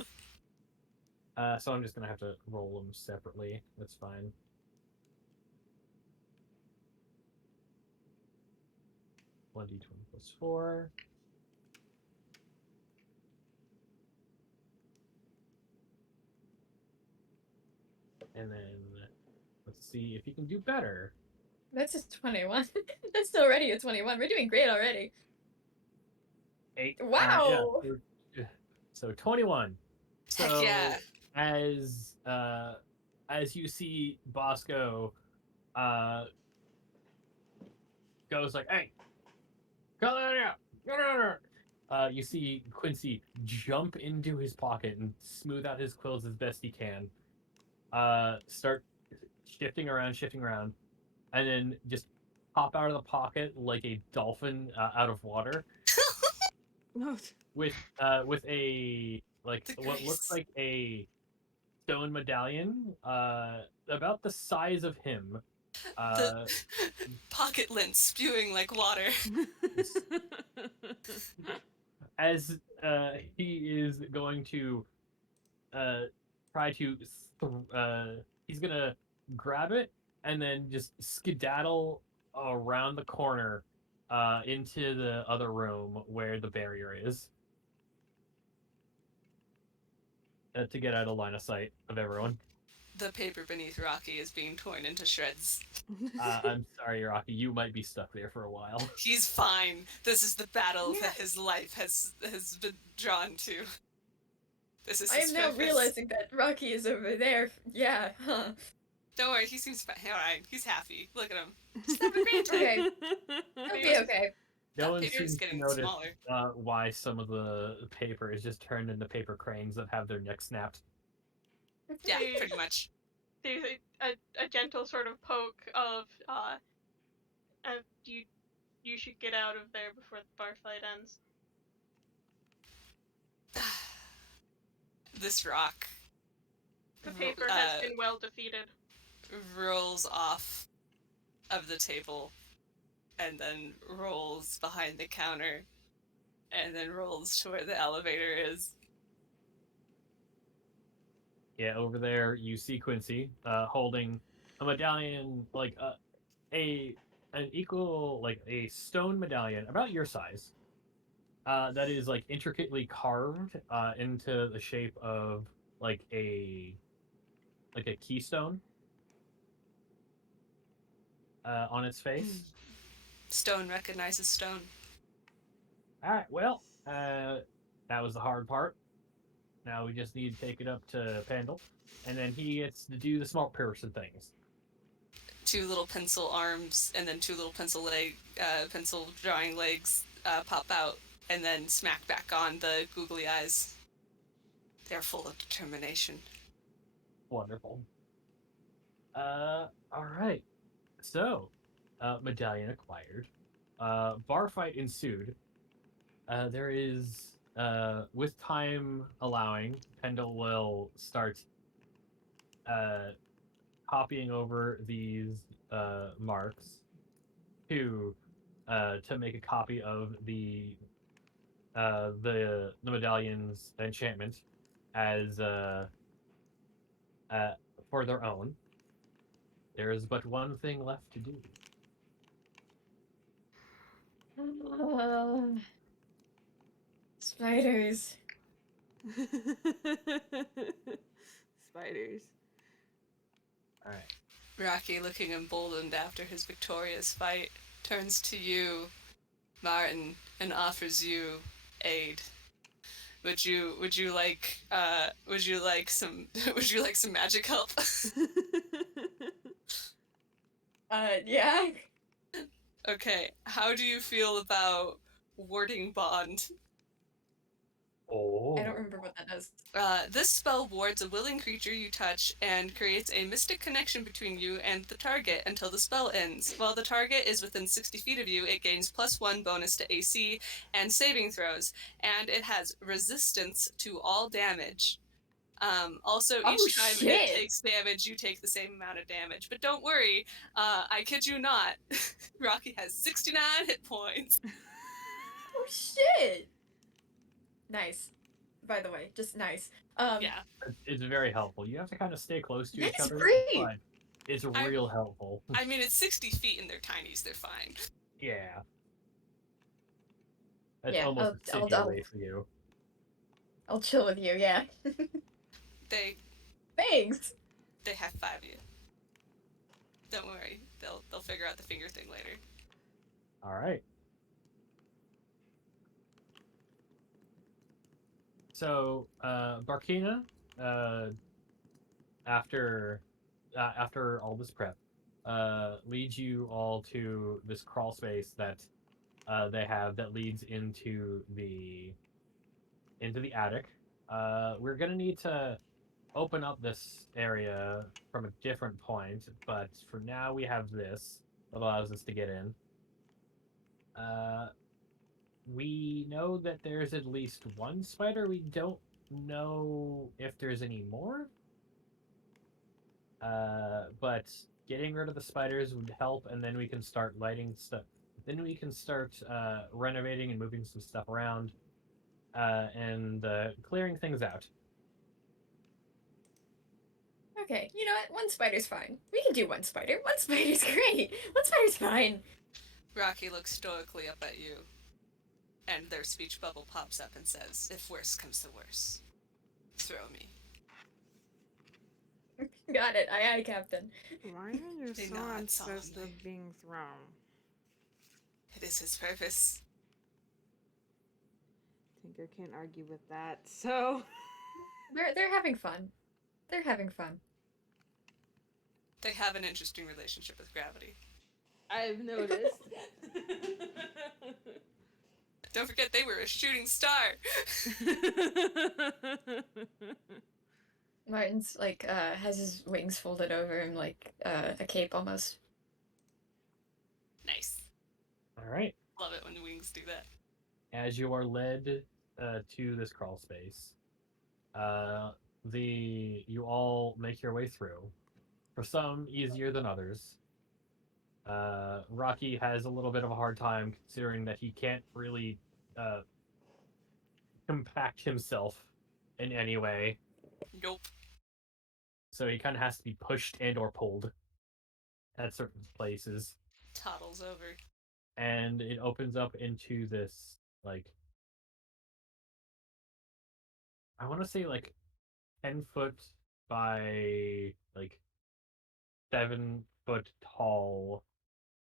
So I'm just gonna have to roll them separately. That's fine. One d20 plus 4. And then let's see if you can do better. That's a 21. That's already a 21. We're doing great already. 8. Wow. So 21. So Heck yeah. as you see Bosco goes like, hey, come on out. You see Quincy jump into his pocket and smooth out his quills as best he can. Start shifting around, and then just pop out of the pocket like a dolphin out of water with a like The what looks grace. like a stone medallion about the size of him. The pocket lint spewing like water. As he is going to try to he's gonna grab it and then just skedaddle around the corner into the other room where the barrier is to get out of line of sight of everyone. The paper beneath Rocky is being torn into shreds. I'm sorry, Rocky, you might be stuck there for a while. He's fine. This is the battle that his life has been drawn to. This is I his am now purpose. realizing that Rocky is over there. Yeah, huh. Don't worry, he seems fine. Alright, he's happy. Look at him. Just have a great time. Okay. He'll be okay. No That one paper is seems to getting notice smaller. why some of the paper is just turned into paper cranes that have their necks snapped. Yeah, pretty much. there's a gentle sort of poke of you should get out of there before the bar fight ends. This rock The paper has been well defeated. rolls off of the table and then rolls behind the counter and then rolls to where the elevator is. Yeah, over there you see Quincy holding a medallion, like an equal, like a stone medallion about your size, that is like intricately carved into the shape of a keystone on its face. Stone recognizes stone. All right, well, that was the hard part. Now we just need to take it up to Pendle, and then he gets to do the smart person things. 2 little pencil arms and then 2 little pencil pencil drawing legs pop out and then smack back on the googly eyes. They're full of determination. Wonderful. All right. So, medallion acquired. Bar fight ensued. There is, with time allowing, Pendle will start copying over these marks to make a copy of the medallion's enchantment as for their own. There is but one thing left to do. Spiders. Spiders. All right. Rocky, looking emboldened after his victorious fight, turns to you, Martin, and offers you aid. Would you like some magic help? Yeah. Okay, how do you feel about warding bond? Oh. I don't remember what that does. This spell wards a willing creature you touch and creates a mystic connection between you and the target until the spell ends. While the target is within 60 feet of you, it gains +1 bonus to AC and saving throws, and it has resistance to all damage. Also, each time it takes damage, you take the same amount of damage. But don't worry, I kid you not, Rocky has 69 hit points. Oh shit! Nice. By the way, just nice. Yeah. It's very helpful. You have to kind of stay close to each That's other. great! But it's real helpful. I mean, it's 60 feet and they're tinies, they're fine. Yeah. That's Yeah, almost a city I'll- away for you. I'll chill with you, yeah. They Thanks! high five you. Don't worry, they'll figure out the finger thing later. All right. So, Barkina, after all this prep, leads you all to this crawl space that they have that leads into the attic. We're gonna need to open up this area from a different point, but for now we have this that allows us to get in. We know that there's at least one spider. We don't know if there's any more. But getting rid of the spiders would help, and then we can start lighting stuff. Then we can start renovating and moving some stuff around, and clearing things out. Okay, you know what? One spider's fine. We can do one spider. One spider's great! One spider's fine! Rocky looks stoically up at you, and their speech bubble pops up and says, "If worse comes to worse, throw me." Got it. Aye, aye, Captain. Why are your They so nod obsessed solemnly. with being thrown? It is his purpose. Tinker can't argue with that, so... They're having fun. They're having fun. They have an interesting relationship with gravity. I've noticed. Don't forget, they were a shooting star. Martin's like has his wings folded over him like a cape almost. Nice. All right. Love it when wings do that. As you are led to this crawl space, you all make your way through. For some, easier than others. Rocky has a little bit of a hard time considering that he can't really compact himself in any way. Nope. So he kind of has to be pushed and or pulled at certain places. Toddles over. And it opens up into this, like, I want to say like 10 foot by like 7 foot tall,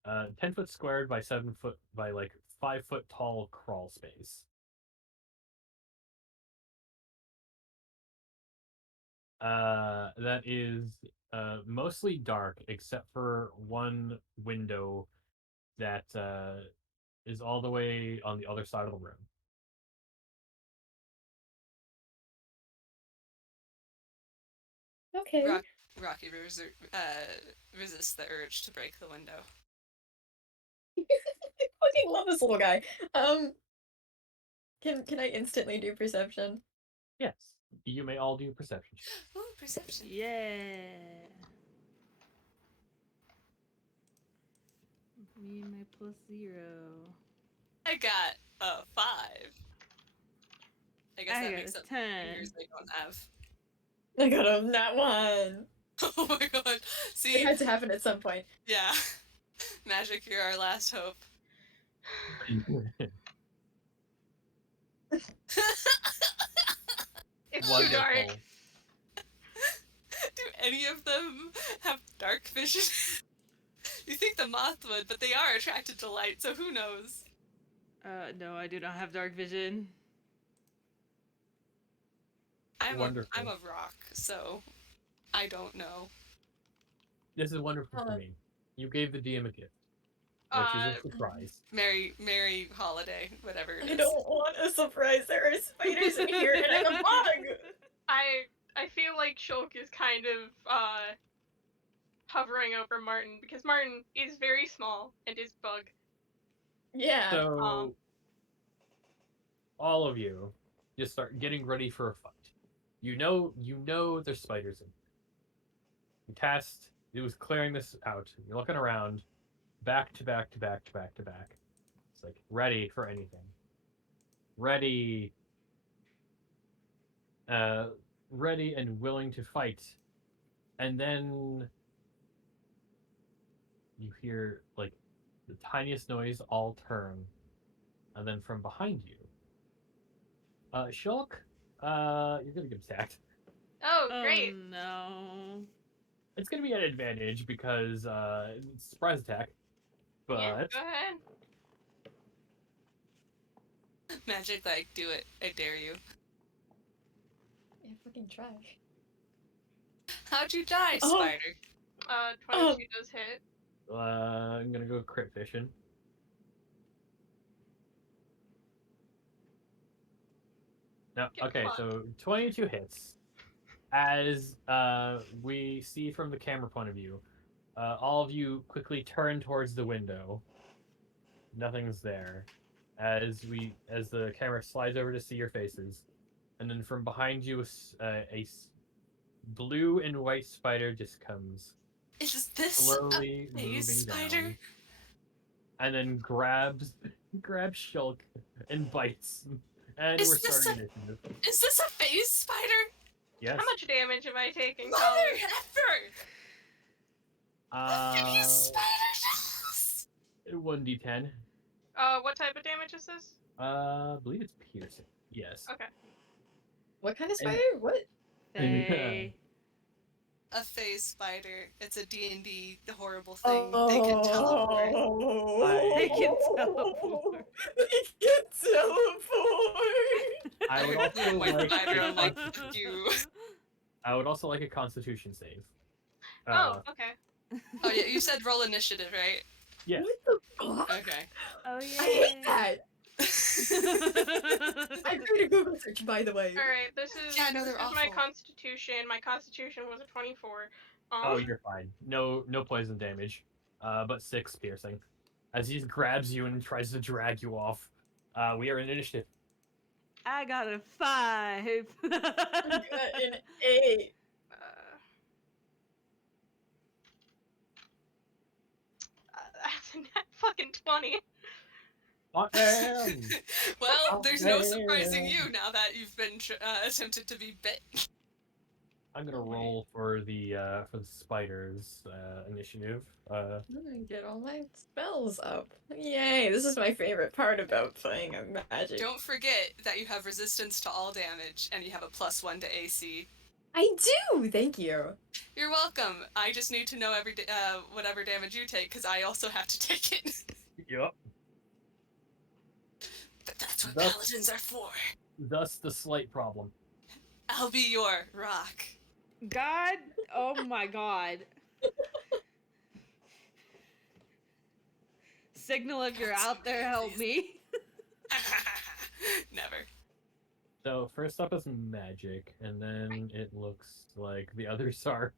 10 foot squared by 7 foot by like 5 foot tall crawl space. That is mostly dark except for one window that is all the way on the other side of the room. Okay. Rocky resists the urge to break the window. I fucking love this little guy. Can I instantly do perception? Yes, you may all do perception checks. Ooh, perception. Yeah. Me and my +0. I got a 5. I guess I that got makes a up 10. fingers I don't have. I got a nat 1. Oh my god. See? It had to happen at some point. Yeah. Magic, you're our last hope. It's too Wonderful. dark. Do any of them have dark vision? You think the moth would, but they are attracted to light, so who knows? No, I do not have dark vision. Wonderful. I'm a rock, so I don't know. This is wonderful for me. You gave the DM a gift, which is a surprise. Merry holiday, whatever it is. I don't want a surprise. There are spiders in here and I'm a bug. I feel like Shulk is kind of hovering over Martin because Martin is very small and is bug. Yeah. So, all of you just start getting ready for a fight. You know there's spiders in here. You cast, it was clearing this out. You're looking around, back to back to back to back to back. It's like, ready for anything. Ready and willing to fight. And then you hear, like, the tiniest noise all turn. And then from behind you, Shulk, you're gonna get attacked. Oh, great. Oh, no. It's gonna be an advantage because it's a surprise attack. But Yeah, go ahead. Magic, like, do it. I dare you. Yeah, fucking trash. How'd you die, Oh. spider? 22 does hit. I'm gonna go crit fishing. No, Get okay, fucked. so 22 hits. As we see from the camera point of view, all of you quickly turn towards the window. Nothing's there. As the camera slides over to see your faces, and then from behind you, a blue and white spider just comes Is this slowly a moving spider? down, and then grabs Shulk and bites. And Is we're this starting initiative. Is this a phase spider? Yes. How much damage am I taking, Mother Colin? effer! Phase spiders! 1d10. What type of damage is this? I believe it's piercing. Yes. Okay. What kind of And- spider? What? Faye. A phase spider. It's a D&D horrible thing. They can teleport. They can teleport. They can teleport. I would also White like spider, a I'm like, con- fuck you. I would also like a Constitution save. Oh, okay. Oh yeah, you said roll initiative, right? Yes. What the fuck? Okay. Oh, yeah. I hate that. I made a Google search, by the way. All right, this is Yeah, no, this they're is my awful. constitution. My constitution was a 24. Oh, you're fine. No poison damage, but 6 piercing. As he grabs you and tries to drag you off. We are in initiative. I got a 5. I got an 8. That's a net fucking 20. Hot damn! Well, Oh, there's no surprising damn. you now that you've been attempted to be bit. I'm gonna Alright. roll for the spiders initiative. I'm gonna get all my spells up. Yay, this is my favorite part about playing a magic. Don't forget that you have resistance to all damage, and you have a +1 to AC. I do! Thank you. You're welcome. I just need to know whatever damage you take, because I also have to take it. Yup. But that's what That's- paladins are for. Thus the slight problem. I'll be your rock. God, oh my god. Signal if you're That's out there, help me. Never. So first up is magic, and then it looks like the others are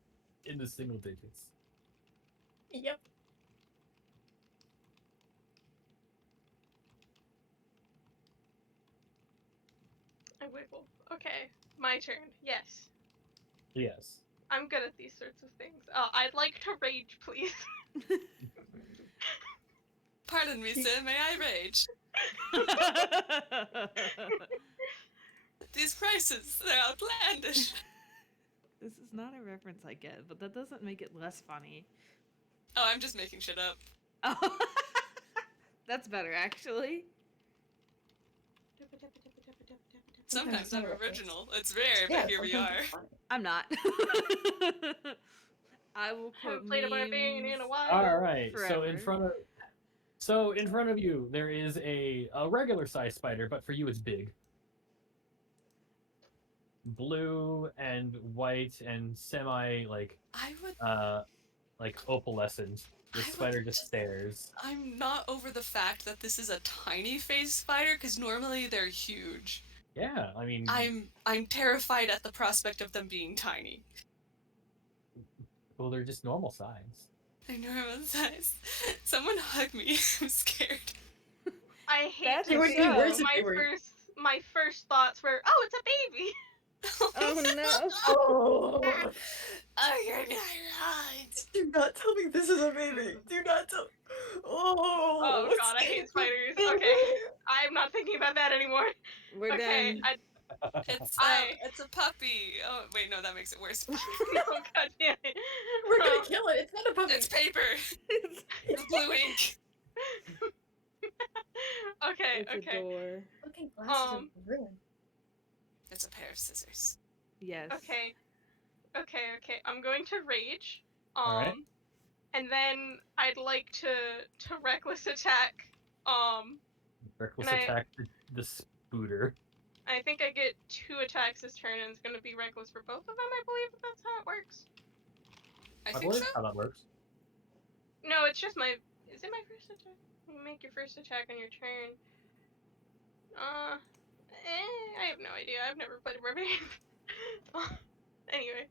in the single digits. Yep. I wiggle. Okay, my turn. Yes. Yes. I'm good at these sorts of things. I'd like to rage, please. Pardon me, sir, may I rage? These prices, they're outlandish. This is not a reference I get, but that doesn't make it less funny. Oh, I'm just making shit up. Oh, that's better, actually. Sometimes I'm not a reference. original. It's rare, Yeah, but here we sometimes are. it's funny. I'm not. I will quote Haven't played a barbarian in a memes. while. All right. Forever. So in front of you there is a regular sized spider, but for you it's big. Blue and white and semi like I would. opalescent. The I would spider just just- stares. I'm not over the fact that this is a tiny phase spider, because normally they're huge. Yeah, I mean I'm terrified at the prospect of them being tiny. well they're just normal size. They're normal size. Someone hug me. I'm scared. I hate That's to It would say be so- worse if my they were. first thoughts were, oh, it's a baby. Oh no. Oh! Oh, you're not right. Do not tell me this is a baby. Do not tell. Oh! Oh god, I hate spiders. Okay, I'm not thinking about that anymore. We're Okay, done. It's a puppy. Oh wait, no, that makes it worse. no, god damn it. We're gonna kill it. It's not a puppy. It's paper. The blue ink. Okay, It's a okay. door. Fucking glasses Um, are ruined. It's a pair of scissors. Yes. Okay. Okay. I'm going to rage. Alright. And then I'd like to reckless attack. Reckless And I- attack the spooter. I think I get 2 attacks this turn, and it's gonna be reckless for both of them. I believe that's how it works. I I think believe so. how that works. No, it's just my. Is it my first attack? You make your first attack on your turn. I have no idea. I've never played a barbarian. Anyway.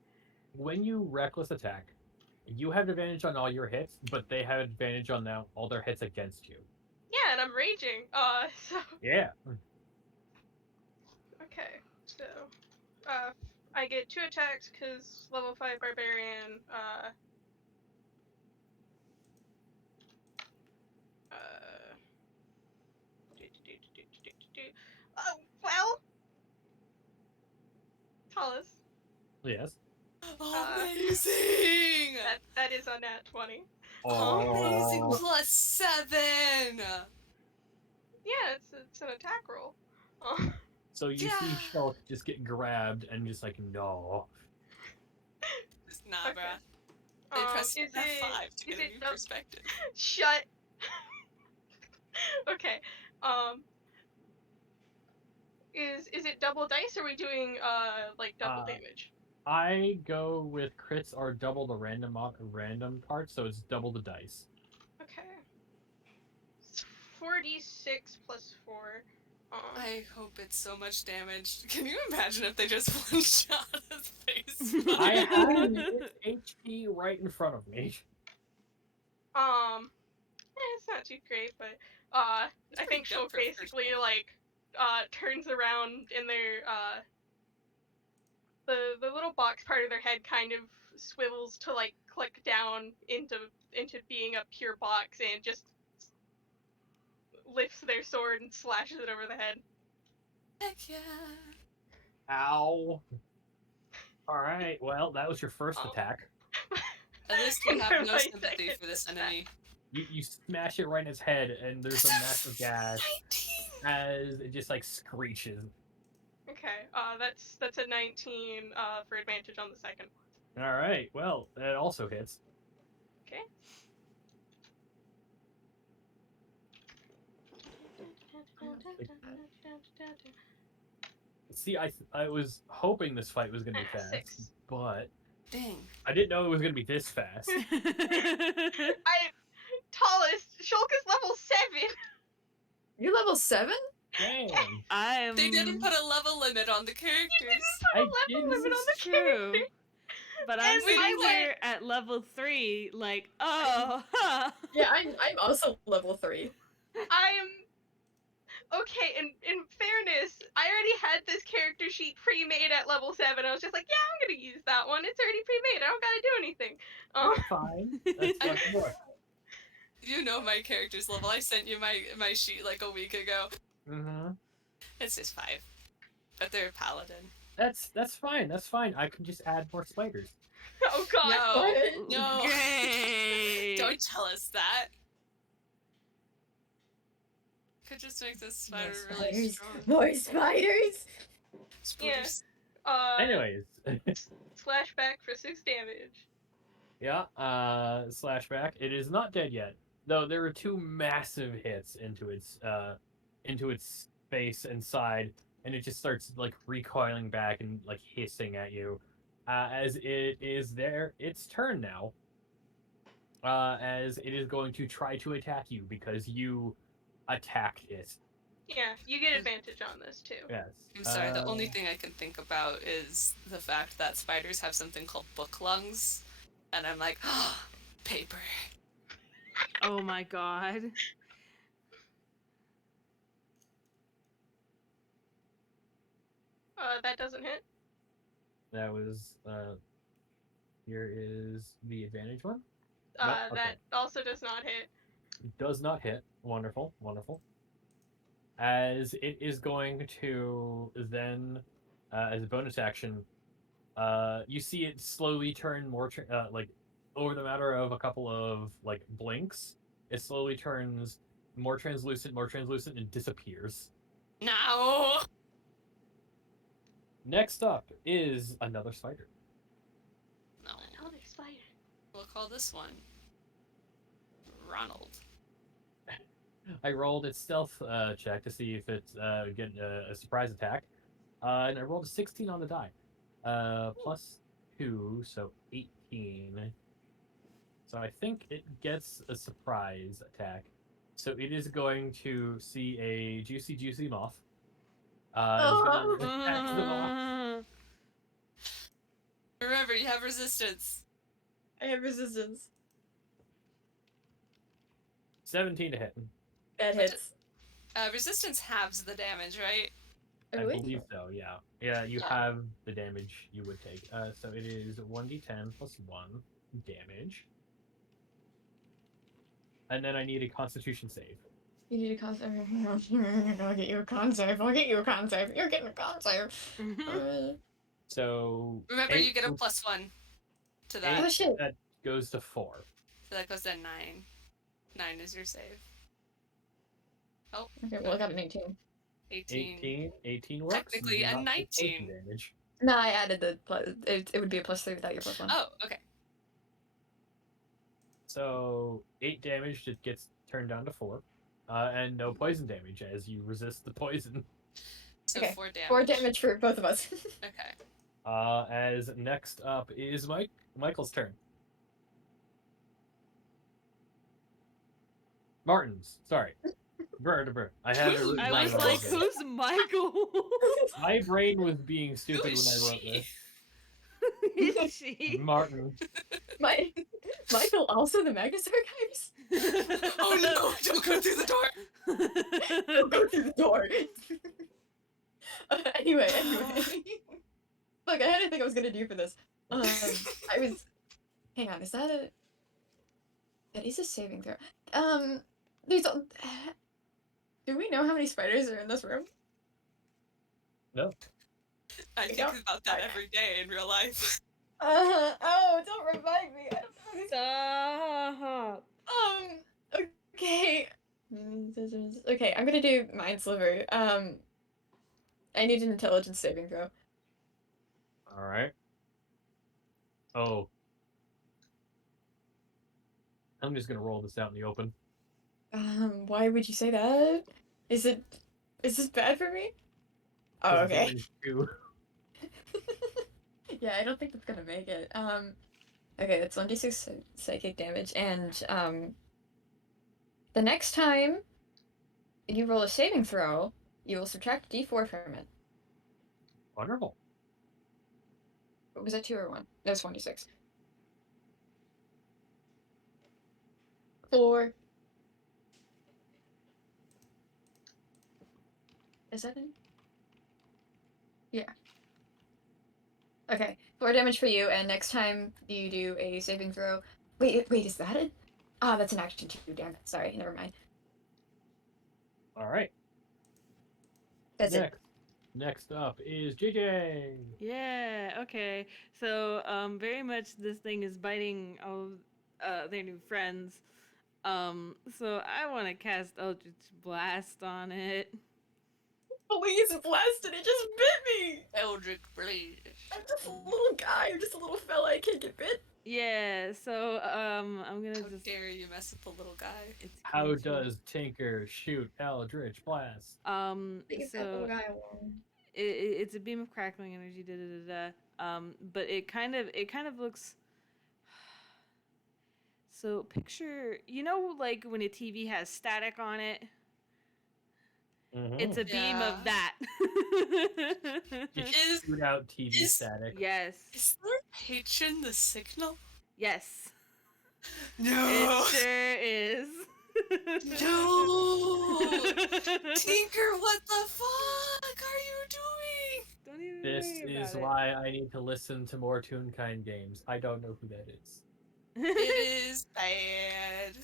When you reckless attack, you have advantage on all your hits, but they have advantage on all their hits against you. Yeah, and I'm raging. So. Yeah. Okay, so, I get 2 attacks because level 5 barbarian, oh, well, Tallis, Yes. Amazing. that is on nat 20. Amazing. Oh. +7. Yeah, it's an attack roll. So you see Yeah. Shulk just get grabbed and just like, no. Nah, Okay. bruh. They pressed is F5 to is get a it new dou- perspective. Shut. Okay, is it double dice, or are we doing, like, double damage? I go with crits are double the random part, so it's double the dice. Okay. It's 4d6 plus 4. I hope it's so much damage. Can you imagine if they just one shot his face? I have its HP right in front of me. It's not too great, but It's I pretty think good Shulk for first basically level. like turns around in their the little box part of their head kind of swivels to like click down into being a pure box and just lifts their sword and slashes it over the head. Heck yeah. Ow. Alright, well, that was your first Oh. attack. At least we have no My sympathy second for this attack. enemy. You smash it right in its head, and there's a massive gash 19! as it just like screeches. Okay, that's a 19 for advantage on the second one. Alright, well, that also hits. Okay. See, I was hoping this fight was gonna be fast, 6. but Dang. I didn't know it was gonna be this fast. Tallest Shulk is level 7. You're level 7? Damn. I'm. They didn't put a level limit on the characters. Put a I level didn't. limit on the True. character. But I'm And sitting I went- here at level 3, like, oh, huh. Yeah, I'm also level 3. I'm okay. In fairness, I already had this character sheet pre-made at level 7. I was just like, yeah, I'm gonna use that one. It's already pre-made. I don't gotta do anything. That's fine. That's fucking work. You know my character's level. I sent you my sheet like a week ago. Mm-hmm. It's just 5. But they're a paladin. That's fine. That's fine. I can just add more spiders. Oh god. No. No. Great. Don't tell us that. Could just make this spider really strong. More spiders! Spoilers. Anyways, Flashback for 6 damage. yeah. Slashback. It is not dead yet, though. There were 2 massive hits into its face and side, and it just starts like recoiling back and like hissing at you. As it is its turn now. As it is going to try to attack you because you attacked it. Yeah, you get advantage on this too. Yes. I'm sorry, the only thing I can think about is the fact that spiders have something called book lungs. And I'm like, oh, paper. Oh my god. That doesn't hit. That was here is the advantage one. That also does not hit. Does not hit. Wonderful, wonderful. As it is going to then, as a bonus action, you see it slowly turn more like over the matter of a couple of like blinks. It slowly turns more translucent, and disappears. No. Next up is another spider. No. Another spider. We'll call this one Ronald. I rolled its stealth check to see if it's getting a surprise attack, and I rolled a 16 on the die, +2, so 18. So I think it gets a surprise attack. So it is going to see a juicy moth. It's going to attack the moth. Remember, you have resistance. I have resistance. 17 to hit. That hits. Resistance halves the damage, right? I Really? believe so, yeah. Yeah, you have the damage you would take. So it is 1d10 plus 1 damage. And then I need a constitution save. You need a con save. I'll get you a con save. I'll get you a con save. You're getting a con save. So Remember, eight you get a plus- +1 to that. Oh shit. That goes to 4. So that goes to 9. 9 is your save. Oh, Okay, well I got an 18. 18. 18 works. Technically a Not take 19. damage. No, I added the plus. It would be a +3 without your +1. Oh, okay. So 8 damage just gets turned down to 4. And no poison damage as you resist the poison. So Okay, 4 damage. 4 damage for both of us. Okay. As next up is Michael's turn. Martin's, sorry. Bert. I have it written I down was a little like, bit. who's Michael? My brain was being Who stupid when is I wrote she? this. Is she? Martin. Michael, also the Magnus Archives? Oh no! Don't go through the door. Don't go through the door. Anyway. Look, I had to think I was gonna do for this. I was. Hang on, is that a? That is a saving throw. There's a. Do we know how many spiders are in this room? No. I You think don't- about that every day in real life. Oh, don't remind me. I don't know. Stop. Okay. Okay, I'm gonna do Mind Sliver. I need an intelligence saving throw. All right. Oh. I'm just gonna roll this out in the open. Why would you say that? Is this bad for me? Oh, 'Cause it's okay. only 2. Yeah, I don't think that's gonna make it. Okay, that's 1d6 psychic damage, and the next time you roll a saving throw, you will subtract d4 from it. Wonderful. Was that 2 or 1? That was 1d6. 4. Is that any? Yeah. Okay, 4 damage for you, and next time you do a saving throw. Wait, is that it? Ah, that's an action too. Damn it. Sorry, never mind. All right. That's it. Next up is JayJay. Yeah, okay. So, very much this thing is biting all their new friends. So I want to cast Eldritch Blast on it. Please, blasted! It just bit me. Eldritch Blade. I'm just a little guy. I'm just a little fella. I can't get bit. Yeah, so I'm gonna How just dare you mess with the little guy? it's How going to- does Tinker shoot Eldritch Blast? Leave that little so guy alone. it's a beam of crackling energy, but it kind of looks. So picture, like when a TV has static on it. Mhm. It's a beam Yeah. of that. You Is- shoot out TV is- static. Yes. Is their patron the signal? Yes. No! It sure is. No! Tinker, what the fuck are you doing? Don't even This worry is about it. why I need to listen to more Toonkind games. I don't know who that is. It is bad.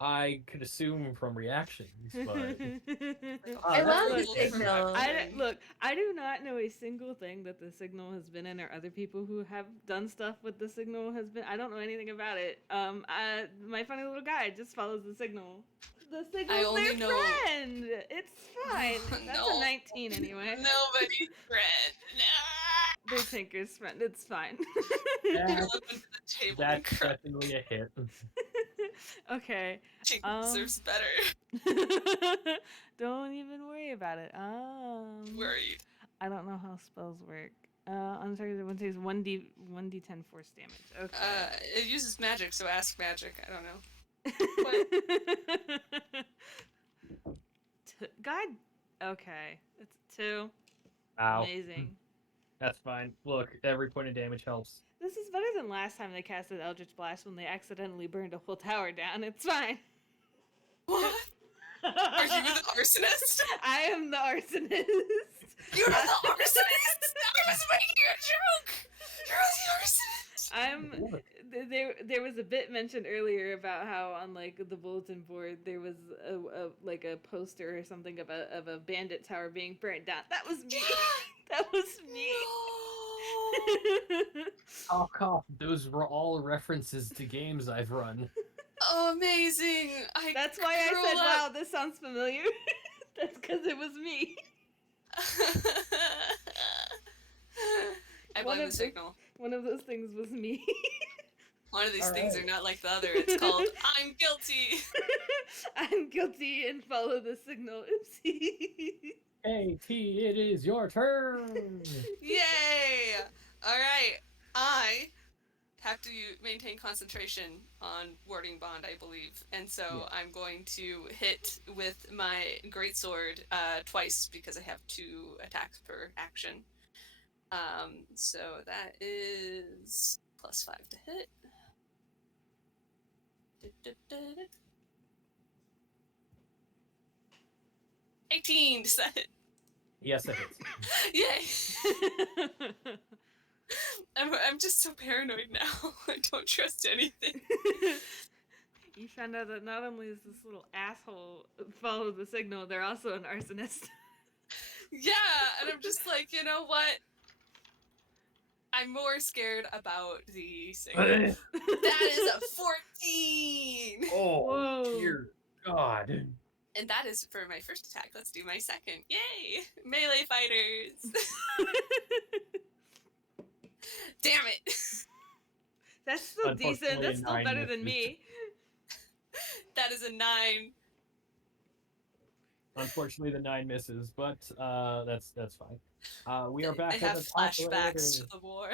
I could assume from reactions, but I that's love what the it is. signal. I do not know a single thing that the signal has been in, or other people who have done stuff with the signal has been. I don't know anything about it. My funny little guy just follows the signal. The signal's only their know- friend. It's fine. That's No. a 19 anyway. Nobody's friend. Nah. They're Tinker's friend. It's fine. You're That's, looking for the table and that's cry. definitely a hit. Okay. Tinker deserves better. Don't even worry about it. Worried. I don't know how spells work. On target, one takes 1d10 force damage. Okay. It uses magic, so ask magic. I don't know. God. Okay. It's 2. Ow. Amazing. That's fine. Look, every point of damage helps. This is better than last time they casted Eldritch Blast when they accidentally burned a whole tower down. It's fine. What? Are you the arsonist? I am the arsonist. You're the arsonist! I was making a joke! You're the arsonist! There was a bit mentioned earlier about how on like the bulletin board there was a poster or something of a bandit tower being burnt down. That was me. That was me. No. Cough. Those were all references to games I've run. Amazing! That's why I curl said, up. "Wow, this sounds familiar." That's because it was me. I One blame of the the- signal. One of those things was me. One of these things are Alright. not like the other. It's called I'm guilty. I'm guilty and follow the signal. Oopsie. Hey, T, it is your turn. Yay! Alright, I have to maintain concentration on warding bond, I believe, and so Yeah. I'm going to hit with my greatsword twice because I have 2 attacks per action. So that is +5 to hit. 18 to set. Yes, it hits. Yay! I'm just so paranoid now. I don't trust anything. You found out that not only is this little asshole follow the signal, they're also an arsonist. Yeah, and I'm just like, you know what? I'm more scared about the signal. That is a 14! Oh, Whoa. dear God. And that is for my first attack. Let's do my second. Yay! Melee fighters! Damn it! That's still decent. Unfortunately, That's still 9 better than misses. me. That is a 9. Unfortunately, the 9 misses, but that's fine. We are They back at have the top of the order. flashbacks to the war.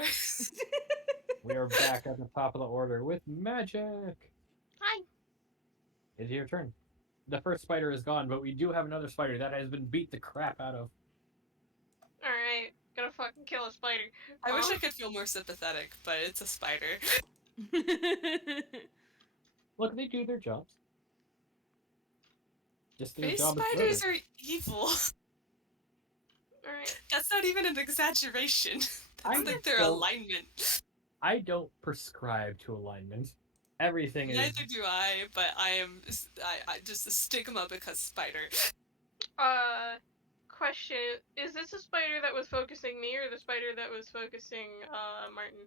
We are back at the top of the order with magic. Hi. It's your turn. The first spider is gone, but we do have another spider that has been beat the crap out of. Alright. Gonna fucking kill a spider. I wish I could feel more sympathetic, but it's a spider. Look, they do their jobs. Just their Face job is spiders murder. are evil. Alright. That's not even an exaggeration. I That's like their don't- alignment. I don't prescribe to alignment. Everything is. Neither do I, but I just a stigma because spider. Question. Is this a spider that was focusing me or the spider that was focusing, Martin?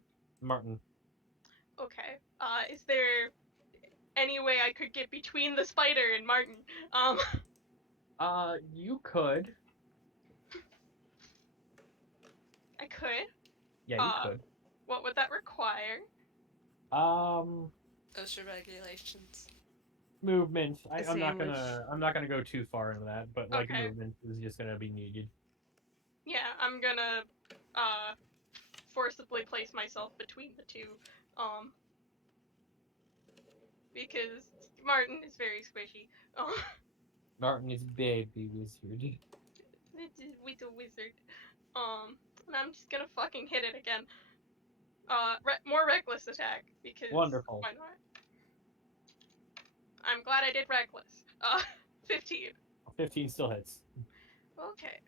Martin. Okay. Is there any way I could get between the spider and Martin? You could. I could. Yeah, you could. What would that require? OSHA regulations. Movement. A I'm not sandwich. gonna go too far into that, but like Okay. movement is just gonna be needed. Yeah, I'm gonna, forcibly place myself between the two, because Martin is very squishy. Martin is baby wizard. With a wizard. And I'm just gonna fucking hit it again. More reckless attack, because Wonderful. why not? I'm glad I did reckless. 15. 15 still hits. Okay.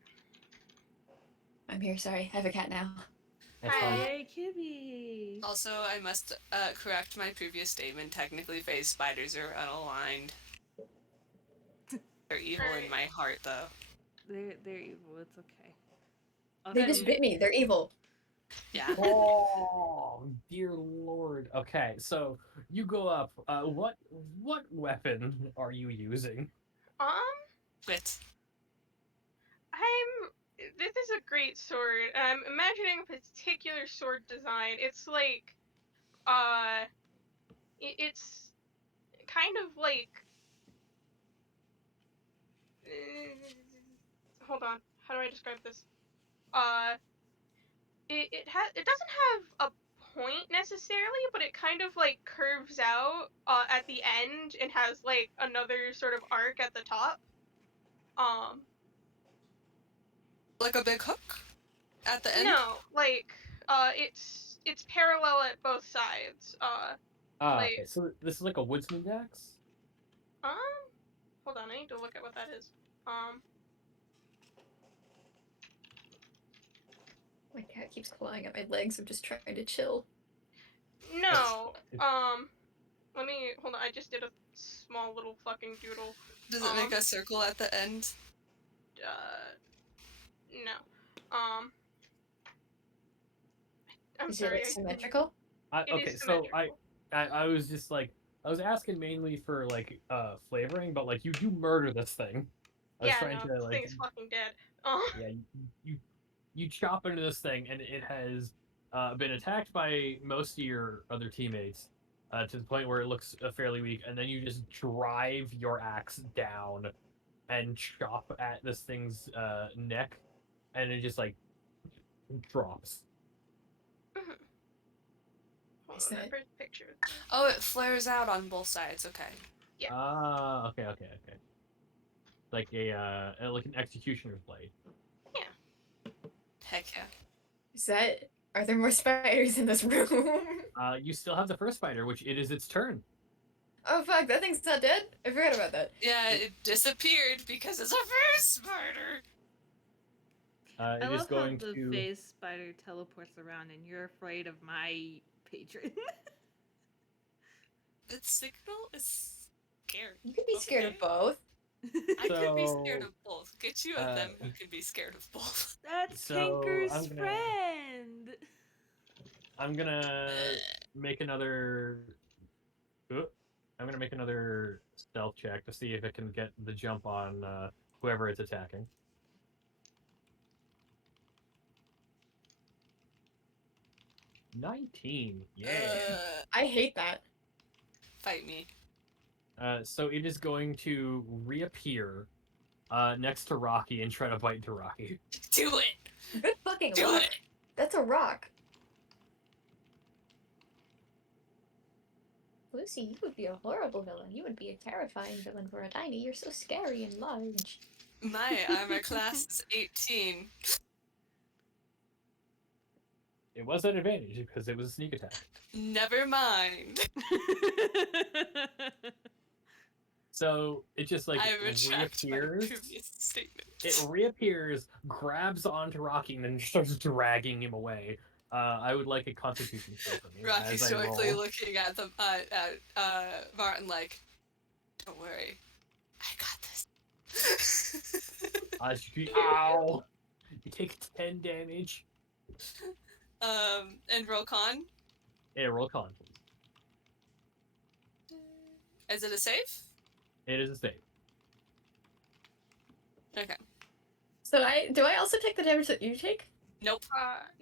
I'm here, sorry. I have a cat now. That's Hi. fine. Yay, Kibby! Also, I must correct my previous statement. Technically, phase spiders are unaligned. They're evil in my heart, though. They're evil. It's okay. They just bit me. They're evil. Yeah. Oh, dear lord. Okay, so you go up. What weapon are you using? Wit. This is a great sword. I'm imagining a particular sword design. It's like, it's kind of like, hold on, how do I describe this? It doesn't have a point necessarily, but it kind of like curves out at the end and has like another sort of arc at the top. Like a big hook at the end? No, like it's parallel at both sides. Like, Okay, so this is like a woodsman's axe? hold on, I need to look at what that is. My cat keeps clawing at my legs. I'm just trying to chill. No, It's- let me, hold on, I just did a small little fucking doodle. Does it make a circle at the end? No. I'm Is sorry. it like symmetrical? It Okay, is so symmetrical. I was just like, I was asking mainly for like flavoring, but like you do murder this thing. I was Yeah, trying no, to this like, thing is fucking dead. yeah, you chop into this thing, and it has been attacked by most of your other teammates to the point where it looks fairly weak, and then you just drive your axe down and chop at this thing's neck, and it just like drops. Hold Is on, that that- first picture. Oh, it flares out on both sides. Okay. Yeah. Ah, okay. Like like an executioner's blade. Heck yeah. Is that? Are there more spiders in this room? You still have the first spider, which it is its turn. Oh fuck, that thing's not dead? I forgot about that. Yeah, it disappeared because it's a first spider. I It is love how going the to. face spider teleports around and you're afraid of my patron. Its signal is scary. You could be scared of Okay. both. I could be scared So, of both. Get you of them who can be scared of both. That's So, Tinker's I'm gonna- friend. I'm gonna make another. I'm gonna make another stealth check to see if it can get the jump on whoever it's attacking. $19. Yeah. I hate that. Fight me. So it is going to reappear next to Rocky and try to bite into Rocky. Do it! Good fucking Do luck. it! That's a rock. Lucy, you would be a horrible villain. You would be a terrifying villain for a tiny. You're so scary and large. My armor class is 18. It was an advantage because it was a sneak attack. Never mind. So it just like I retract my reappears. previous statement. It reappears, grabs onto Rocky, and then starts dragging him away. I would like a Constitution save from you. Rocky's as I stoically roll. looking at the Martin like, don't worry, I got this. Ow! You take 10 damage. And roll con. Yeah, roll con. Is it a save? It is a save. Okay. So do I also take the damage that you take? Nope.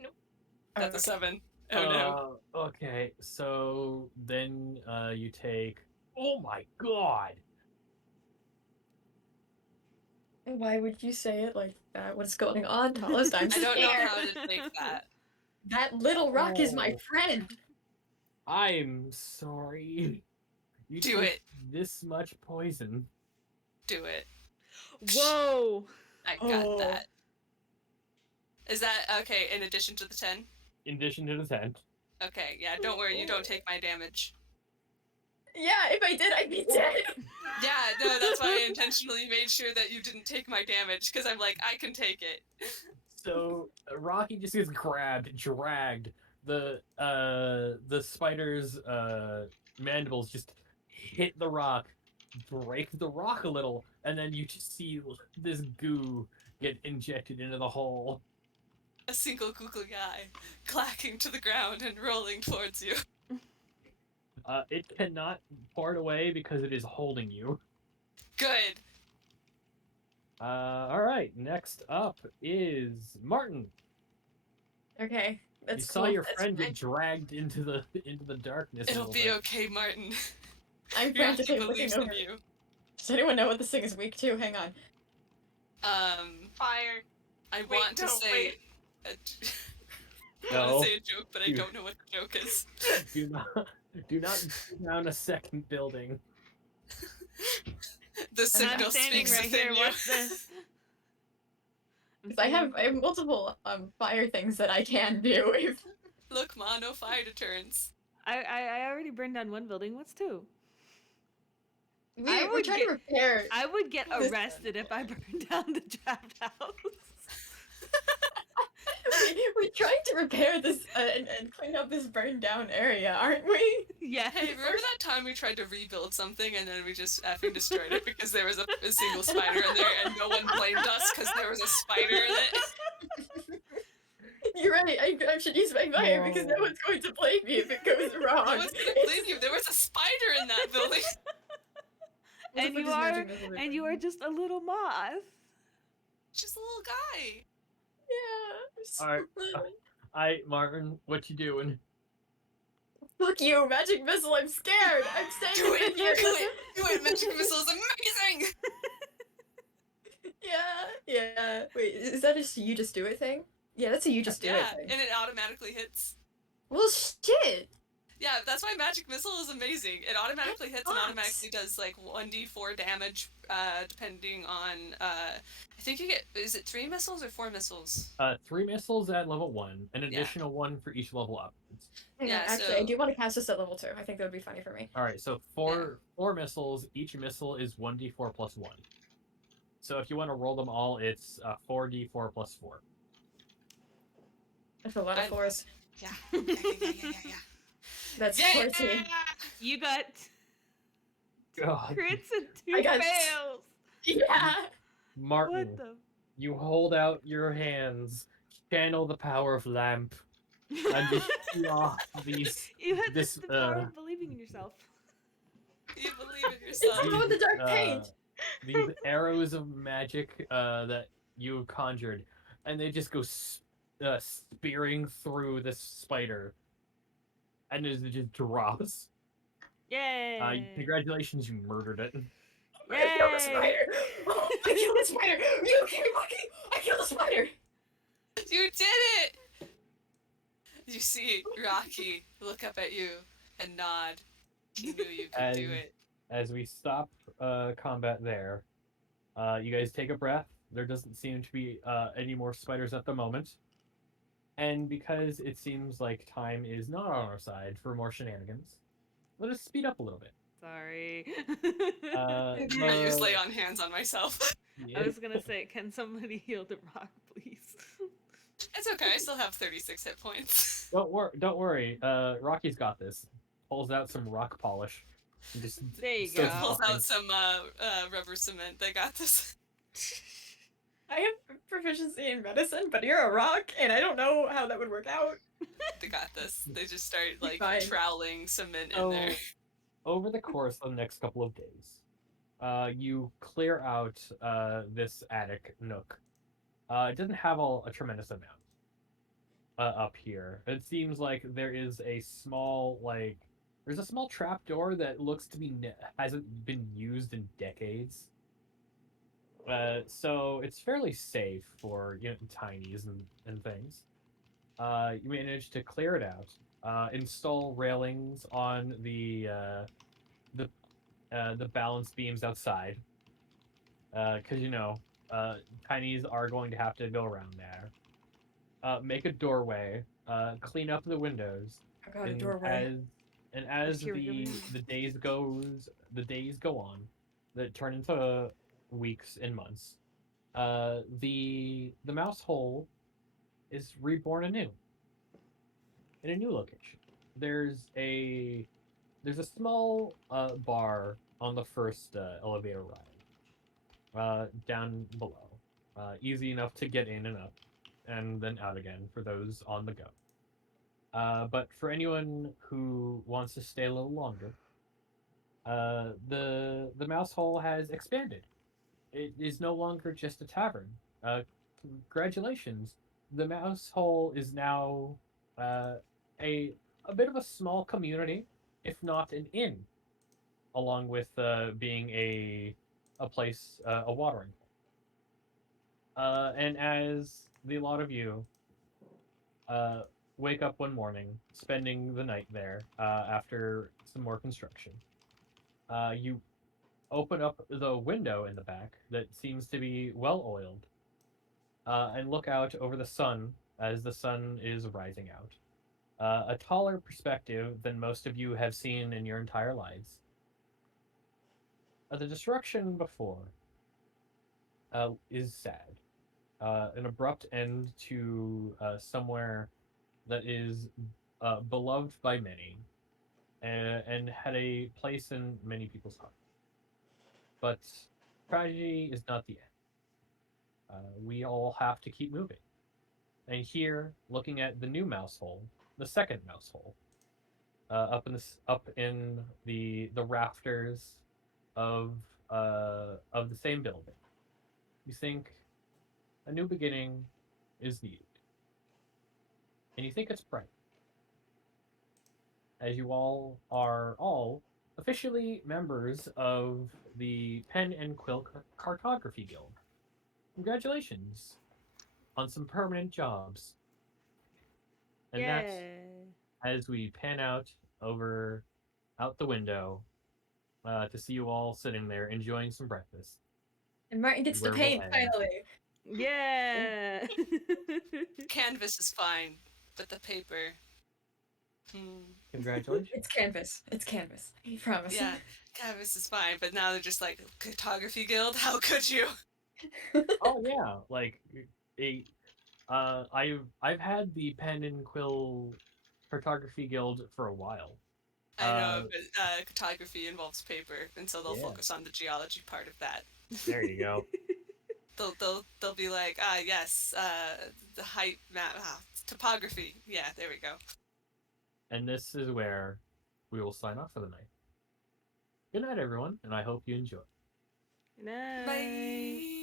Nope. That's a 7. Oh no. Okay, so then you take. Oh my god! Why would you say it like that? What's going on, Tallest? I'm I don't know scared. how to take that. That little rock is my Oh. friend. I'm sorry. You Do took it. This much poison. Do it. Whoa! I got Oh. that. Is that okay in addition to the 10? In addition to the 10. Okay, yeah, don't worry, you don't take my damage. Yeah, if I did, I'd be dead. Yeah, no, that's why I intentionally made sure that you didn't take my damage, because I'm like, I can take it. So Rocky just gets grabbed, dragged. The spider's mandibles just hit the rock, break the rock a little, and then you just see this goo get injected into the hole. A single Google guy clacking to the ground and rolling towards you. It cannot part away because it is holding you. Good. All right. Next up is Martin. Okay, that's You saw cool. your That's friend fine. get dragged into the darkness. a It'll little be bit. okay, Martin. I'm Your auntie frantically looking believes over. in you. Does anyone know what this thing is weak to? Hang on. Fire. I Wait, want to no, say... wait. I want No. to say a joke, but I You- don't know what the joke is. do not down a second building. The I'm signal standing speaks right within here. you. What's this? I'm 'Cause I standing- have multiple fire things that I can do. If Look, Ma, no fire deterrents. I already burned down one building. What's two? we're would trying get- to repair. I would get Listen. arrested if I burned down the trapped house. We're trying to repair this and clean up this burned down area, aren't we? Yeah. Hey, remember that time we tried to rebuild something and then we just effing destroyed it because there was a single spider in there and no one blamed us because there was a spider in it? You're right. I should use my fire because no No. one's going to blame me if it goes wrong. No one's gonna blame you. There was a spider in that building. What the And fuck you is are magic missile and you doing? are just a little moth. Just a little guy. Yeah. I'm so Alright. little. Martin, what you doing? Fuck you, magic missile. I'm scared. I'm staying Do in it, here. do it, do it. Magic missile is amazing. Yeah. Wait, is that a you just do it thing? Yeah, that's a you just do Yeah, it thing. and it automatically hits. Well, shit. Yeah, that's why magic missile is amazing. It automatically hits and Sucks. automatically does like 1d4 damage, depending on. I think you get. Is it 3 missiles or 4 missiles? 3 missiles at level 1, an Yeah. additional 1 for each level upwards. Hang Yeah, on, actually, I so- do want to cast this at level 2. I think that would be funny for me. All right, so four missiles. Each missile is 1d4 plus 1. So if you want to roll them all, it's 4d4 plus 4. That's a lot of I- 4s. Yeah. Yeah. That's Yeah! 14. You got God, crits and 2 I got- fails. Yeah! Martin, What the? you hold out your hands, channel the power of lamp, and just shoot off these. You had this, the power of believing in yourself. You believe in yourself. It's with the dark paint! These arrows of magic that you have conjured, and they just go spearing through this spider, and it just drops. Yay! Congratulations, you murdered it. I killed the Yay! spider! Oh, I killed the spider! You okay, Rocky? I killed the spider! You did it! You see Rocky look up at you and nod. He knew you could do it. As we stop combat there, you guys take a breath. There doesn't seem to be any more spiders at the moment. And because it seems like time is not on our side for more shenanigans, let us speed up a little bit. Sorry. I use lay on hands on myself. I was gonna say, can somebody heal the rock, please? It's okay, I still have 36 hit points. Don't worry. Rocky's got this. Pulls out some rock polish. And just There you starts go. Pulls popping. out some rubber cement. They got this. I have proficiency in medicine, but you're a rock, and I don't know how that would work out. They got this. They just start like Fine. troweling cement in So, there. over the course of the next couple of days, you clear out this attic nook. It doesn't have a tremendous amount up here. It seems like there is a small there's a small trapdoor that looks to be hasn't been used in decades. So it's fairly safe for tinies and things. You manage to clear it out. Install railings on the balance beams outside, because tinies are going to have to go around there. Make a doorway. Clean up the windows. I got a doorway. As Here we go. the days go on, that turn into weeks and months. The mouse hole is reborn anew in a new location. There's a small bar on the first elevator ride, down below, easy enough to get in and up, and then out again for those on the go. But for anyone who wants to stay a little longer, the mouse hole has expanded. It is no longer just a tavern. Congratulations, the mouse hole is now a bit of a small community, if not an inn, along with being a place, a watering hole. And as the lot of you wake up one morning, spending the night there after some more construction, you open up the window in the back that seems to be well oiled, and look out over the sun as the sun is rising out. A taller perspective than most of you have seen in your entire lives. The destruction before is sad. An abrupt end to somewhere that is beloved by many, and had a place in many people's hearts. But tragedy is not the end. We all have to keep moving. And here, looking at the new mouse hole, the second mouse hole, up in the rafters of the same building, you think a new beginning is needed, and you think it's bright, as you all are officially members of the Pen and Quill Cartography Guild. Congratulations on some permanent jobs. And that's Yay. as we pan out over out the window to see you all sitting there enjoying some breakfast. And Martin gets to Where we'll paint end. finally. Yeah. Canvas is fine, but the paper. Congratulations. It's canvas. It's canvas. I promise. Yeah, canvas is fine, but now they're just like, cartography guild? How could you? Oh yeah, like a I've had the pen and quill cartography guild for a while. I know, but cartography involves paper, and so they'll Yeah. focus on the geology part of that. There you go. They'll be like, yes, the height map, topography. Yeah, there we go. And this is where we will sign off for the night. Good night, everyone, and I hope you enjoy. Nice. Bye.